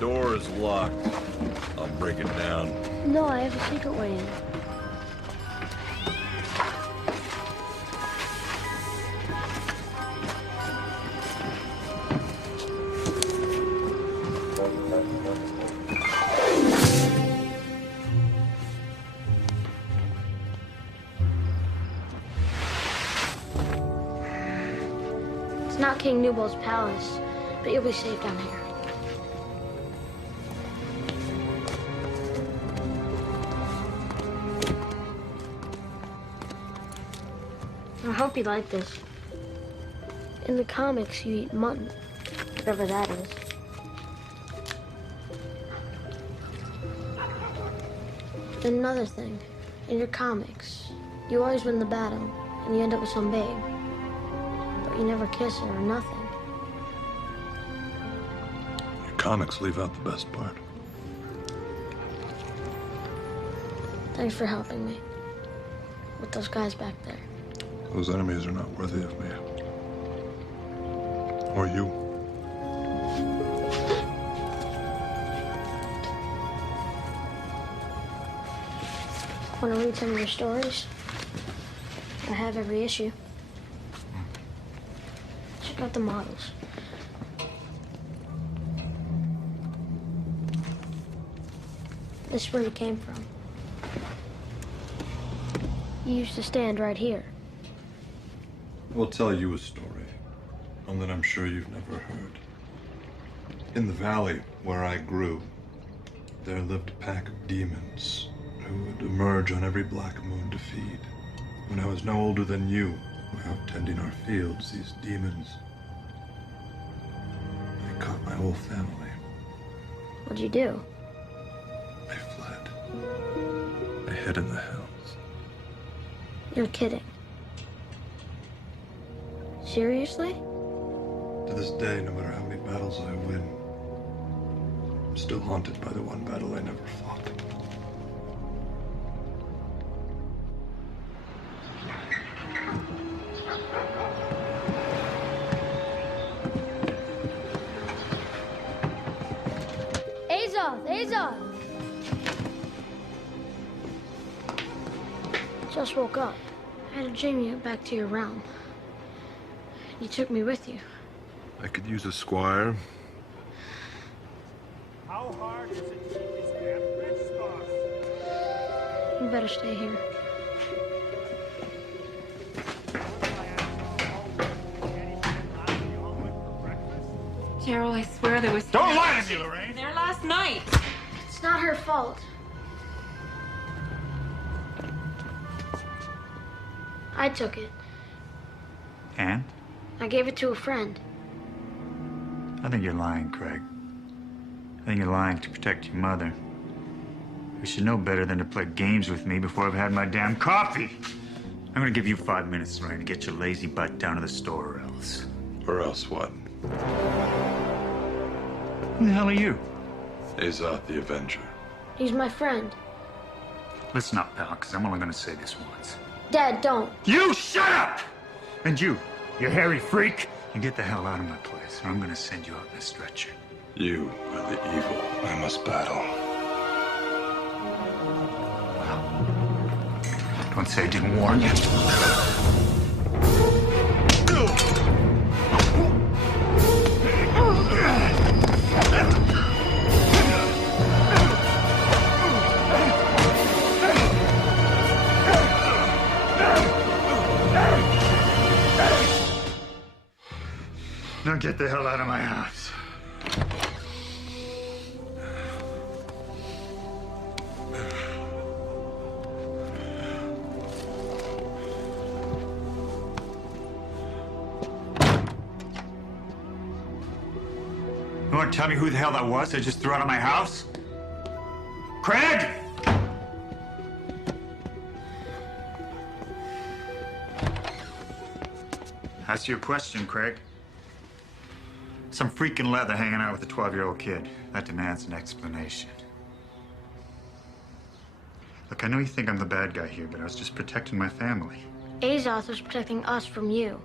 Door is locked. I'll break it down. No, I have a secret way in. It's not King Nubol's palace, but you'll be safe down here. I hope you like this. In the comics, you eat mutton, whatever that is. And another thing, in your comics, you always win the battle, and you end up with some babe. But you never kiss her or nothing. Your comics leave out the best part. Thanks for helping me. With those guys back there. Those enemies are not worthy of me. Or you. Want to read some of your stories? I have every issue. Check out the models. This is where you came from. You used to stand right here. I'll tell you a story, one that I'm sure you've never heard. In the valley where I grew, there lived a pack of demons who would emerge on every black moon to feed. When I was no older than you, out tending our fields, these demons, they caught my whole family. What'd you do? I fled. I hid in the hills. You're kidding. Seriously? To this day, no matter how many battles I win, I'm still haunted by the one battle I never fought. Azoth! Just woke up. I had a dream you went back to your realm. You took me with you. I could use a squire. How hard is it to keep these damn bridge stars? You better stay here. Gerald, I swear there was... Don't lie to me, Lorraine! There last night! It's not her fault. I took it. And? I gave it to a friend. I think you're lying, Craig. I think you're lying to protect your mother. You should know better than to play games with me before I've had my damn coffee. I'm gonna give you 5 minutes, Lorraine, to get your lazy butt down to the store, or else. Or else what? Who the hell are you? Azoth the Avenger. He's my friend. Listen up, pal, because I'm only gonna say this once. Dad, don't. You shut up! And you hairy freak, you get the hell out of my place, or I'm gonna send you out in a stretcher. You are the evil I must battle. Don't say I didn't warn you. Now get the hell out of my house. You want to tell me who the hell that was I just threw out of my house? Craig! That's your question, Craig. Some freaking leather hanging out with a 12-year-old kid. That demands an explanation. Look, I know you think I'm the bad guy here, but I was just protecting my family. Azoth was protecting us from you.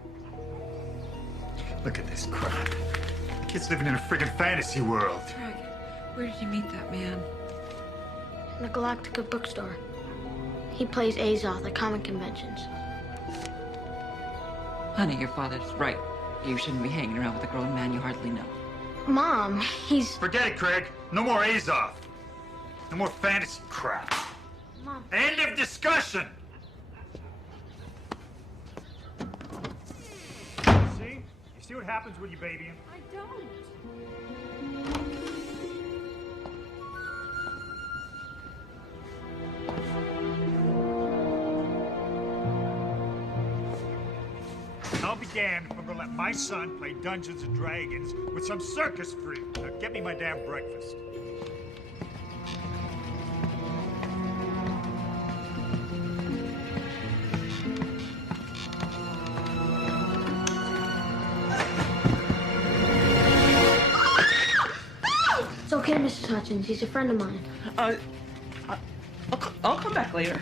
Look at this crap. The kid's living in a friggin' fantasy world. Craig, where did you meet that man? In the Galactica bookstore. He plays Azoth at comic conventions. Honey, your father's right. You shouldn't be hanging around with a grown man you hardly know. Mom, he's... Forget it, Craig. No more Azoth. No more fantasy crap. Mom. End of discussion! See? You see what happens when you baby him? I don't. I'll be damned if I'm gonna let my son play Dungeons and Dragons with some circus freak. Now get me my damn breakfast. It's okay, Mrs. Hutchins. He's a friend of mine. I'll come back later.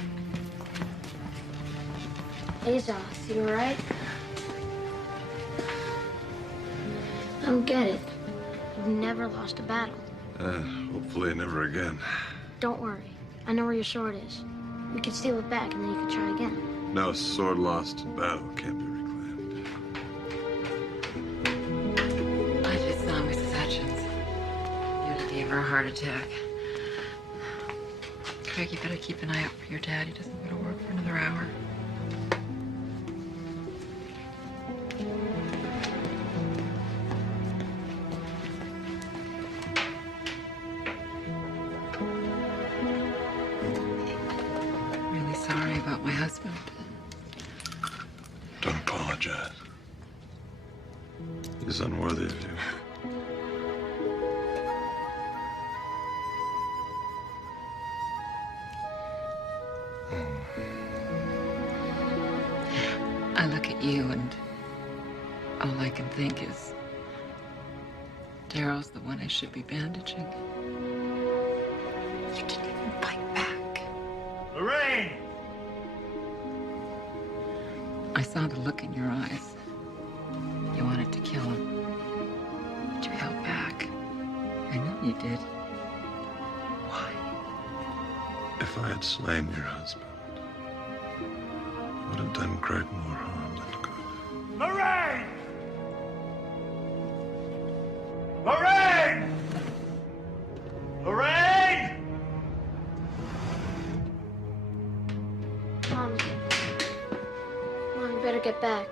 Azoth, you all right? I don't get it. You've never lost a battle. Hopefully never again. Don't worry. I know where your sword is. We could steal it back, and then you could try again. No sword lost in battle can't be reclaimed. I just saw Mrs. Hutchins. Nearly gave her a heart attack. Craig, you better keep an eye out for your dad. He doesn't go to work for another hour. Really sorry about my husband. Don't apologize. He's unworthy of you. I look at you and all I can think is Daryl's the one I should be bandaging. You didn't even fight back. Lorraine! I saw the look in your eyes. You wanted to kill him. But you held back. I know you did. Why? If I had slain your husband, I would have done Craig more harm than good. Lorraine! Lorraine! Lorraine! Mom, you better get back.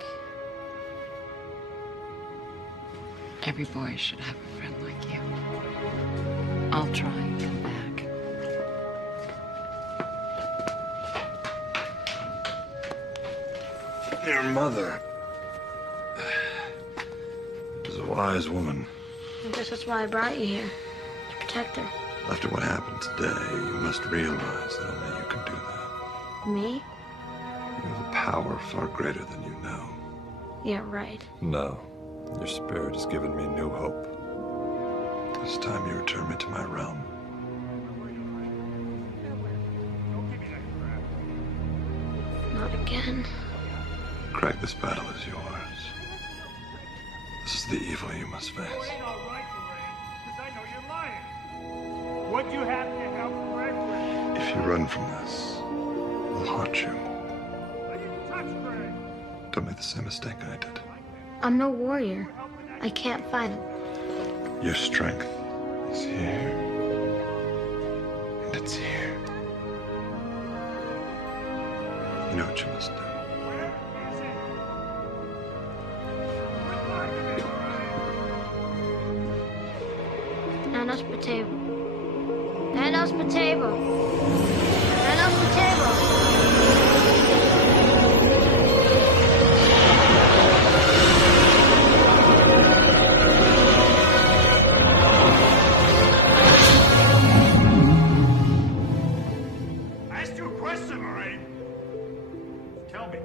Every boy should have a friend like you. I'll try and come back. Your mother is a wise woman. I guess that's why I brought you here. To protect her. After what happened today, you must realize that only you can do that. Me? You have a power far greater than you know. Yeah, right. No. Your spirit has given me new hope. It's time you return me to my realm. Not again. Craig, this battle is yours. This is the evil you must face. You ain't all right, Lorraine, because I know you're lying. What you have to help Craig with? If you run from this, I'll haunt you. I didn't touch Craig. Don't make the same mistake I did. I'm no warrior. I can't fight him. Your strength is here. And it's here. You know what you must do. Nanos potato. Nanos potato. Nanos potato. I asked you a question, Lorraine. Tell me.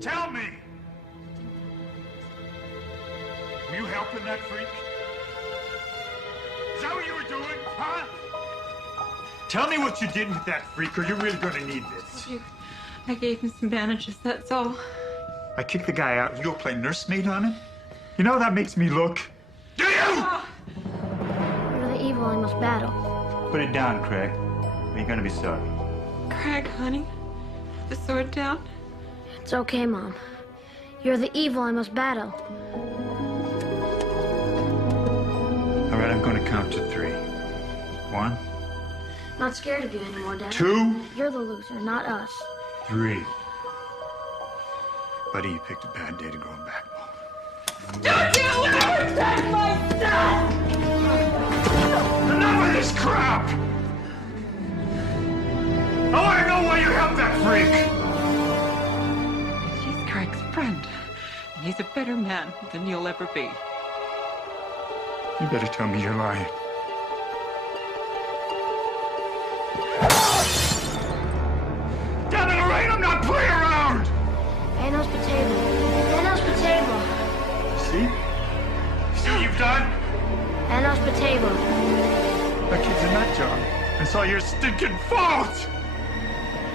Tell me! Were you helping that freak? Is that what you were doing, huh? Tell me what you did with that freak, or you're really gonna need this. I gave him some bandages, that's all. I kicked the guy out. You go play nursemaid on him? You know how that makes me look? Do you? You're the evil I must battle. Put it down, Craig. Or you're gonna be sorry. Craig, honey, put the sword down. It's okay, Mom. You're the evil I must battle. All right, I'm gonna count to 3. 1, Not scared of you anymore, Dad. 2, You're the loser, not us. 3. Buddy, you picked a bad day to go back. Don't you ever take my son! Enough of this crap! I want to know why you helped that freak! He's Craig's friend. And he's a better man than you'll ever be. You better tell me you're lying. Damn it, Lorraine, I'm not playing around! Nanos potato. Nanos potato. See? See what you've done? Nanos potato. That kid's a nut job. It's all your stinking fault!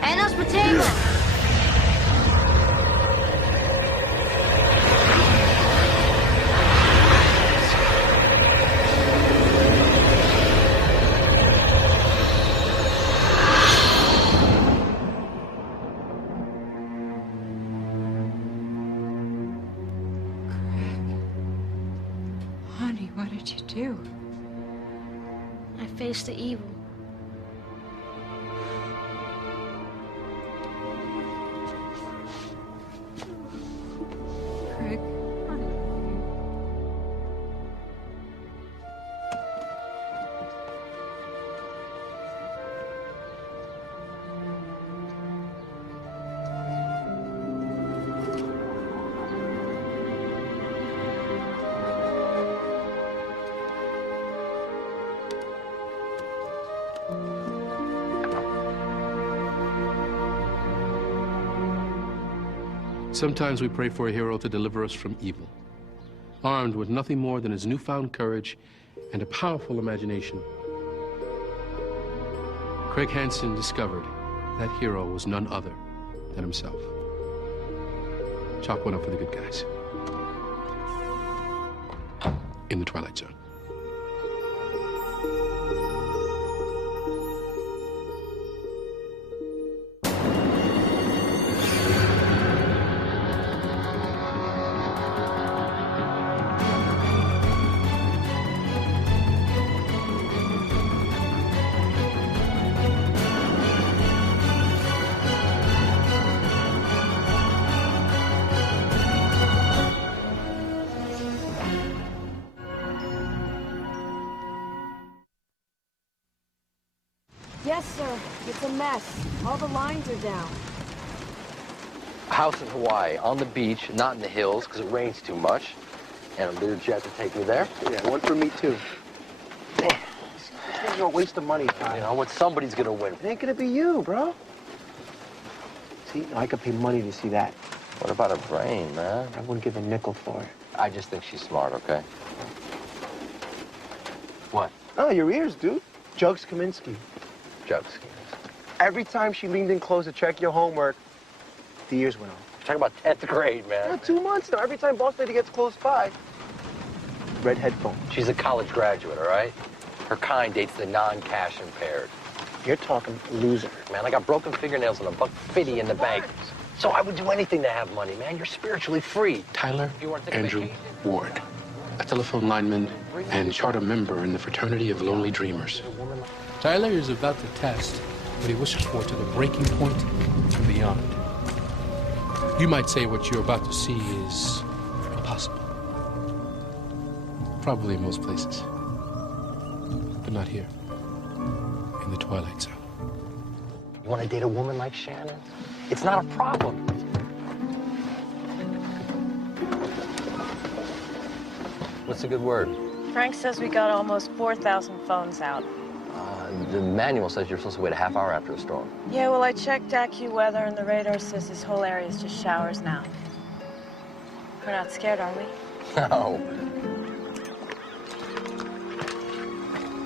Nanos potato. you? I face the evil. Craig. Sometimes we pray for a hero to deliver us from evil. Armed with nothing more than his newfound courage and a powerful imagination, Craig Hansen discovered that hero was none other than himself. Chalk one up for the good guys. In the Twilight Zone. Yes, sir. It's a mess. All the lines are down. A house in Hawaii, on the beach, not in the hills, because it rains too much. And a Lear jet to take me there. Yeah, one for me, too. This thing's a waste of money, Ty. You know what? Somebody's going to win. It ain't gonna be you, bro. See, I could pay money to see that. What about her brain, man? I wouldn't give a nickel for it. I just think she's smart, okay? What? Oh, your ears, dude. Jugs Kaminsky. Jugs. Every time she leaned in close to check your homework, the ears went off. Talking about 10th grade, man. Yeah, 2 months now. Every time boss lady gets close by, red headphone. She's a college graduate, all right? Her kind dates the non-cash impaired. You're talking loser. Man, I got broken fingernails and $150 in the bank. So I would do anything to have money, man. You're spiritually free. Tyler If you weren't thinking Andrew vacation- Ward, a telephone lineman and charter member in the Fraternity of Lonely Dreamers. Tyler is about to test what he wishes for to the breaking point and beyond. You might say what you're about to see is impossible. Probably in most places. But not here. In the Twilight Zone. You want to date a woman like Shannon? It's not a problem. What's a good word? Frank says we got almost 4,000 phones out. The manual says you're supposed to wait a half hour after a storm. Yeah, well, I checked AccuWeather, and the radar says this whole area is just showers now. We're not scared, are we? No.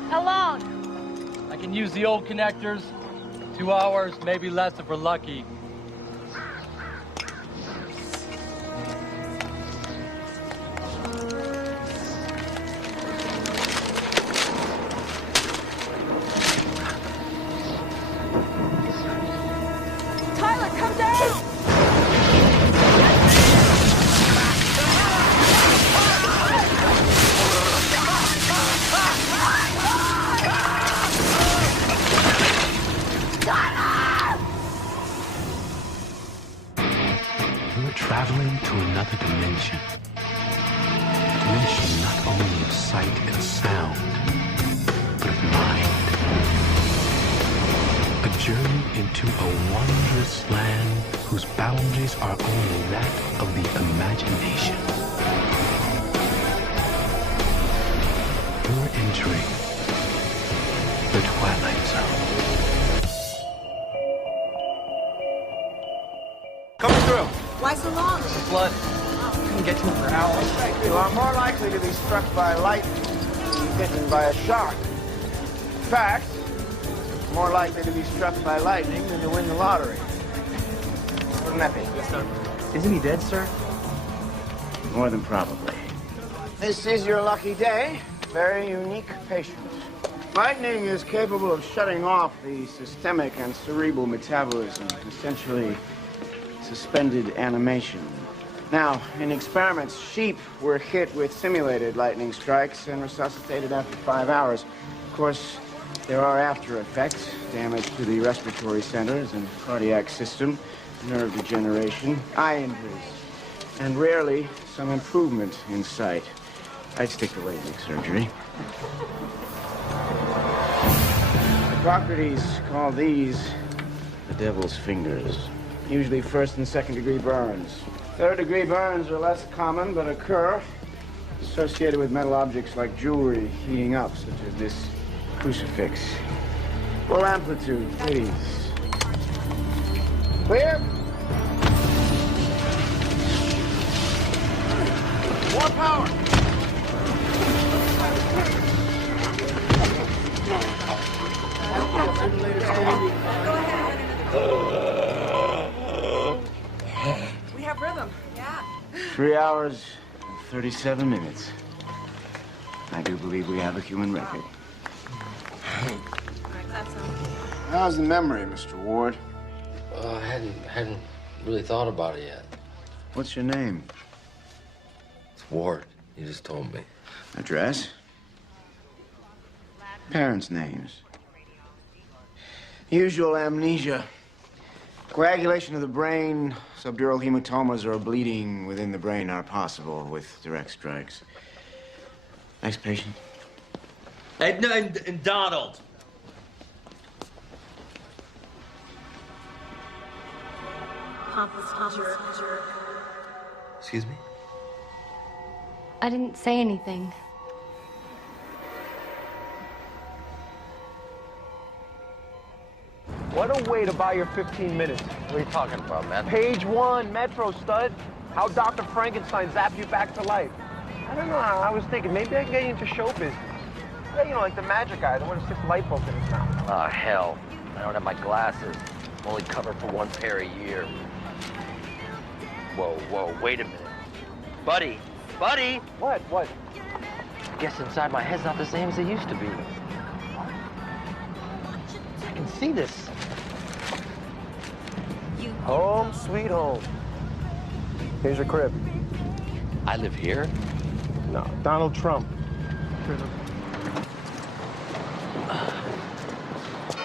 How long? I can use the old connectors. 2 hours, maybe less if we're lucky. Tyler, come down! You're traveling to another dimension. A dimension not only of sight and sound, but of mind. A journey into a wondrous land whose boundaries are only that of the imagination. You're entering the Twilight Zone. Coming through. Why so long? Flood. Couldn't get to him for hours. You are more likely to be struck by lightning than be bitten by a shark. In fact, more likely to be struck by lightning than to win the lottery. Wouldn't that be? Yes, sir. Isn't he dead, sir? More than probably. This is your lucky day. Very unique patient. Lightning is capable of shutting off the systemic and cerebral metabolism, essentially suspended animation. Now, in experiments, sheep were hit with simulated lightning strikes and resuscitated after 5 hours. Of course, there are after effects, damage to the respiratory centers and cardiac system, nerve degeneration, eye injuries, and rarely some improvement in sight. I'd stick to LASIK surgery. Hippocrates called these the devil's fingers. Usually first and second degree burns. Third degree burns are less common, but occur associated with metal objects like jewelry heating up, such as this crucifix. Full amplitude, please. Clear? More power! We have rhythm. Yeah. 3 hours and 37 minutes. I do believe we have a human record. How's the memory, Mr. Ward? I hadn't really thought about it yet. What's your name? It's Ward. You just told me. Address? Parents' names. Usual amnesia. Coagulation of the brain, subdural hematomas, or bleeding within the brain are possible with direct strikes. Next patient. And Donald. Excuse me? I didn't say anything. What a way to buy your 15 minutes. What are you talking about, man? Page 1, Metro stud. How Dr. Frankenstein zapped you back to life. I don't know, I was thinking maybe I can get you into show business. Yeah, you know, like the magic guy, the one who sticks light bulbs in his mouth. Oh, hell. I don't have my glasses. I'm only covered for 1 pair a year. Whoa, wait a minute. Buddy! What? I guess inside my head's not the same as it used to be. I can see this. Home sweet home. Here's your crib. I live here? No, Donald Trump.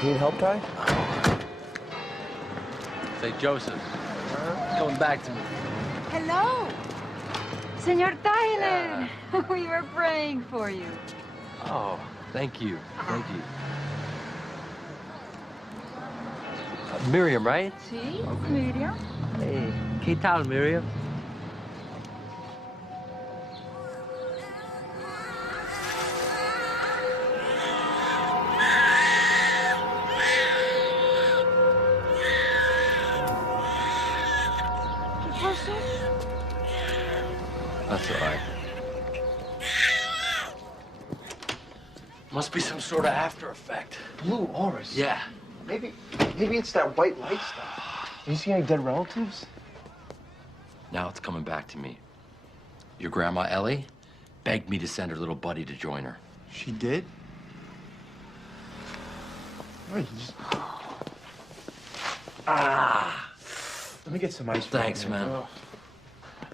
Need help, Ty? Say, Joseph. It's coming back to me. Hello, Senor Tyler. We were praying for you. Oh, thank you. Thank you. Miriam, right? Sí, Miriam. Hey, ¿qué tal, Miriam? That's all right. Must be some sort of after effect. Blue auras. Yeah. Maybe it's that white light stuff. Do you see any dead relatives? Now it's coming back to me. Your grandma, Ellie, begged me to send her little buddy to join her. She did? Wait, just... Ah! Let me get some ice. Thanks, man. Oh.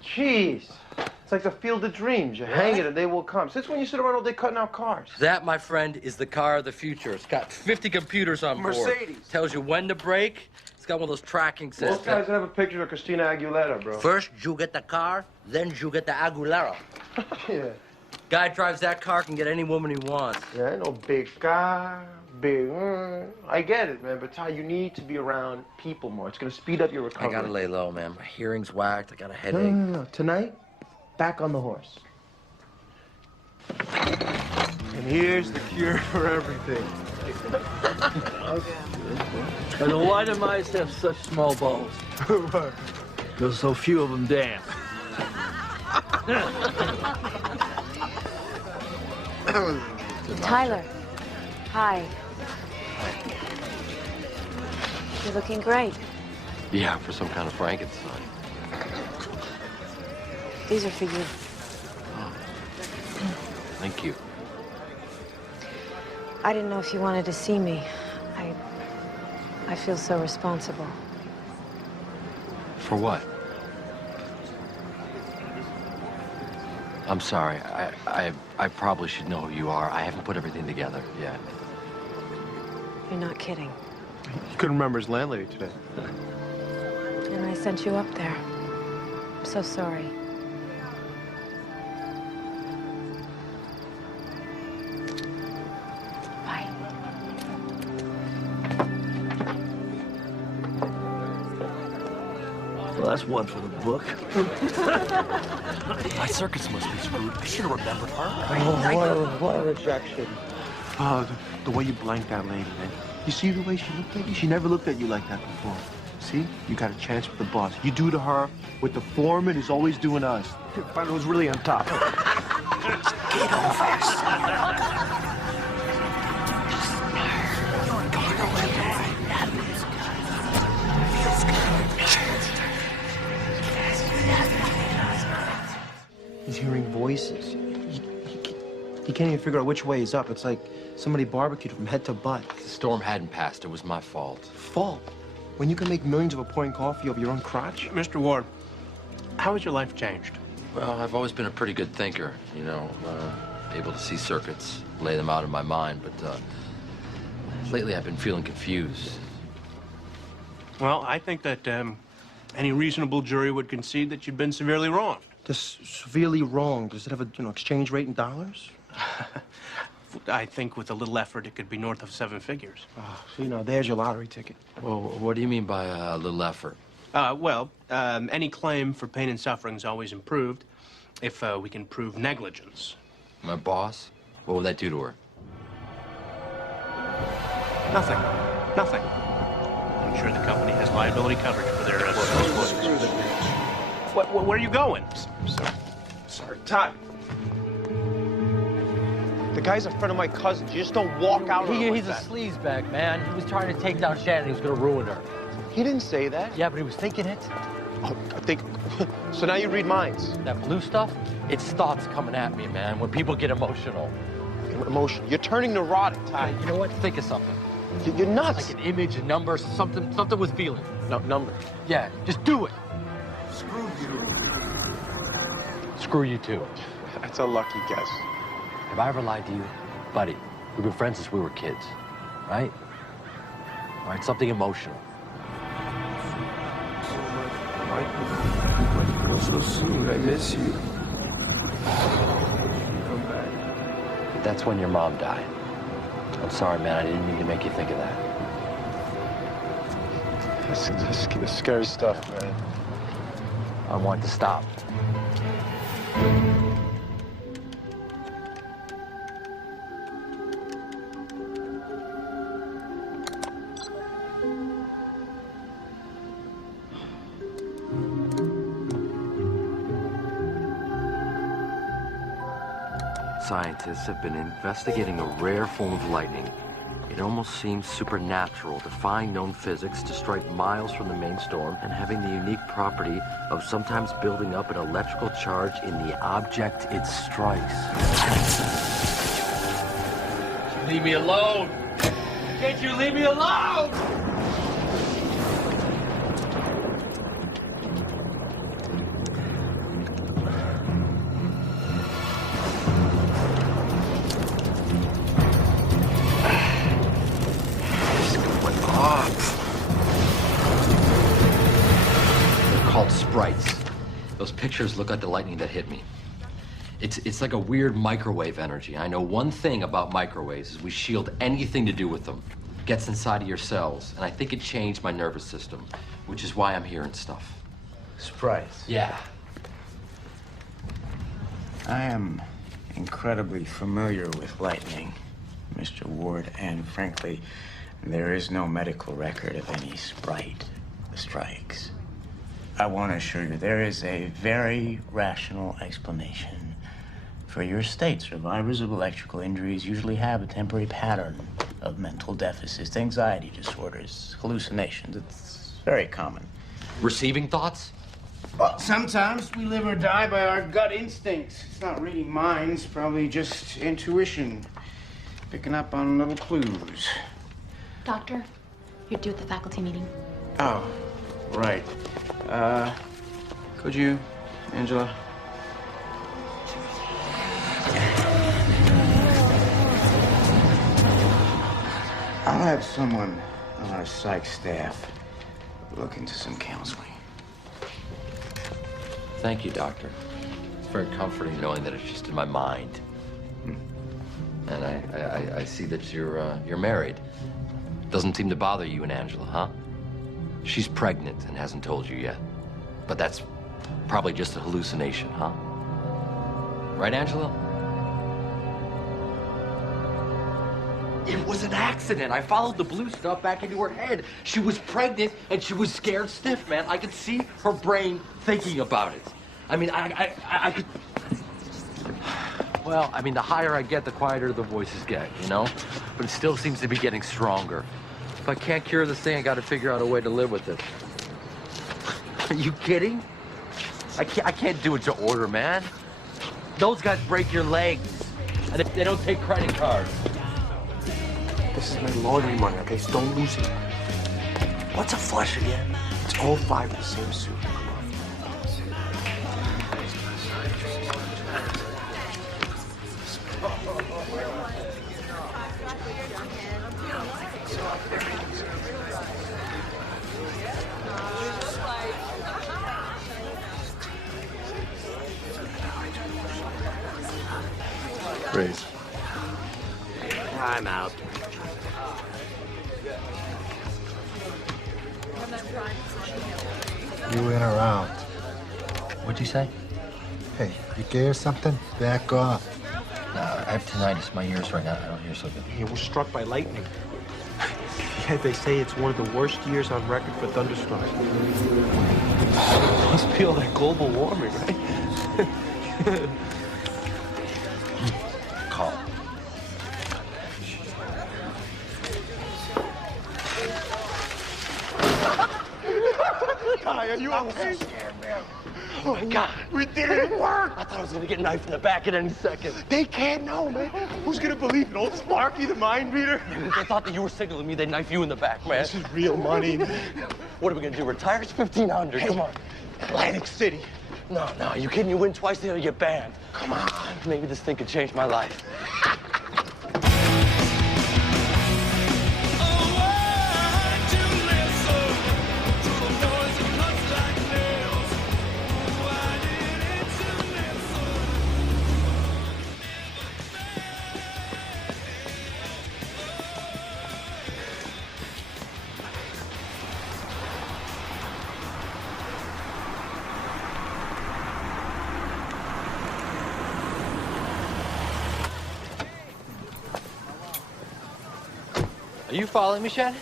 Jeez. It's like the field of dreams. You hang it and they will come. Since when you sit around all day cutting out cars? That, my friend, is the car of the future. It's got 50 computers on board. Mercedes. Tells you when to brake. It's got one of those tracking systems. Most guys have a picture of Christina Aguilera, bro. First, you get the car, then you get the Aguilera. Yeah. Guy drives that car can get any woman he wants. Yeah, no big car, big... I get it, man, but Ty, you need to be around people more. It's gonna speed up your recovery. I gotta lay low, man. My hearing's whacked. I got a headache. No. Tonight, back on the horse. And here's the cure for everything. And why do mice have such small balls? Because so few of them dance. Tyler. Hi. You're looking great. Yeah, for some kind of Frankenstein. These are for you. Thank you. I didn't know if you wanted to see me. I feel so responsible. For what? I'm sorry. I probably should know who you are. I haven't put everything together yet. You're not kidding. You couldn't remember his landlady today. And I sent you up there. I'm so sorry. Bye. Well, that's one for the book. My circuits must be screwed. I should have remembered her. Oh, what a rejection. The way you blanked that lady, man. You see the way she looked at you? She never looked at you like that before. See? You got a chance with the boss. You do to her what the foreman is always doing to us. Find who's really on top. Get over yourself. He's hearing voices. He can't even figure out which way is up. It's like somebody barbecued from head to butt. The storm hadn't passed. It was my fault. Fault? When you can make millions of a pouring coffee over your own crotch? Mr. Ward, how has your life changed? Well, I've always been a pretty good thinker, you know, able to see circuits, lay them out in my mind, but lately I've been feeling confused. Well, I think that any reasonable jury would concede that you've been severely wronged. Just severely wrong. Does it have a, exchange rate in dollars? I think with a little effort, it could be north of 7 figures. Oh, so, there's your lottery ticket. Well, what do you mean by a little effort? Any claim for pain and suffering is always improved if we can prove negligence. My boss? What would that do to her? Nothing. Nothing. I'm sure the company has liability coverage for their where are you going? Sorry. Todd. The guy's a friend of my cousin. You just don't walk out on him He's a sleazebag, man. He was trying to take down Shannon. He was going to ruin her. He didn't say that. Yeah, but he was thinking it. Oh, I think... So now you read minds. That blue stuff, it's thoughts coming at me, man, when people get emotional. Emotion. You're turning neurotic, Todd. You know what? Think of something. You're nuts. Like an image, a number, something with feeling. No, number. Yeah, just do it. Screw you. Screw you, too. That's a lucky guess. Have I ever lied to you? Buddy, we've been friends since we were kids, right? All right, something emotional. So soon, I miss you. Come back. That's when your mom died. I'm sorry, man. I didn't mean to make you think of that. That's scary stuff, man. I want to stop. Scientists have been investigating a rare form of lightning. It almost seems supernatural, defying known physics to strike miles from the main storm and having the unique property of sometimes building up an electrical charge in the object it strikes. Leave me alone! Can't you leave me alone? Sprites. Those pictures look like the lightning that hit me. It's like a weird microwave energy. I know one thing about microwaves is we shield anything to do with them. It gets inside of your cells, and I think it changed my nervous system, which is why I'm hearing stuff. Sprites? Yeah. I am incredibly familiar with lightning, Mr. Ward, and frankly, there is no medical record of any sprite strikes. I want to assure you, there is a very rational explanation for your state. Survivors of electrical injuries usually have a temporary pattern of mental deficits, anxiety disorders, hallucinations. It's very common. Receiving thoughts? Well, sometimes we live or die by our gut instincts. It's not reading minds, probably just intuition, picking up on little clues. Doctor, you're due at the faculty meeting. Oh, right. Could you, Angela? I'll have someone on our psych staff look into some counseling. Thank you, Doctor. It's very comforting knowing that it's just in my mind. And I see that you're married. Doesn't seem to bother you and Angela, huh? She's pregnant and hasn't told you yet. But that's probably just a hallucination, huh? Right, Angela? It was an accident. I followed the blue stuff back into her head. She was pregnant and she was scared stiff, man. I could see her brain thinking about it. I mean, I could... Well, I mean, the higher I get, the quieter the voices get, you know? But it still seems to be getting stronger. If I can't cure this thing, I gotta figure out a way to live with it. Are you kidding? I can't do it to order, man. Those guys break your legs, and they don't take credit cards. This is my laundry money, okay? So don't lose it. What's a flush again? It's all 5 of the same suit. Raise. I'm out. You in or out? What'd you say? Hey, you gay or something? Back off. I have tinnitus. My ears right now, I don't hear so good. He was struck by lightning. Yeah, they say it's one of the worst years on record for thunderstorms. Must be all that global warming, right? Call. Ty, are you okay? Oh my God. We did it. It worked. I thought I was gonna get knifed in the back at any second. They can't know, man. Who's gonna believe it? Old Sparky, the mind reader? They thought that you were signaling me, they'd knife you in the back, man. This is real money. What are we gonna do? Retire? It's 1,500. Hey, Come on. Atlantic City. No, you kidding? You win twice, then you get banned. Come on. Maybe this thing could change my life. Are you following me, Shannon?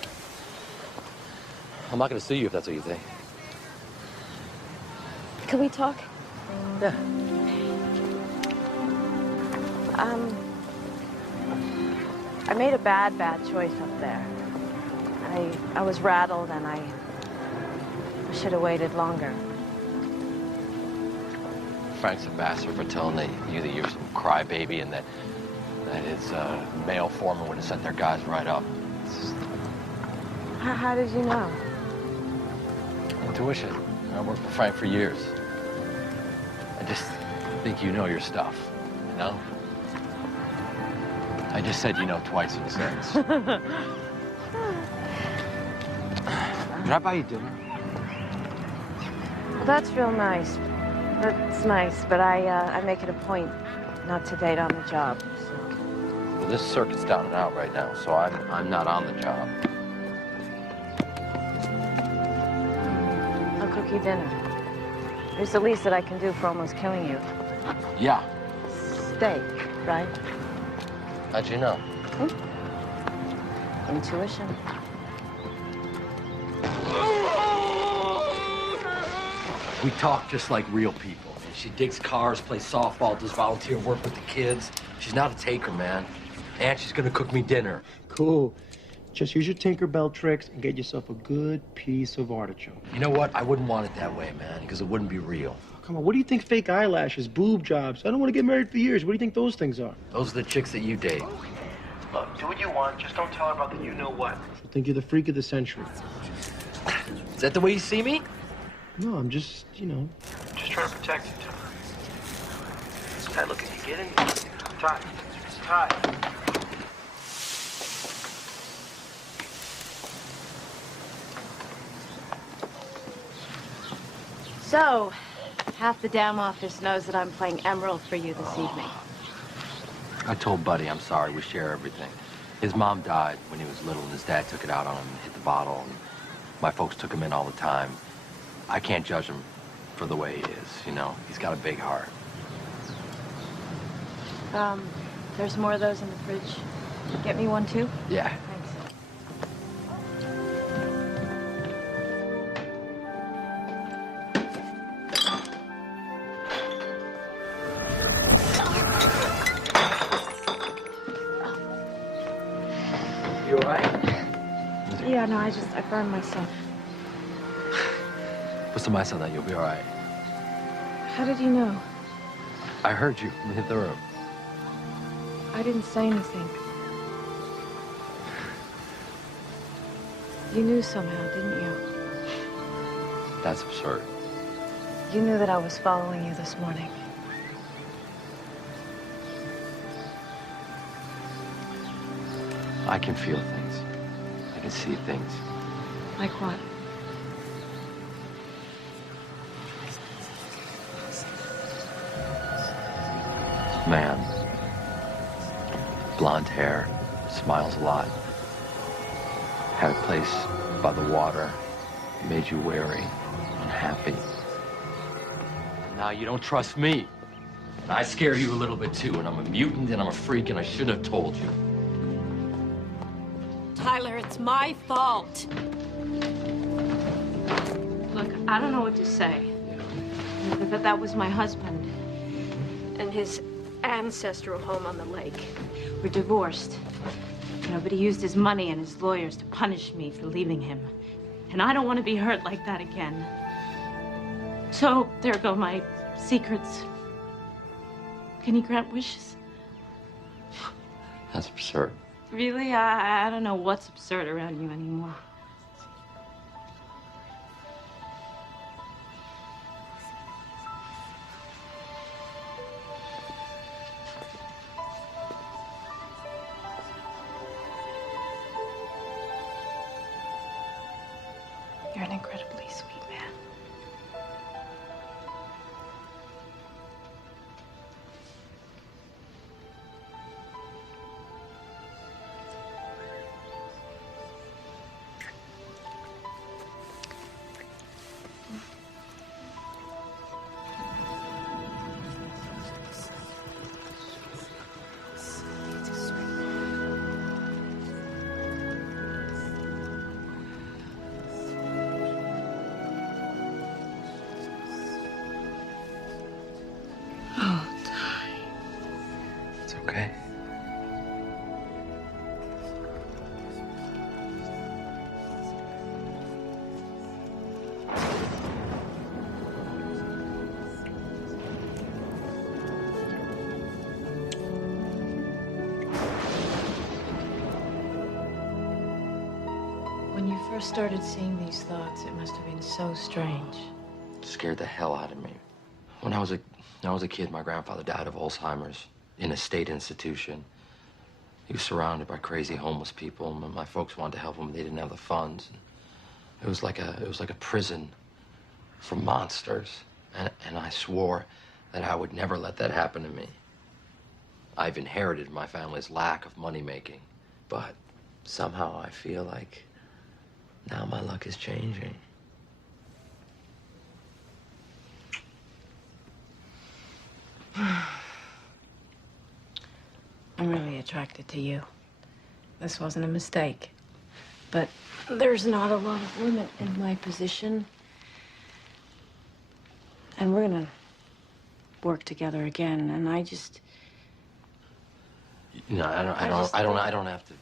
I'm not gonna sue you if that's what you think. Can we talk? Yeah. I made a bad choice up there. I was rattled and I should have waited longer. Frank's a bastard for telling you that you're some crybaby and that his male foreman would have sent their guys right up. How did you know? Intuition. I worked for Frank for years. I just think you know your stuff, you know? I just said you know twice in a sentence. Can I buy you dinner? Well, that's real nice. That's nice, but I make it a point not to date on the job. So. Well, this circuit's down and out right now, so I'm not on the job. I'll cook you dinner. It's the least that I can do for almost killing you. Yeah. Steak, right? How'd you know? Intuition. We talk just like real people. She digs cars, plays softball, does volunteer work with the kids. She's not a taker, man. And she's gonna cook me dinner. Cool. Just use your Tinkerbell tricks and get yourself a good piece of artichoke. You know what? I wouldn't want it that way, man, because it wouldn't be real. Come on, what do you think fake eyelashes, boob jobs? I don't want to get married for years. What do you think those things are? Those are the chicks that you date. Look, do what you want. Just don't tell her about the you-know-what. She'll think you're the freak of the century. Is that the way you see me? No, I'm just, just trying to protect you. Ty, look, if you get in... Ty. So, half the damn office knows that I'm playing Emerald for you this evening. I told Buddy I'm sorry. We share everything. His mom died when he was little, and his dad took it out on him and hit the bottle, and my folks took him in all the time. I can't judge him for the way he is, you know? He's got a big heart. There's more of those in the fridge. Get me one, too? Yeah. Thanks. You all right? Yeah, no, I burned myself. Put some ice on that, you'll be all right. How did you know? I heard you hit the room. I didn't say anything. You knew somehow, didn't you? That's absurd. You knew that I was following you this morning. I can feel things. I can see things. Like what? Man. Blonde hair. Smiles a lot. Had a place by the water. Made you wary. Unhappy. Now you don't trust me. And I scare you a little bit too. And I'm a mutant and I'm a freak and I should have told you. Tyler, it's my fault. Look, I don't know what to say. But that was my husband. And his ancestral home on the lake. We're divorced. You know, but he used his money and his lawyers to punish me for leaving him. And I don't want to be hurt like that again. So, there go my secrets. Can you grant wishes? That's absurd. Really? I don't know what's absurd around you anymore. You're an incredibly sweet man. It's okay. When you first started seeing these thoughts, it must have been so strange. Scared the hell out of me. When I was a kid, my grandfather died of Alzheimer's in a state institution. He was surrounded by crazy homeless people, and my folks wanted to help him, but they didn't have the funds. It was like a prison for monsters, and I swore that I would never let that happen to me. I've inherited my family's lack of money making, but somehow I feel like now my luck is changing. I'm really attracted to you. This wasn't a mistake. But there's not a lot of women in my position. And we're gonna work together again, and I just... No, I don't have to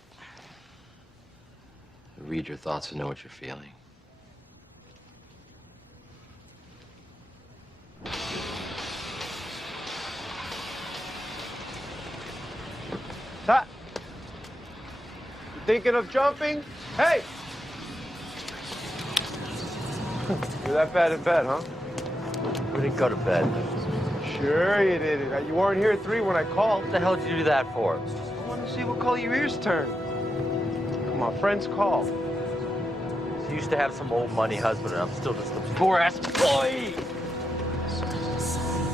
read your thoughts to know what you're feeling. You thinking of jumping? Hey! You're that bad in bed, huh? We didn't go to bed. Sure you did it. You weren't here at 3 when I called. What the hell did you do that for? I wanted to see what color your ears turn. Come on, friends call. You used to have some old money husband, and I'm still just a poor-ass employee.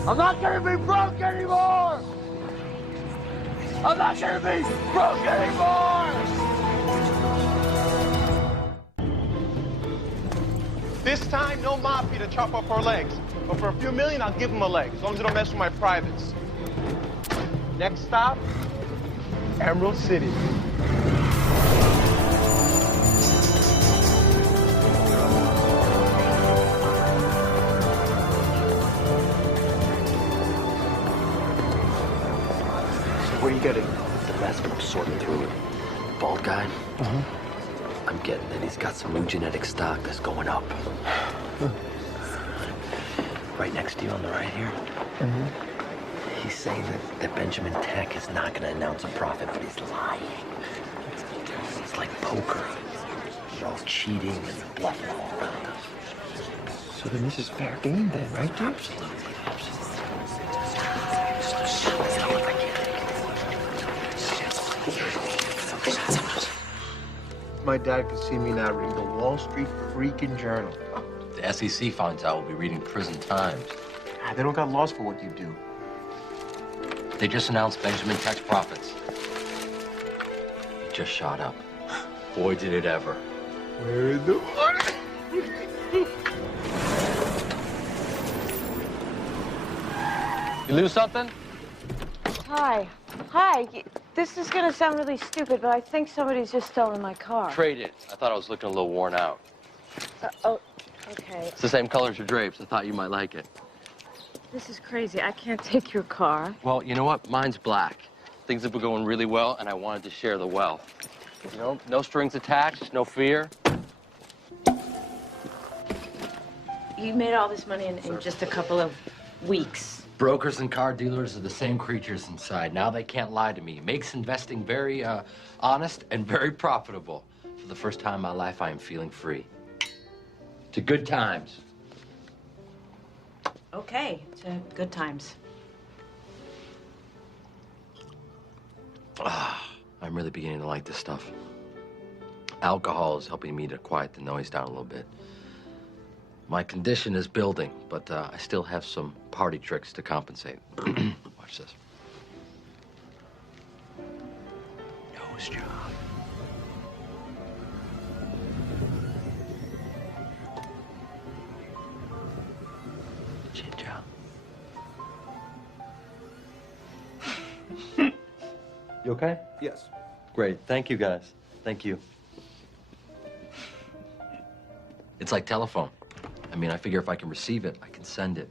I'm not gonna be broke anymore! I'm not gonna be broke anymore! This time, no mafia to chop up our legs. But for a few million, I'll give them a leg, as long as they don't mess with my privates. Next stop, Emerald City. Where are you getting? The mess, but I'm sorting through it. Bald guy? I'm getting that he's got some new genetic stock that's going up. Right next to you on the right here. He's saying that Benjamin Tech is not going to announce a profit, but he's lying. It's like poker. They're all cheating and bluffing all around us. So then this is fair game then, right, dude? Absolutely. My dad could see me now reading the Wall Street freaking Journal. The SEC finds out we'll be reading Prison Times. They don't got laws for what you do. They just announced Benjamin Tech's profits. It just shot up. Boy, did it ever. Where is the money? You lose something? Hi. Hi. This is gonna sound really stupid, but I think somebody's just stolen my car. Trade it. I thought I was looking a little worn out. Oh, okay. It's the same color as your drapes. I thought you might like it. This is crazy. I can't take your car. Well, you know what? Mine's black. Things have been going really well, and I wanted to share the wealth. You know, no strings attached, no fear. You made all this money in just a couple of weeks. Brokers and car dealers are the same creatures inside. Now they can't lie to me. Makes investing very honest and very profitable. For the first time in my life, I am feeling free. To good times. Okay, to good times. I'm really beginning to like this stuff. Alcohol is helping me to quiet the noise down a little bit. My condition is building, but I still have some party tricks to compensate. Watch this. Nose job. Chin job. You okay? Yes. Great. Thank you, guys. Thank you. It's like telephone. I mean, I figure if I can receive it, I can send it.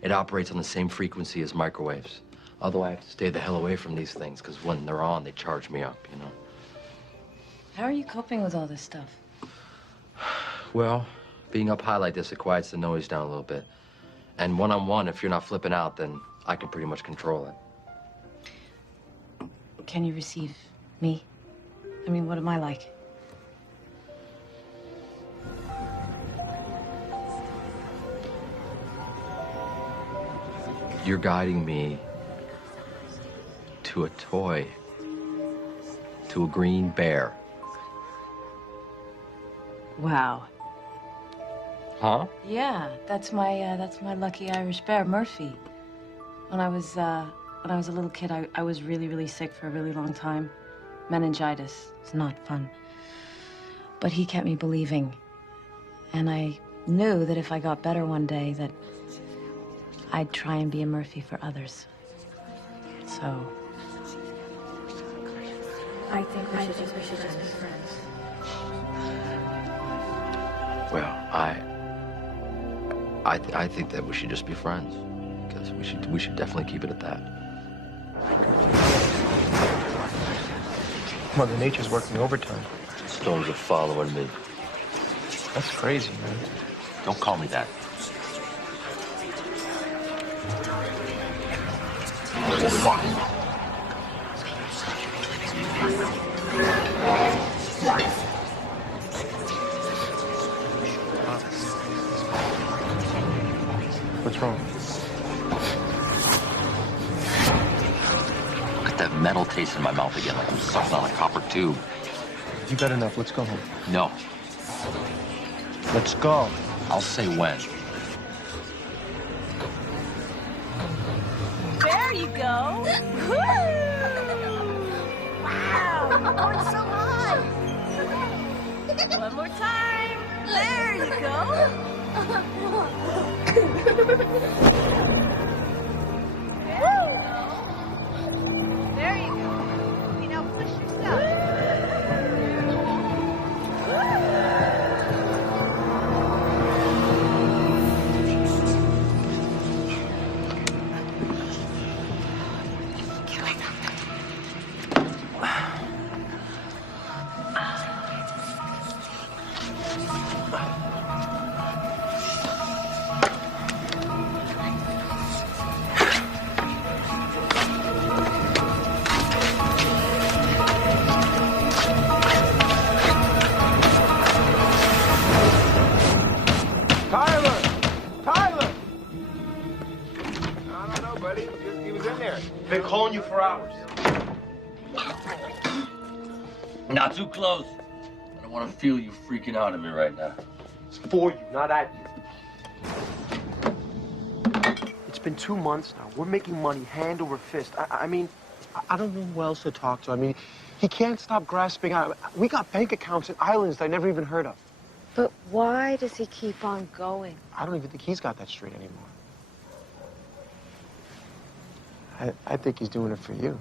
It operates on the same frequency as microwaves. Although I have to stay the hell away from these things, because when they're on, they charge me up, you know? How are you coping with all this stuff? Well, being up high like this, it quiets the noise down a little bit. And one-on-one, if you're not flipping out, then I can pretty much control it. Can you receive me? I mean, what am I like? You're guiding me to a toy, to a green bear. Wow. Huh? Yeah, that's my lucky Irish bear, Murphy. When I was a little kid, I was really, really sick for a really long time. Meningitis. It's not fun. But he kept me believing. And I knew that if I got better one day, that I'd try and be a Murphy for others. So I think we should just be friends. Well, I think that we should just be friends, because we should definitely keep it at that. Mother Nature's working overtime. Storms are following me. That's crazy, man. Don't call me that. What's wrong? Look at that metal taste in my mouth again, like I'm sucking on a copper tube. You got enough. Let's go home. No. Let's go. I'll say when. There you go. Wow, you're going so high. One more time. There you go. There you go. Okay, now push yourself. Been calling you for hours. Not too close. I don't want to feel you freaking out at me right now. It's for you, not at you. It's been 2 months now. We're making money hand over fist. I mean, I don't know who else to talk to. I mean, he can't stop grasping out. We got bank accounts in islands that I never even heard of. But why does he keep on going? I don't even think he's got that straight anymore. I think he's doing it for you.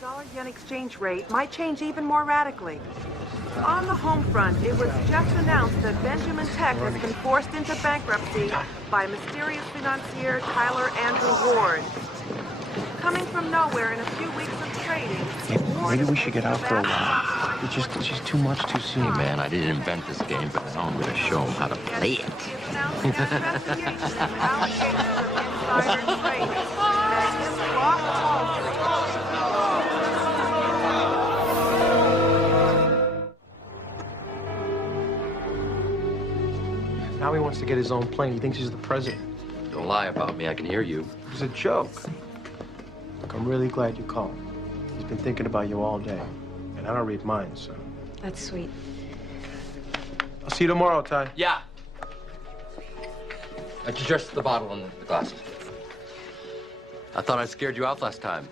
Dollar-yen exchange rate might change even more radically. On the home front, it was just announced that Benjamin Tech has been forced into bankruptcy by mysterious financier Tyler Andrew Ward. Coming from nowhere in a few weeks of trading. Maybe we should get out for a while. It's just too much too soon. Hey, man, I didn't invent this game, but now I'm going to show him how to play it. Now he wants to get his own plane. He thinks he's the president. Don't lie about me. I can hear you. It was a joke. Look, I'm really glad you called. He's been thinking about you all day. And I don't read minds, so. That's sweet. I'll see you tomorrow, Ty. Yeah. I just the bottle and the glasses. I thought I scared you out last time.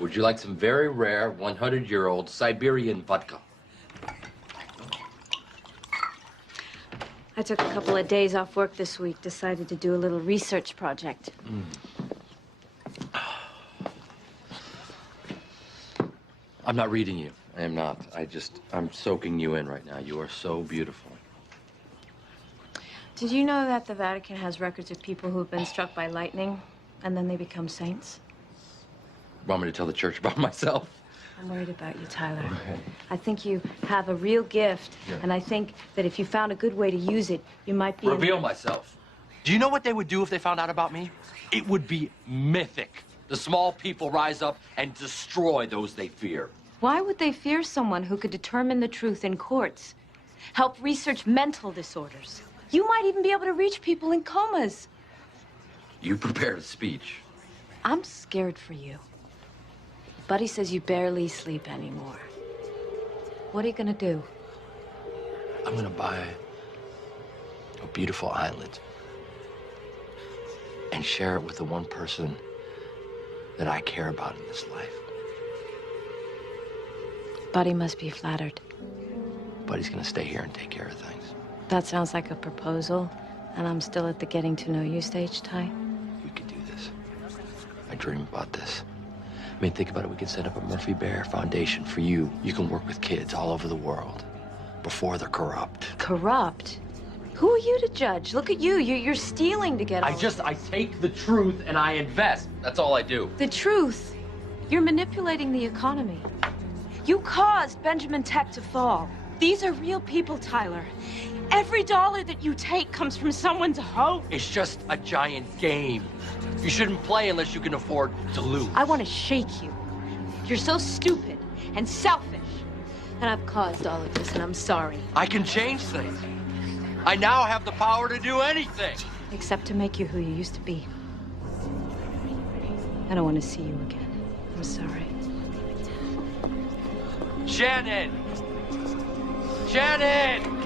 Would you like some very rare 100-year-old Siberian vodka? I took a couple of days off work this week, decided to do a little research project. I'm not reading you. I am not. I'm soaking you in right now. You are so beautiful. Did you know that the Vatican has records of people who have been struck by lightning and then they become saints? Want me to tell the church about myself? I'm worried about you, Tyler. Okay. I think you have a real gift, and I think that if you found a good way to use it, you might be Reveal myself. Do you know what they would do if they found out about me? It would be mythic. The small people rise up and destroy those they fear. Why would they fear someone who could determine the truth in courts? Help research mental disorders. You might even be able to reach people in comas. You prepared a speech. I'm scared for you. Buddy says you barely sleep anymore. What are you gonna do? I'm gonna buy a beautiful island and share it with the one person that I care about in this life. Buddy must be flattered. Buddy's gonna stay here and take care of things. That sounds like a proposal, and I'm still at the getting to know you stage, Ty. We could do this. I dream about this. I mean, think about it. We could set up a Murphy Bear Foundation for you. You can work with kids all over the world before they're corrupt. Corrupt? Who are you to judge? Look at you. You're stealing to get all I take the truth and I invest. That's all I do. The truth? You're manipulating the economy. You caused Benjamin Tech to fall. These are real people, Tyler. Every dollar that you take comes from someone's hope. It's just a giant game. You shouldn't play unless you can afford to lose. I want to shake you. You're so stupid and selfish. And I've caused all of this, and I'm sorry. I can change things. I now have the power to do anything. Except to make you who you used to be. I don't want to see you again. I'm sorry. Shannon! Shannon!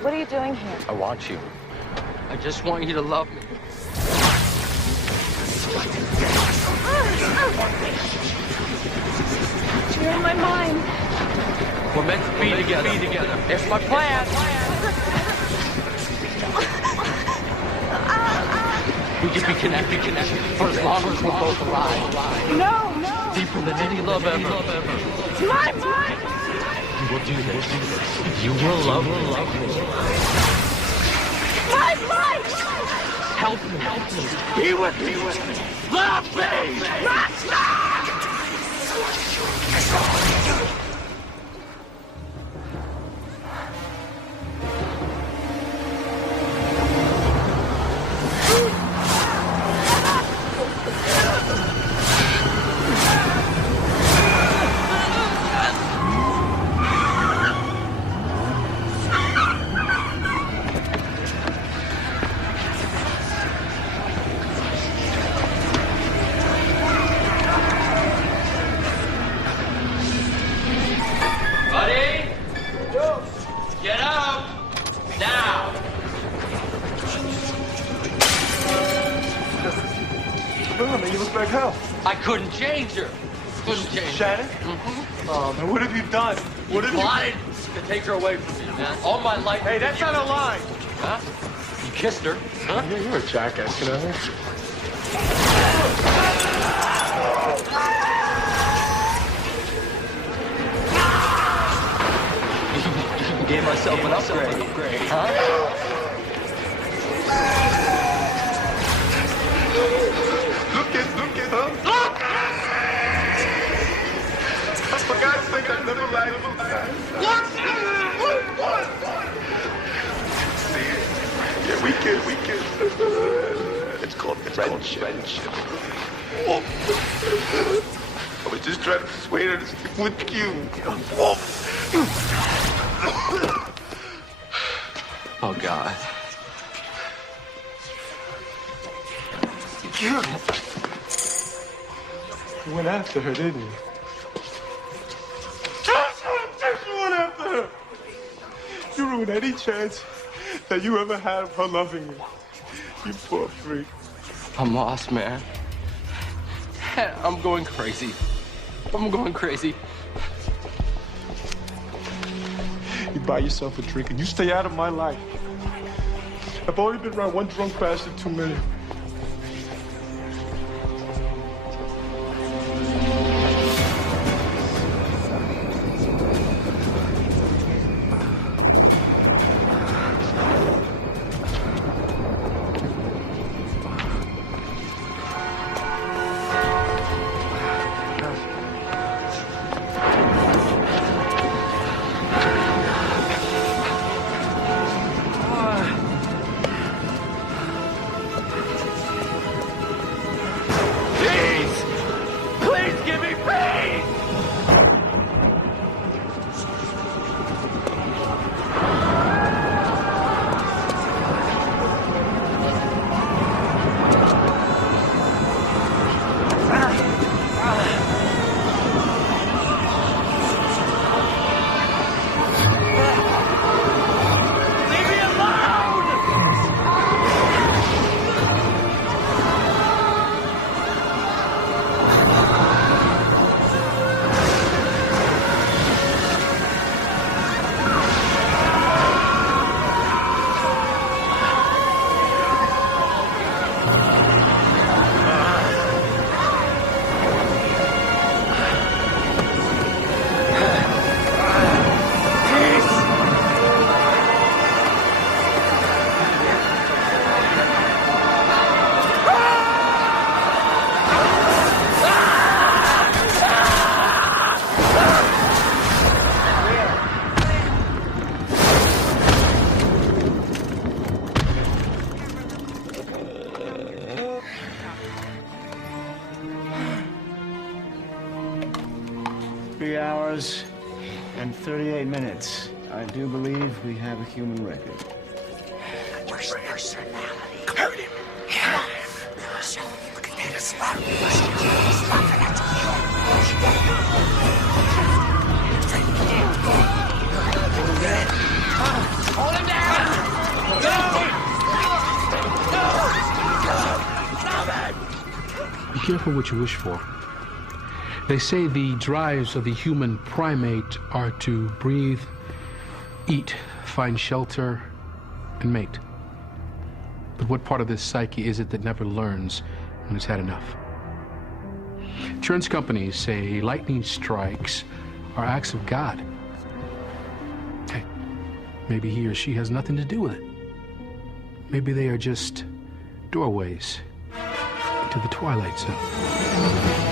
What are you doing here? I want you. I just want you to love me. You're in my mind. We're meant to be together. It's my plan. We can be connected for as long as we're both alive. No. Deeper than any love ever. It's my mind. You will do this. You will love me. My mind. Help me. Be with me. Love me. Buddy? Get up! Now! Man, you look like hell. I couldn't change her. Shannon? Oh, man, what have you done? What have you... Plotted to take her away from me, man. All my life. Hey, that's not a lie. Huh? You kissed her, huh? Yeah, you're a jackass, you know? Gave myself an upgrade. Huh? Look at, huh? For God's sake, I never lied. Yeah, we can. It's called friendship. I was just trying to persuade her to stick with you. Oh, God. You went after her, didn't you? You went after her. You ruined any chance that you ever had of her loving you. You poor freak. I'm lost, man. I'm going crazy. You buy yourself a drink and you stay out of my life. I've already been around one drunk bastard too many. Hours and 38 minutes. I do believe we have a human record. Where's your personality? Hurt him. Hurt him. Looking at us. Hold him down! careful what you wish for. They say the drives of the human primate are to breathe, eat, find shelter, and mate. But what part of this psyche is it that never learns when it's had enough? Insurance companies say lightning strikes are acts of God. Hey, maybe he or she has nothing to do with it. Maybe they are just doorways into the Twilight Zone.